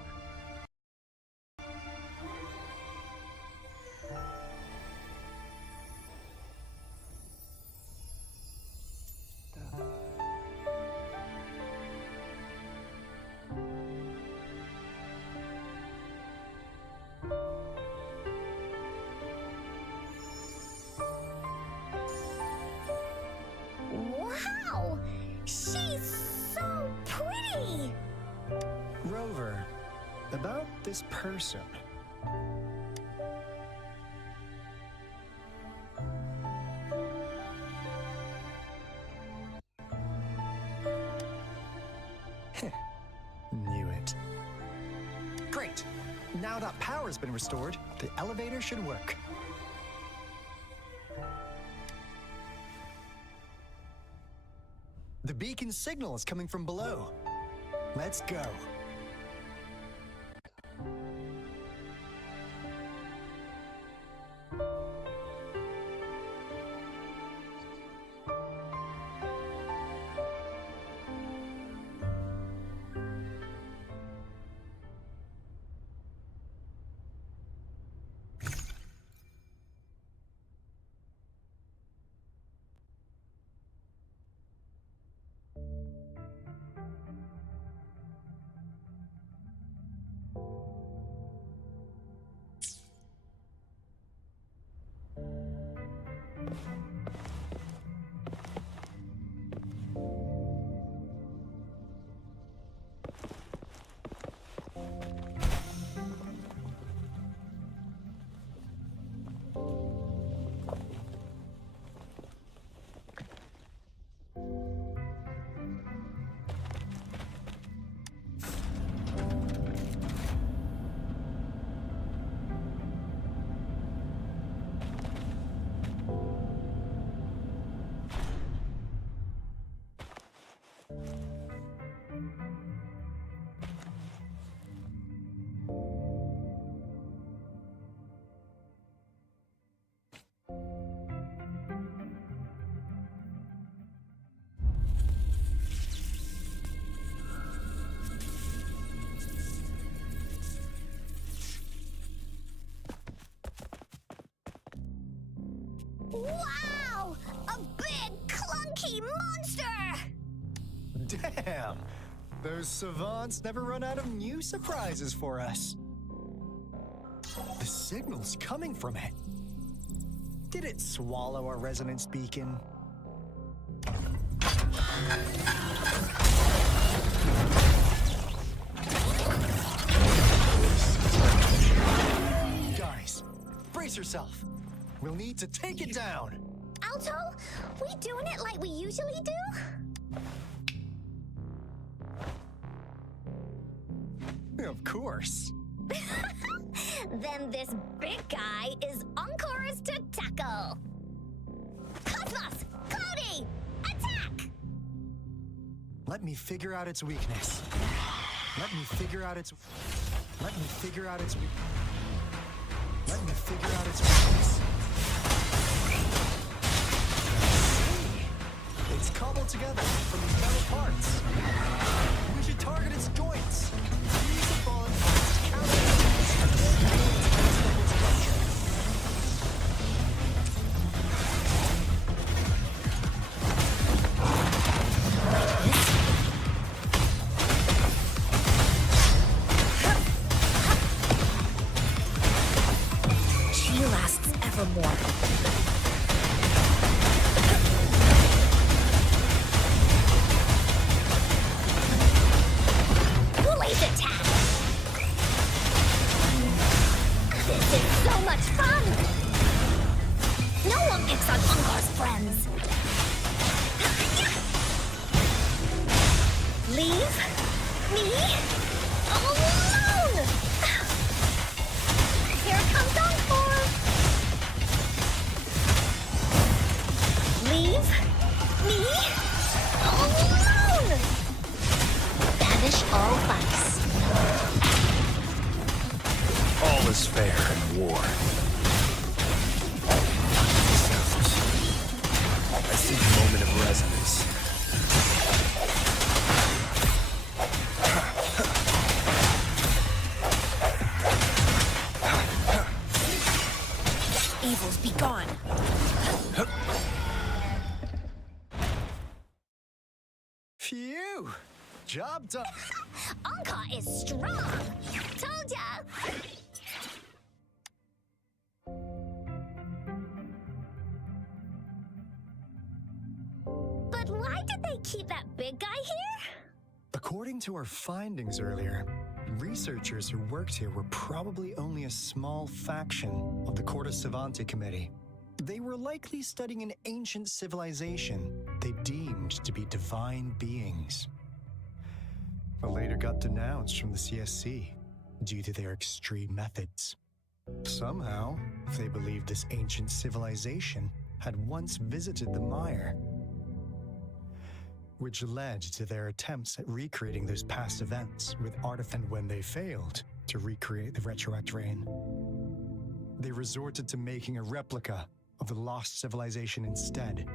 Wow! She's so pretty! Rover, about this person. Knew it. Great! Now that power's been restored, the elevator should work. The beacon signal is coming from below. Let's go. Wow! A big, clunky monster! Damn! Those savants never run out of new surprises for us. The signal's coming from it. Did it swallow our resonance beacon? Guys, brace yourself. We'll need to take it down. Alto, we doing it like we usually do? Of course. Then this big guy is Encore's to tackle. Cosmos! Cloudy! Attack! Let me figure out its weakness. Let me figure out its weakness. It's cobbled together from these metal parts. We should target its joints. Use the fallen parts to counter its structure. She lasts evermore. Attack! This is so much fun! No one picks on Encore's friends. Leave me alone! Here comes Encore! is fair in war. I see the moment of resonance. Evils be gone. Phew! Job done. Anka is strong. Told ya. But why did they keep that big guy here? According to our findings earlier, researchers who worked here were probably only a small faction of the Corte Savante Committee. They were likely studying an ancient civilization they deemed to be divine beings, but later got denounced from the CSC due to their extreme methods. Somehow, they believed this ancient civilization had once visited the mire, which led to their attempts at recreating those past events with artifacts. And when they failed to recreate the retroact rain, they resorted to making a replica of the lost civilization instead.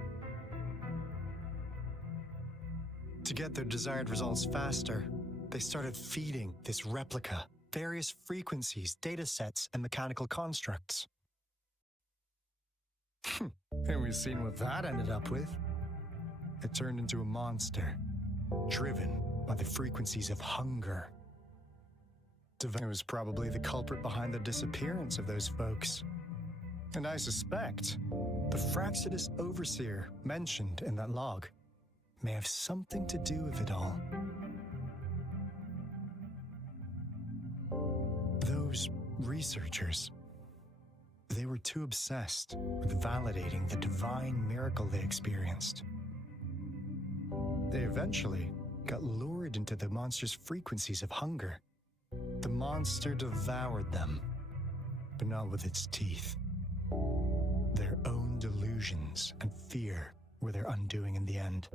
To get their desired results faster, they started feeding this replica various frequencies, data sets, and mechanical constructs. And we've seen what that ended up with. It turned into a monster, driven by the frequencies of hunger. It was probably the culprit behind the disappearance of those folks. And I suspect the Fraxidus Overseer mentioned in that log may have something to do with it all. Those researchers, they were too obsessed with validating the divine miracle they experienced. They eventually got lured into the monster's frequencies of hunger. The monster devoured them, but not with its teeth. Their own delusions and fear were their undoing in the end.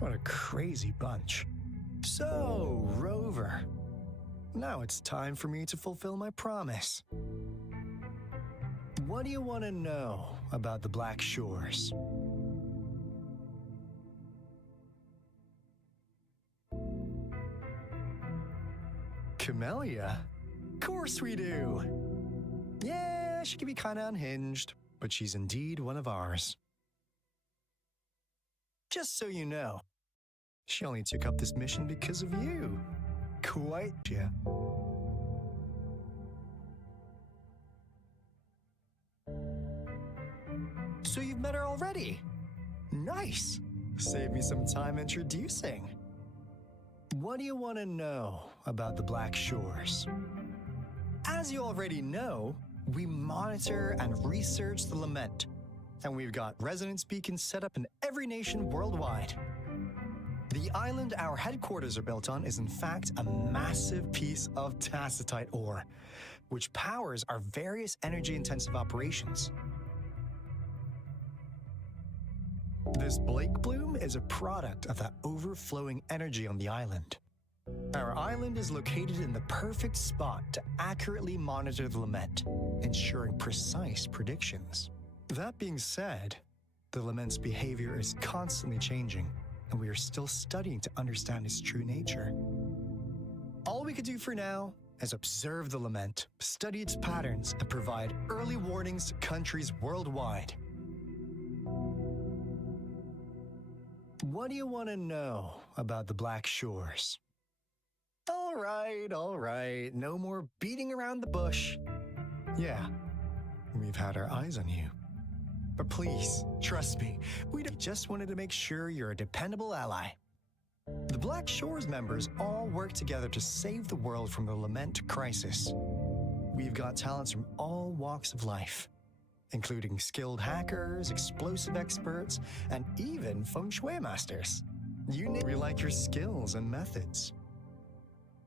What a crazy bunch. So, Rover, now it's time for me to fulfill my promise. What do you want to know about the Black Shores? Camellia? Of course we do! Yeah, she can be kinda unhinged, but she's indeed one of ours. Just so you know, she only took up this mission because of you. Quite, yeah. So you've met her already? Nice! Save me some time introducing. What do you want to know about the Black Shores? As you already know, we monitor and research the Lament, and we've got resonance beacons set up in every nation worldwide. The island our headquarters are built on is in fact a massive piece of tacitite ore, which powers our various energy-intensive operations. This Blake Bloom is a product of that overflowing energy on the island. Our island is located in the perfect spot to accurately monitor the Lament, ensuring precise predictions. That being said, the Lament's behavior is constantly changing, and we are still studying to understand its true nature. All we can do for now is observe the Lament, study its patterns, and provide early warnings to countries worldwide. What do you want to know about the Black Shores? All right, no more beating around the bush. Yeah, we've had our eyes on you. But please, trust me, we just wanted to make sure you're a dependable ally. The Black Shores members all work together to save the world from the Lament crisis. We've got talents from all walks of life, including skilled hackers, explosive experts, and even feng shui masters. We like your skills and methods.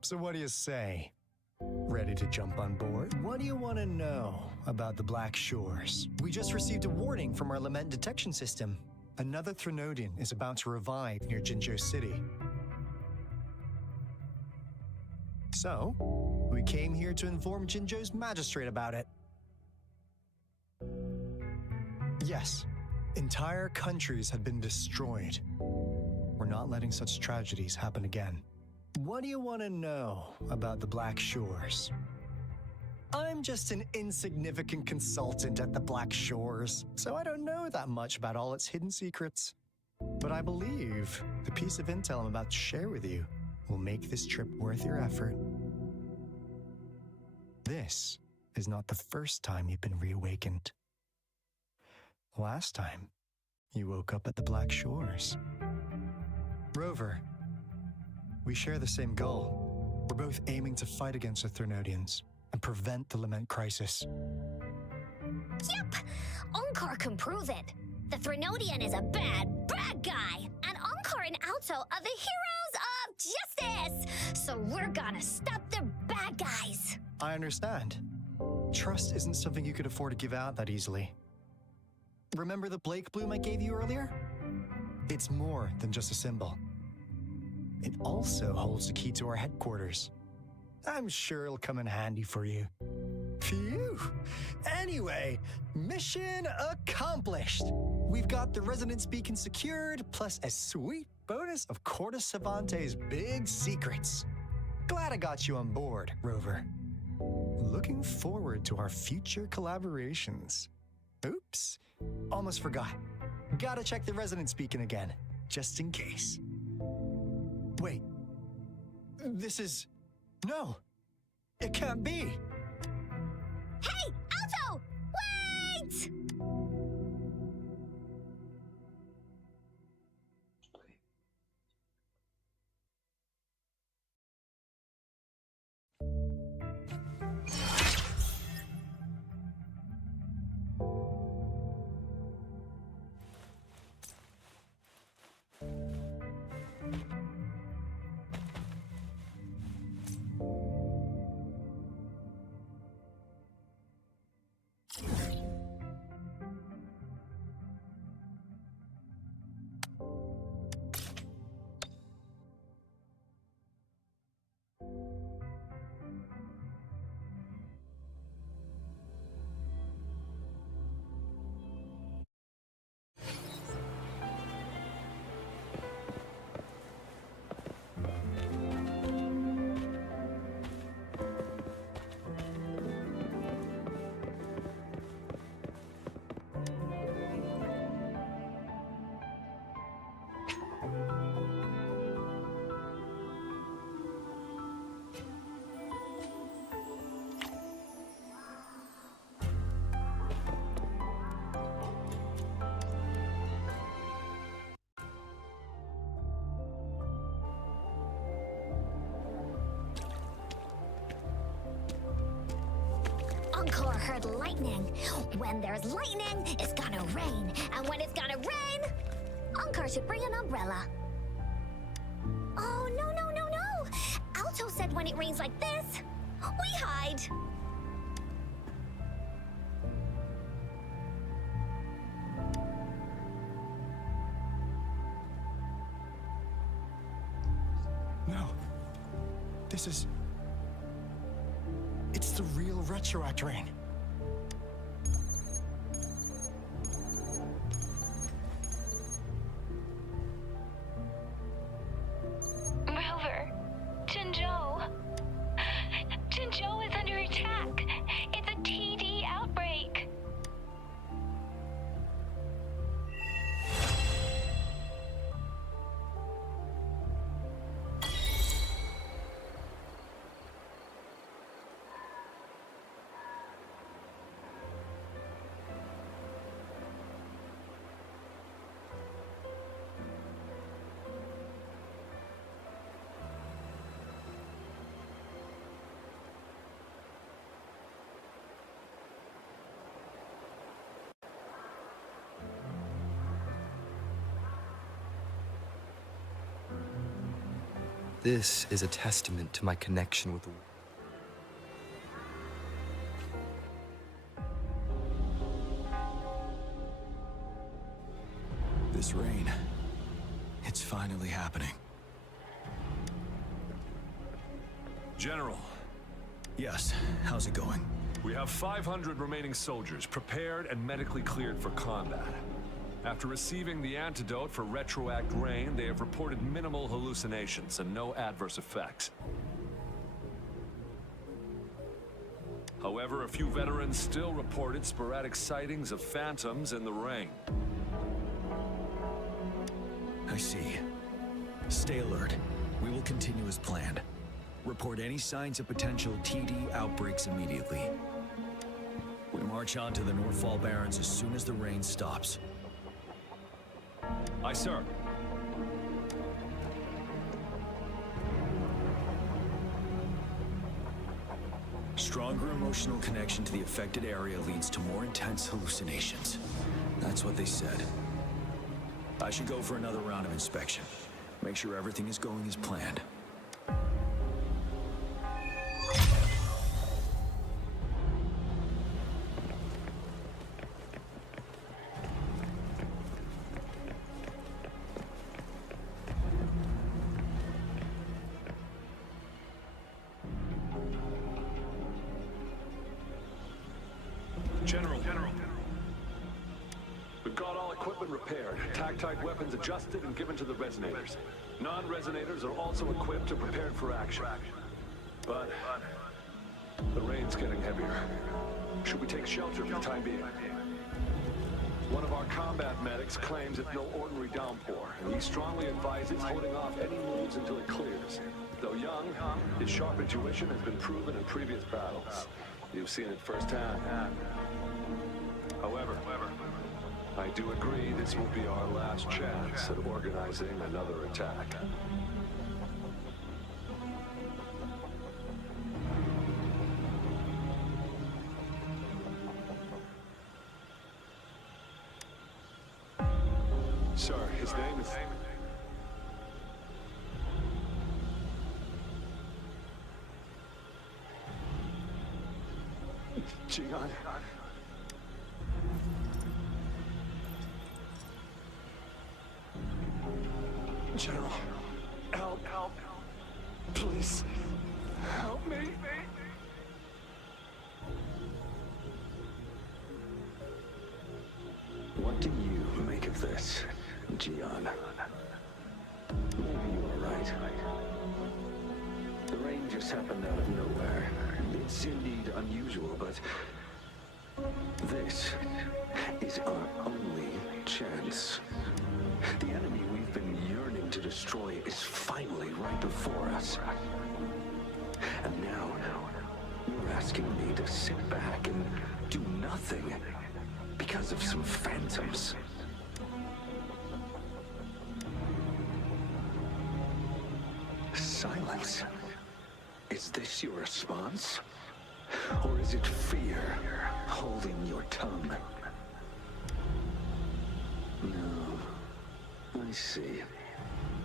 So what do you say? Ready to jump on board? What do you want to know about the Black Shores? We just received a warning from our Lament detection system. Another Threnodian is about to revive near Jinzhou City. So, we came here to inform Jinzhou's magistrate about it. Yes, entire countries have been destroyed. We're not letting such tragedies happen again. What do you want to know about the Black Shores? I'm just an insignificant consultant at the Black Shores, so I don't know that much about all its hidden secrets. But I believe the piece of intel I'm about to share with you will make this trip worth your effort. This is not the first time you've been reawakened. Last time, you woke up at the Black Shores. Rover, we share the same goal. We're both aiming to fight against the Threnodians and prevent the Lament crisis. Yep! Onkar can prove it. The Threnodian is a bad, bad guy, and Onkar and Alto are the heroes of justice! So we're gonna stop the bad guys! I understand. Trust isn't something you could afford to give out that easily. Remember the Blake Bloom I gave you earlier? It's more than just a symbol. It also holds the key to our headquarters. I'm sure it'll come in handy for you. Phew! Anyway, mission accomplished! We've got the resonance beacon secured, plus a sweet bonus of Cortes Cervantes' big secrets. Glad I got you on board, Rover. Looking forward to our future collaborations. Oops, almost forgot. Gotta check the resonance beacon again, just in case. Wait, this is... No, it can't be. Hey, Alto! Wait! Onkar heard lightning. When there's lightning, it's gonna rain. And when it's gonna rain, Onkar should bring an umbrella. Oh, no. Alto said when it rains like this, we hide. No. This is... It's the real Retroact rain. Rover, Jinzhou. Jinzhou is under attack. It's a TD outbreak. This is a testament to my connection with the world. This rain, it's finally happening. General. Yes, how's it going? We have 500 remaining soldiers prepared and medically cleared for combat. After receiving the antidote for retroact rain, they have reported minimal hallucinations and no adverse effects. However, a few veterans still reported sporadic sightings of phantoms in the rain. I see. Stay alert. We will continue as planned. Report any signs of potential TD outbreaks immediately. We march on to the Northfall Barrens as soon as the rain stops. Aye, sir. Stronger emotional connection to the affected area leads to more intense hallucinations. That's what they said. I should go for another round of inspection. Make sure everything is going as planned. General. We've got all equipment repaired, tactite weapons adjusted and given to the resonators. Non-resonators are also equipped and prepared for action. But the rain's getting heavier. Should we take shelter for the time being? One of our combat medics claims it's no ordinary downpour, and he strongly advises holding off any moves until it clears. Though young, his sharp intuition has been proven in previous battles. You've seen it firsthand. However, I do agree this will be our last chance at organizing another attack. Sir, his name is... Jian. General, help, please, help me. What do you make of this, Jian? Maybe you're right. The rain just happened out of nowhere. It's indeed unusual, but this is our only chance. The enemy we've been yearning to destroy is finally right before us. And now, you're asking me to sit back and do nothing because of some phantoms. Silence. Is this your response? Or is it fear holding your tongue? No. I see.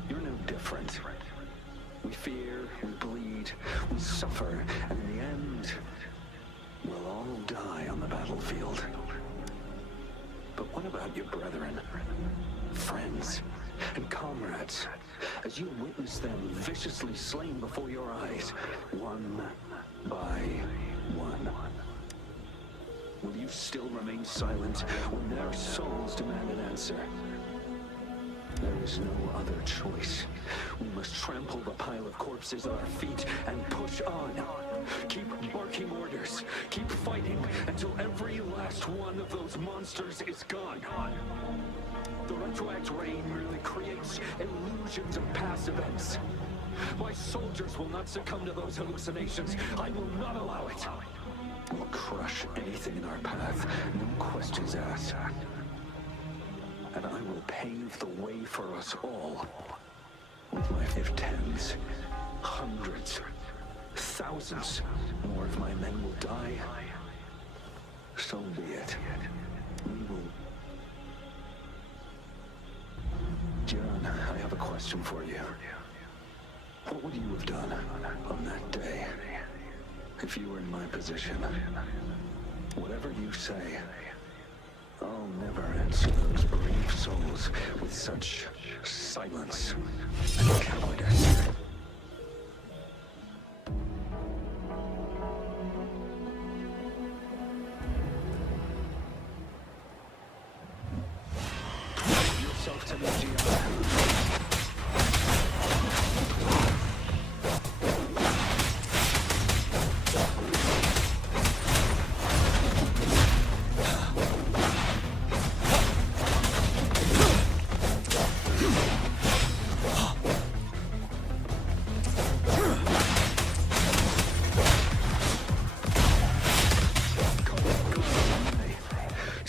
You're no different. We fear, we bleed, we suffer, and in the end, we'll all die on the battlefield. But what about your brethren, friends, and comrades, as you witness them viciously slain before your eyes, one by one? Will you still remain silent when their souls demand an answer? There is no other choice. We must trample the pile of corpses at our feet and push on. Keep barking orders. Keep fighting until every last one of those monsters is gone. The retroact rain merely creates illusions of past events. My soldiers will not succumb to those hallucinations. I will not allow it. We'll crush anything in our path, no questions asked. And I will pave the way for us all. With my if tens, hundreds, thousands more of my men will die, so be it. We will... Jian, I have a question for you. What would you have done on that day if you were in my position? Whatever you say, I'll never answer those brave souls with such silence and cowardice.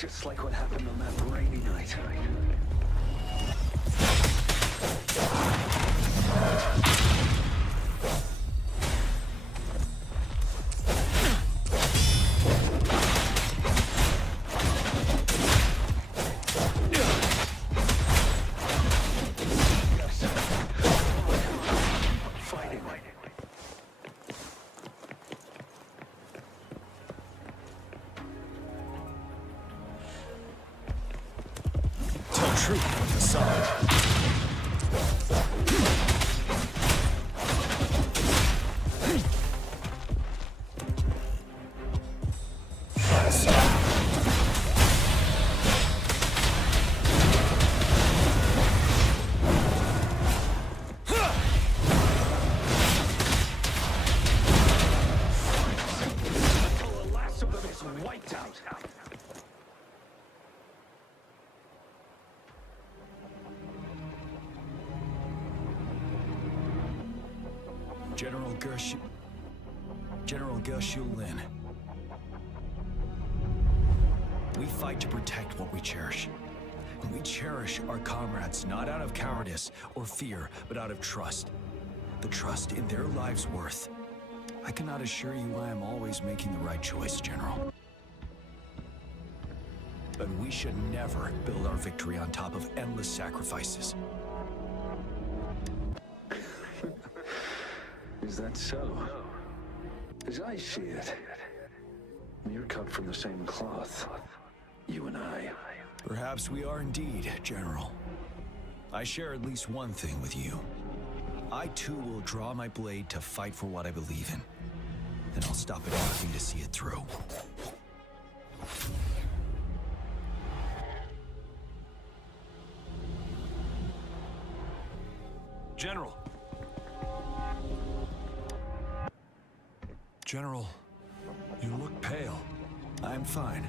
Just like what happened on that rainy night. General Gershu Lin. We fight to protect what we cherish. And we cherish our comrades not out of cowardice or fear, but out of trust. The trust in their lives' worth. I cannot assure you I am always making the right choice, General. But we should never build our victory on top of endless sacrifices. Is that so? As I see it, you're cut from the same cloth, you and I. Perhaps we are indeed, General. I share at least one thing with you. I too will draw my blade to fight for what I believe in. And I'll stop at nothing to see it through. General. General, you look pale. I'm fine.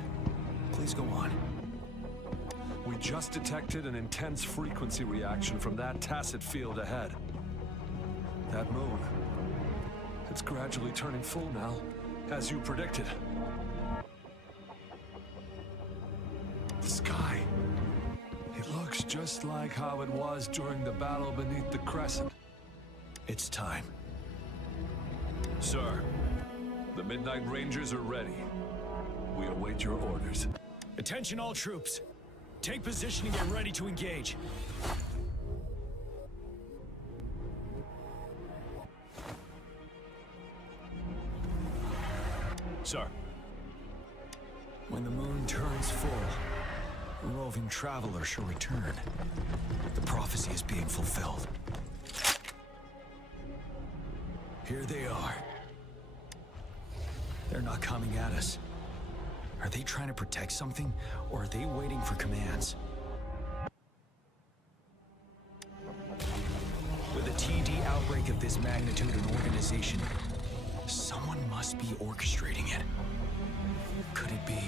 Please go on. We just detected an intense frequency reaction from that tacit field ahead. That moon. It's gradually turning full now, as you predicted. The sky. It looks just like how it was during the battle beneath the crescent. It's time. Sir, the Midnight Rangers are ready. We await your orders. Attention all troops. Take position and get ready to engage. Sir. When the moon turns full, a roving traveler shall return. The prophecy is being fulfilled. Here they are. They're not coming at us. Are they trying to protect something, or are they waiting for commands? With a TD outbreak of this magnitude and organization, someone must be orchestrating it. Could it be?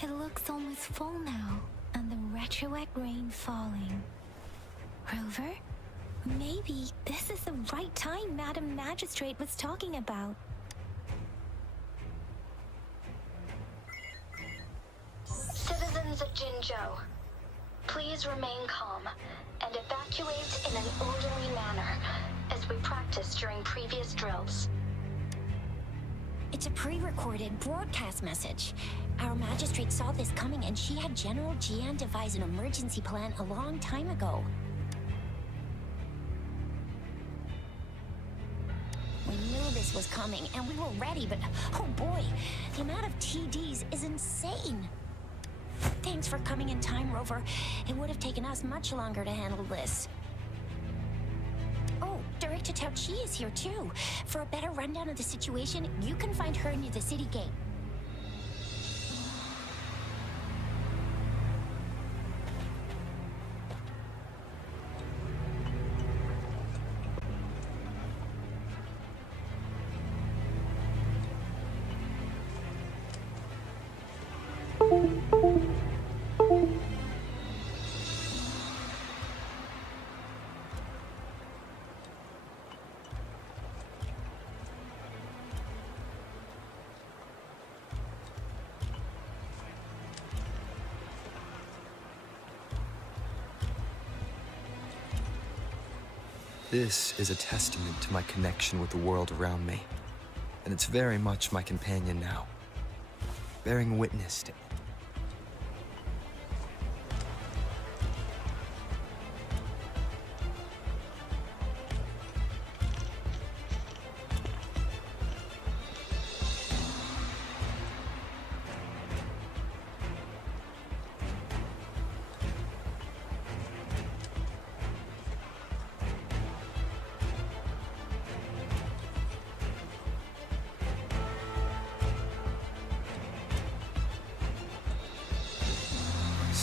It looks almost full now, and the retroact rain falling. Rover, maybe this is the right time Madam Magistrate was talking about. Citizens of Jinzhou, please remain calm and evacuate in an orderly manner, as we practiced during previous drills. It's a pre-recorded broadcast message. Our magistrate saw this coming and she had General Jian devise an emergency plan a long time ago. We knew this was coming and we were ready, but oh boy, the amount of TDs is insane. Thanks for coming in time, Rover. It would have taken us much longer to handle this. Oh, Director Tao Chi is here too. For a better rundown of the situation, you can find her near the city gate. This is a testament to my connection with the world around me, and it's very much my companion now, bearing witness to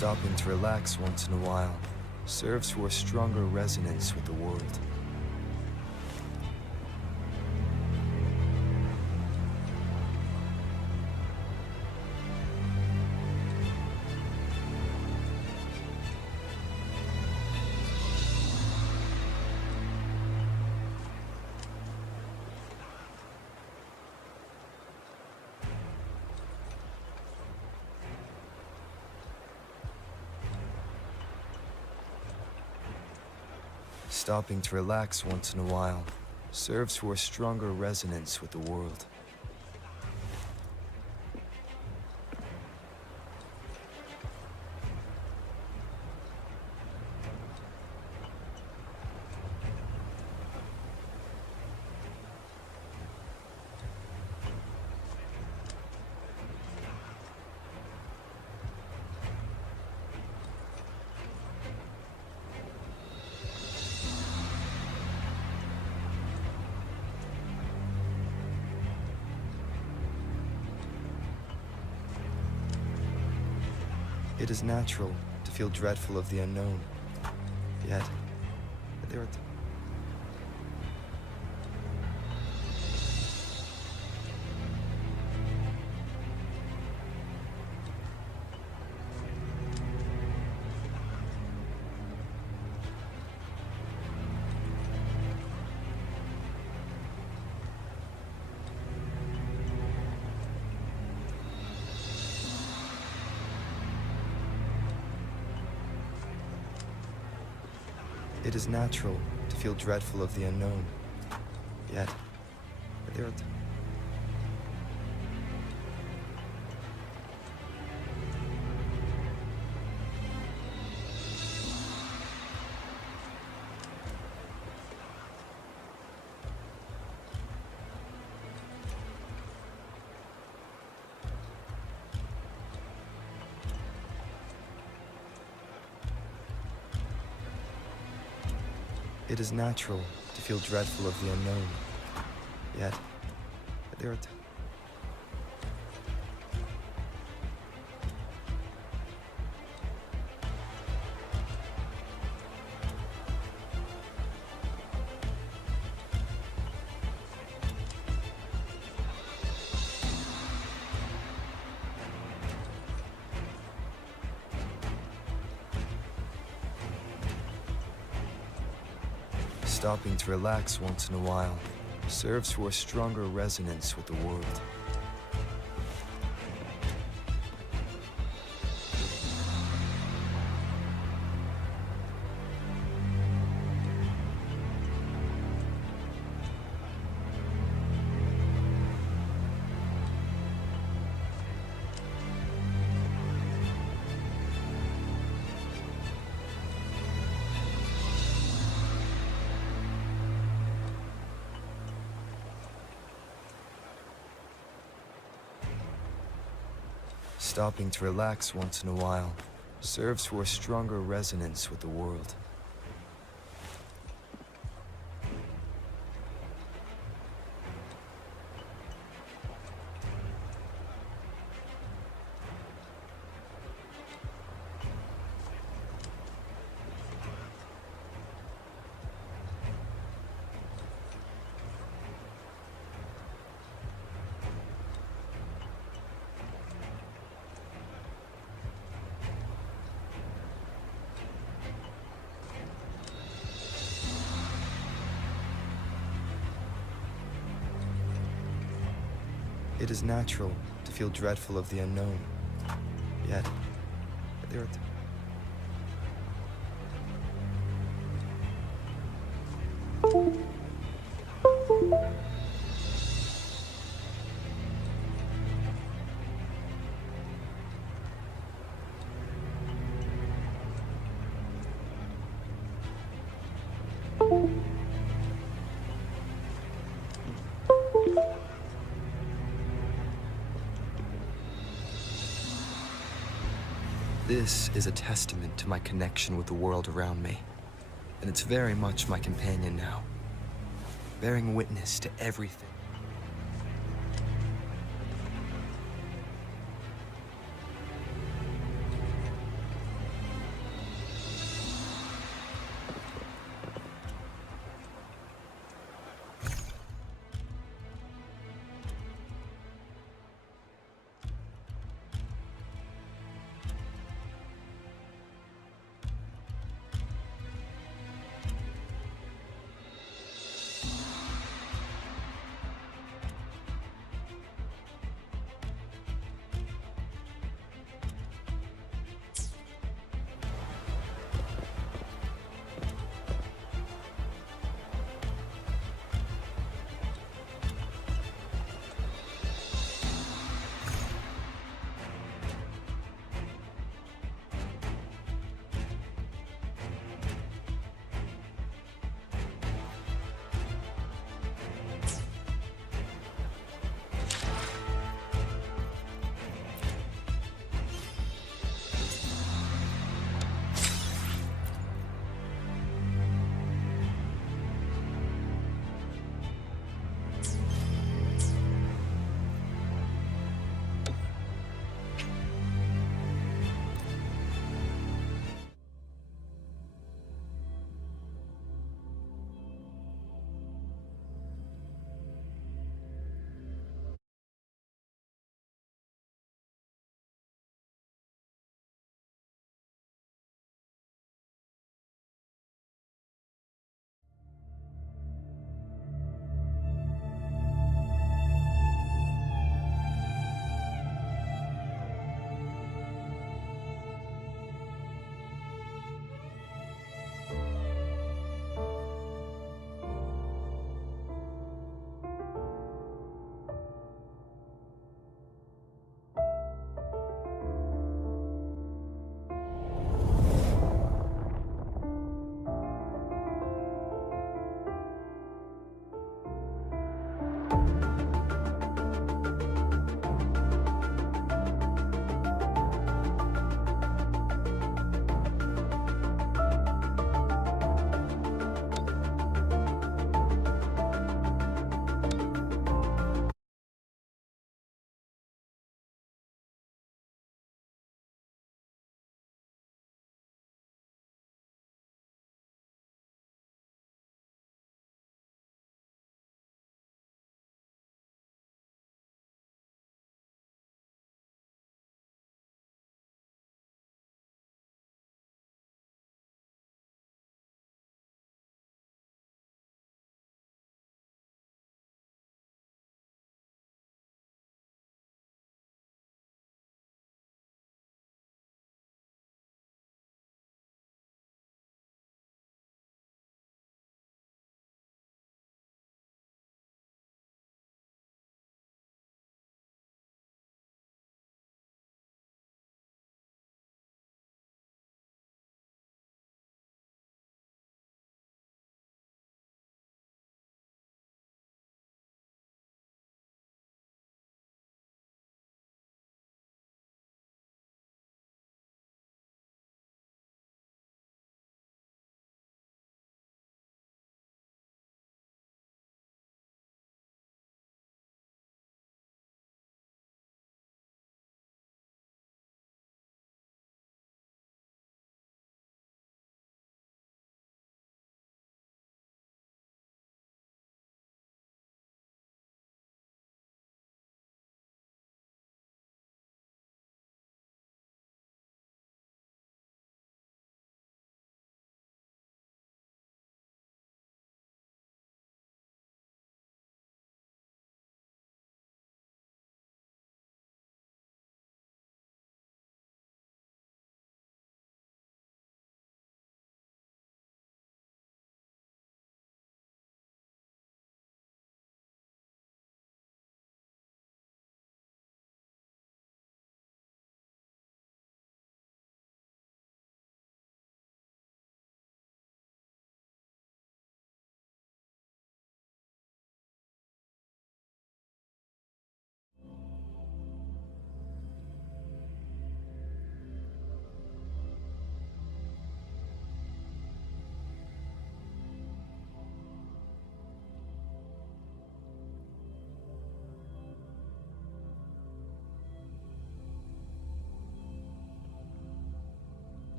stopping to relax once in a while serves for a stronger resonance with the world. Stopping to relax once in a while serves for a stronger resonance with the world. It is natural to feel dreadful of the unknown, yet there are It is natural to feel dreadful of the unknown, yet there are It is natural to feel dreadful of the unknown, yet there are Stopping to relax once in a while serves for a stronger resonance with the world. Stopping to relax once in a while serves for a stronger resonance with the world. It is natural to feel dreadful of the unknown, yet there are This is a testament to my connection with the world around me, and it's very much my companion now, bearing witness to everything.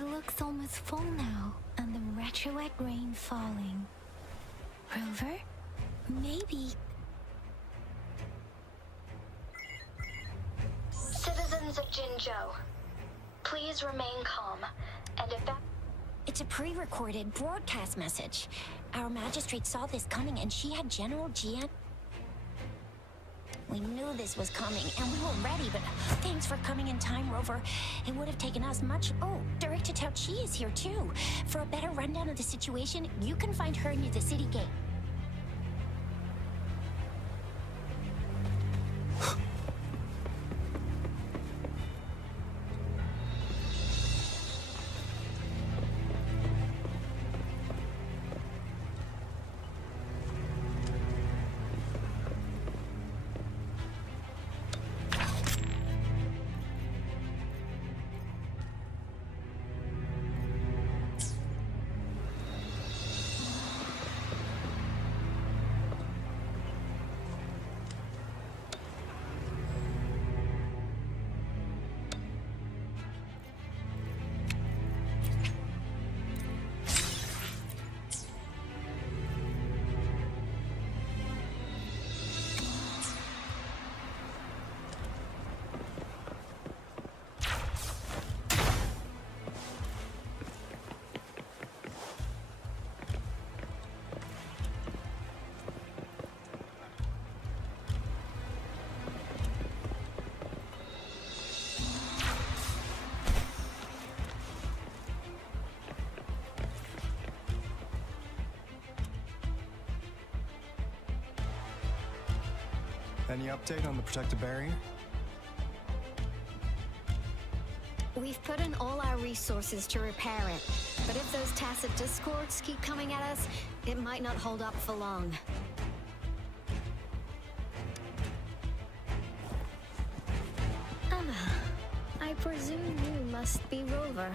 It looks almost full now, and the retroact rain falling. Rover? Maybe. Citizens of Jinzhou, please remain calm and It's a pre-recorded broadcast message. Our magistrate saw this coming and she had General Jian. We knew this was coming and we were ready, but thanks for coming in time, Rover. It would have taken us much... Oh, Director Tao Chi is here too. For a better rundown of the situation, you can find her near the city gate. Any update on the protective barrier? We've put in all our resources to repair it, but if those tacit discords keep coming at us, it might not hold up for long. I presume you must be Rover.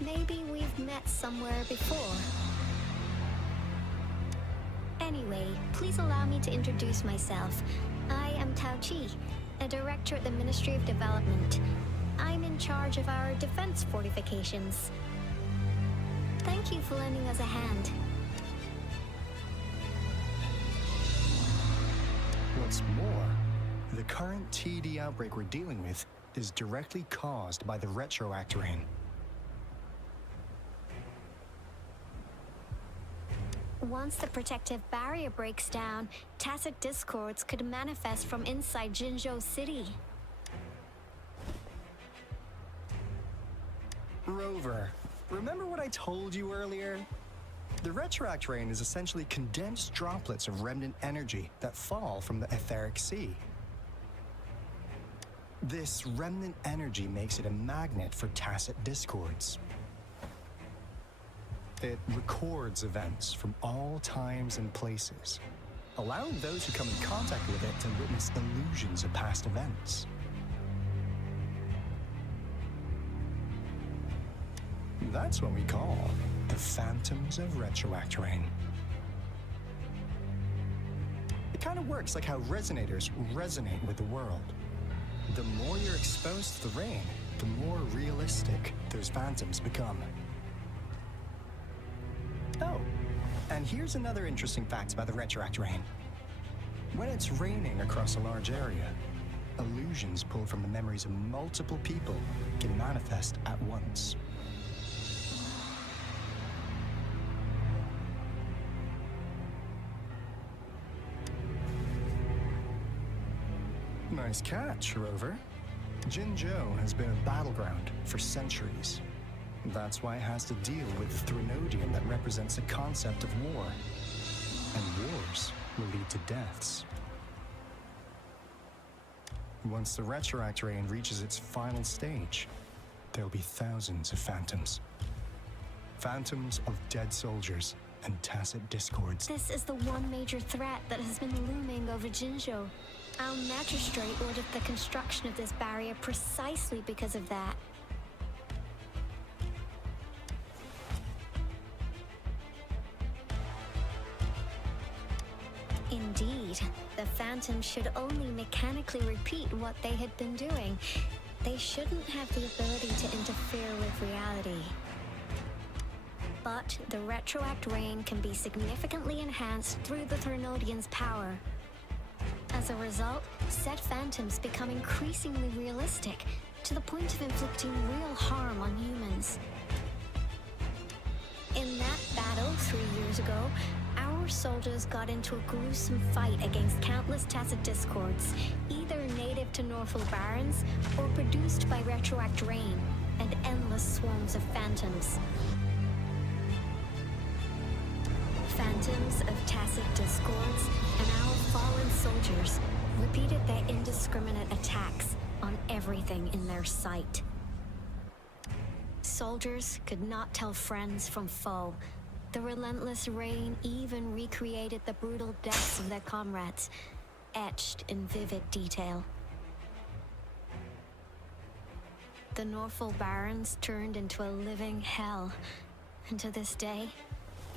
Maybe we've met somewhere before. Anyway, please allow me to introduce myself. I am Tao Chi, a director at the Ministry of Development. I'm in charge of our defense fortifications. Thank you for lending us a hand. What's more, the current TD outbreak we're dealing with is directly caused by the retroact rain. Once the protective barrier breaks down, tacit discords could manifest from inside Jinzhou City. Rover, remember what I told you earlier? The retroact rain is essentially condensed droplets of remnant energy that fall from the etheric sea. This remnant energy makes it a magnet for tacit discords. It records events from all times and places, allowing those who come in contact with it to witness illusions of past events. That's what we call the phantoms of retroact rain. It kind of works like how resonators resonate with the world. The more you're exposed to the rain, the more realistic those phantoms become. Oh, and here's another interesting fact about the retroact rain. When it's raining across a large area, illusions pulled from the memories of multiple people can manifest at once. Nice catch, Rover. Jinzhou has been a battleground for centuries. That's why it has to deal with the Threnodium that represents the concept of war. And wars will lead to deaths. Once the retroact rain reaches its final stage, there'll be thousands of phantoms. Phantoms of dead soldiers and tacit discords. This is the one major threat that has been looming over Jinzhou. Our magistrate ordered the construction of this barrier precisely because of that. Indeed, the phantoms should only mechanically repeat what they had been doing. They shouldn't have the ability to interfere with reality. But the retroact rain can be significantly enhanced through the Threnodian's power. As a result, said phantoms become increasingly realistic, to the point of inflicting real harm on humans. In that battle 3 years ago, our soldiers got into a gruesome fight against countless tacit discords, either native to Northel Barrens or produced by retroact rain and endless swarms of phantoms. Phantoms of tacit discords and our fallen soldiers repeated their indiscriminate attacks on everything in their sight. Soldiers could not tell friends from foe. The relentless rain even recreated the brutal deaths of their comrades, etched in vivid detail. The Northel Barrens turned into a living hell, and to this day,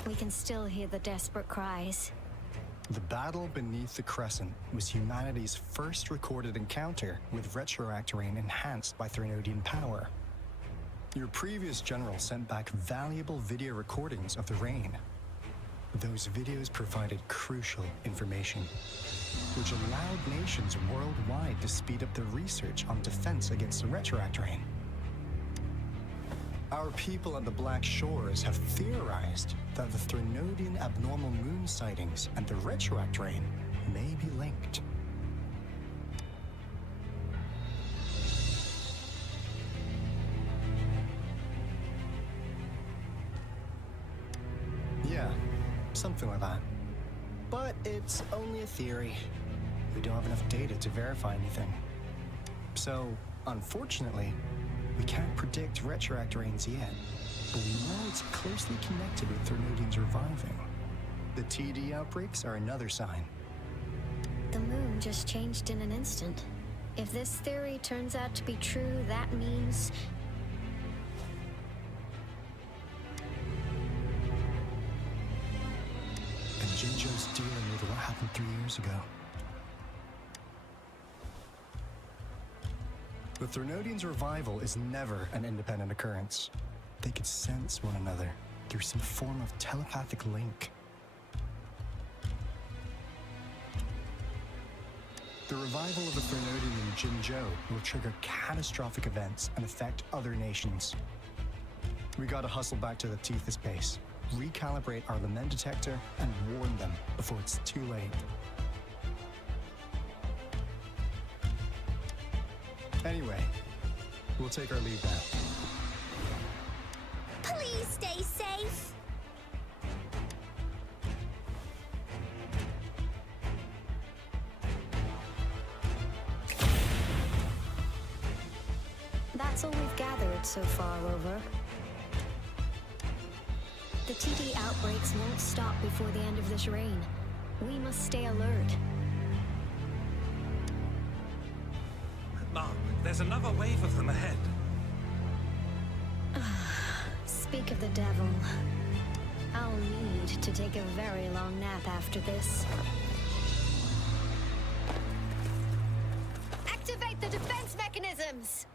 we can still hear the desperate cries. The battle beneath the Crescent was humanity's first recorded encounter with retroact rain enhanced by Threnodian power. Your previous general sent back valuable video recordings of the rain. Those videos provided crucial information, which allowed nations worldwide to speed up their research on defense against the retroact rain. Our people on the Black Shores have theorized that the Threnodian abnormal moon sightings and the retroact rain may be linked. Yeah, something like that. But it's only a theory. We don't have enough data to verify anything. So, unfortunately, we can't predict retroact rains yet, but we know it's closely connected with Threnodians reviving. The TD outbreaks are another sign. The moon just changed in an instant. If this theory turns out to be true, that means... And Jinzhou's dealing with what happened 3 years ago. The Threnodians' revival is never an independent occurrence. They could sense one another through some form of telepathic link. The revival of the Threnodian in Jinzhou will trigger catastrophic events and affect other nations. We gotta hustle back to the Tethys base, recalibrate our lament detector, and warn them before it's too late. Anyway, we'll take our leave now. Please stay safe. That's all we've gathered so far, Rover. The TD outbreaks won't stop before the end of this reign. We must stay alert. Mom, there's another wave of them ahead. Speak of the devil. I'll need to take a very long nap after this. Activate the defense mechanisms!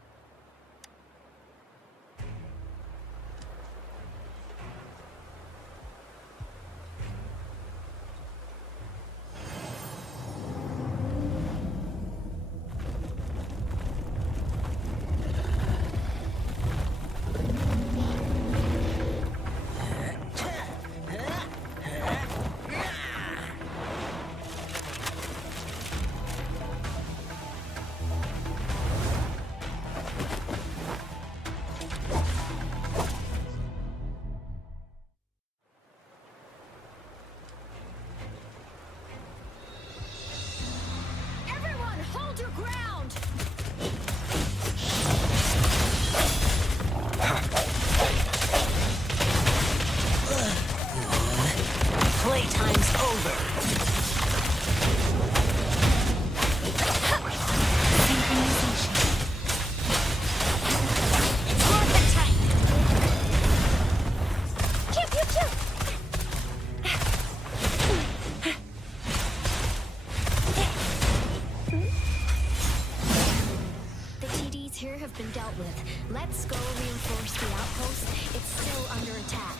go reinforce the outpost, it's still under attack.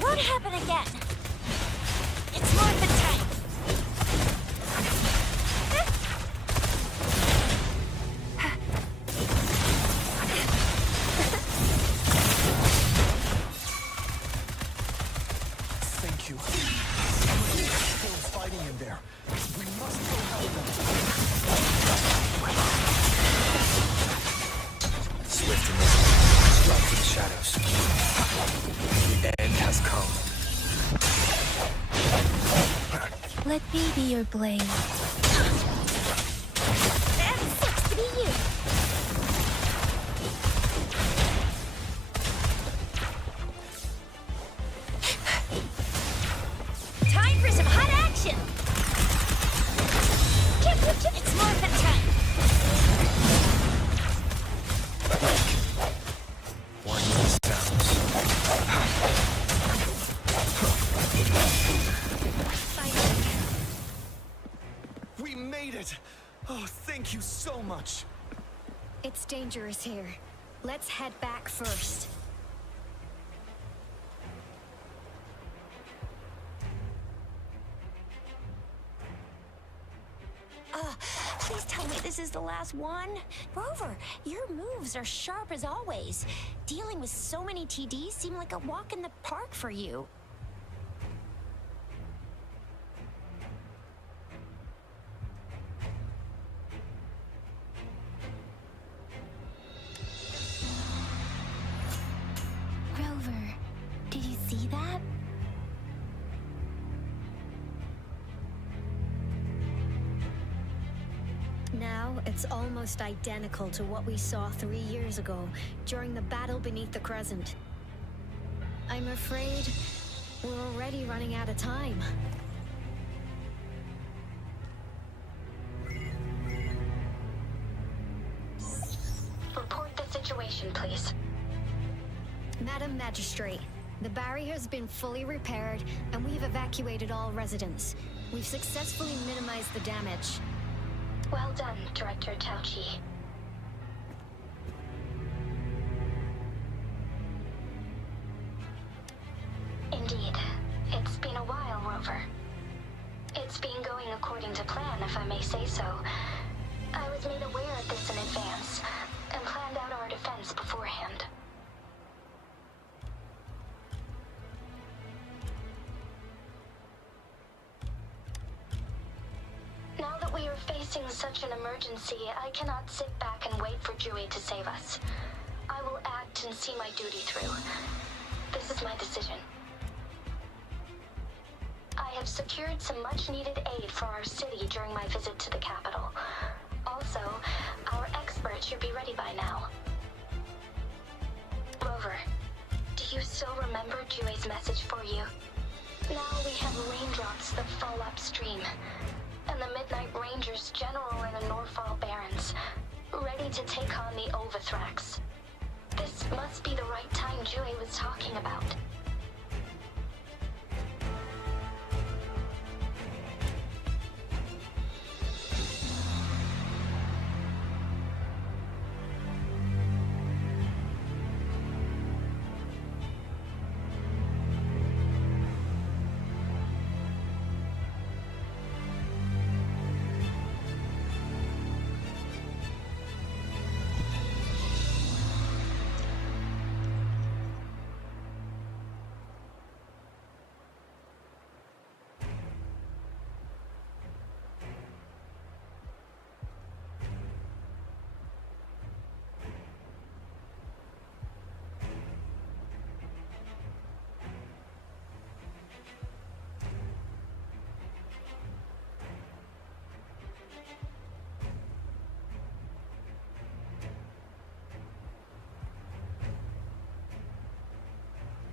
What happened again? It's morphin' time. Thank you. Somebody's still fighting in there. We must go help them. Swift and moving, strike to the shadows. The end has come. Let me be your blade. That sucks to be you. Time for some hot action. It's morphin' time. One of these sounds. We made it! Oh, thank you so much! It's dangerous here. Let's head back first. Please tell me this is the last one. Rover, your moves are sharp as always. Dealing with so many TDs seem like a walk in the park for you. Rover, did you see that? Now, it's almost identical to what we saw 3 years ago, during the battle beneath the Crescent. I'm afraid we're already running out of time. Report the situation, please. Madam Magistrate, the barrier's been fully repaired, and we've evacuated all residents. We've successfully minimized the damage. Well done, Director Tauchi. Indeed. It's been a while, Rover. It's been going according to plan, if I may say so. I was made aware of this in advance, and planned out our defense beforehand. Now that we are facing such an emergency, I cannot sit back and wait for Dewey to save us. I will act and see my duty through. This is my decision. I have secured some much-needed aid for our city during my visit to the capital. Also, our expert should be ready by now. Rover, do you still remember Dewey's message for you? Now we have raindrops that fall upstream, and the Midnight Rangers General in the Norfall Barrens, ready to take on the Overthrax. This must be the right time Dewey was talking about.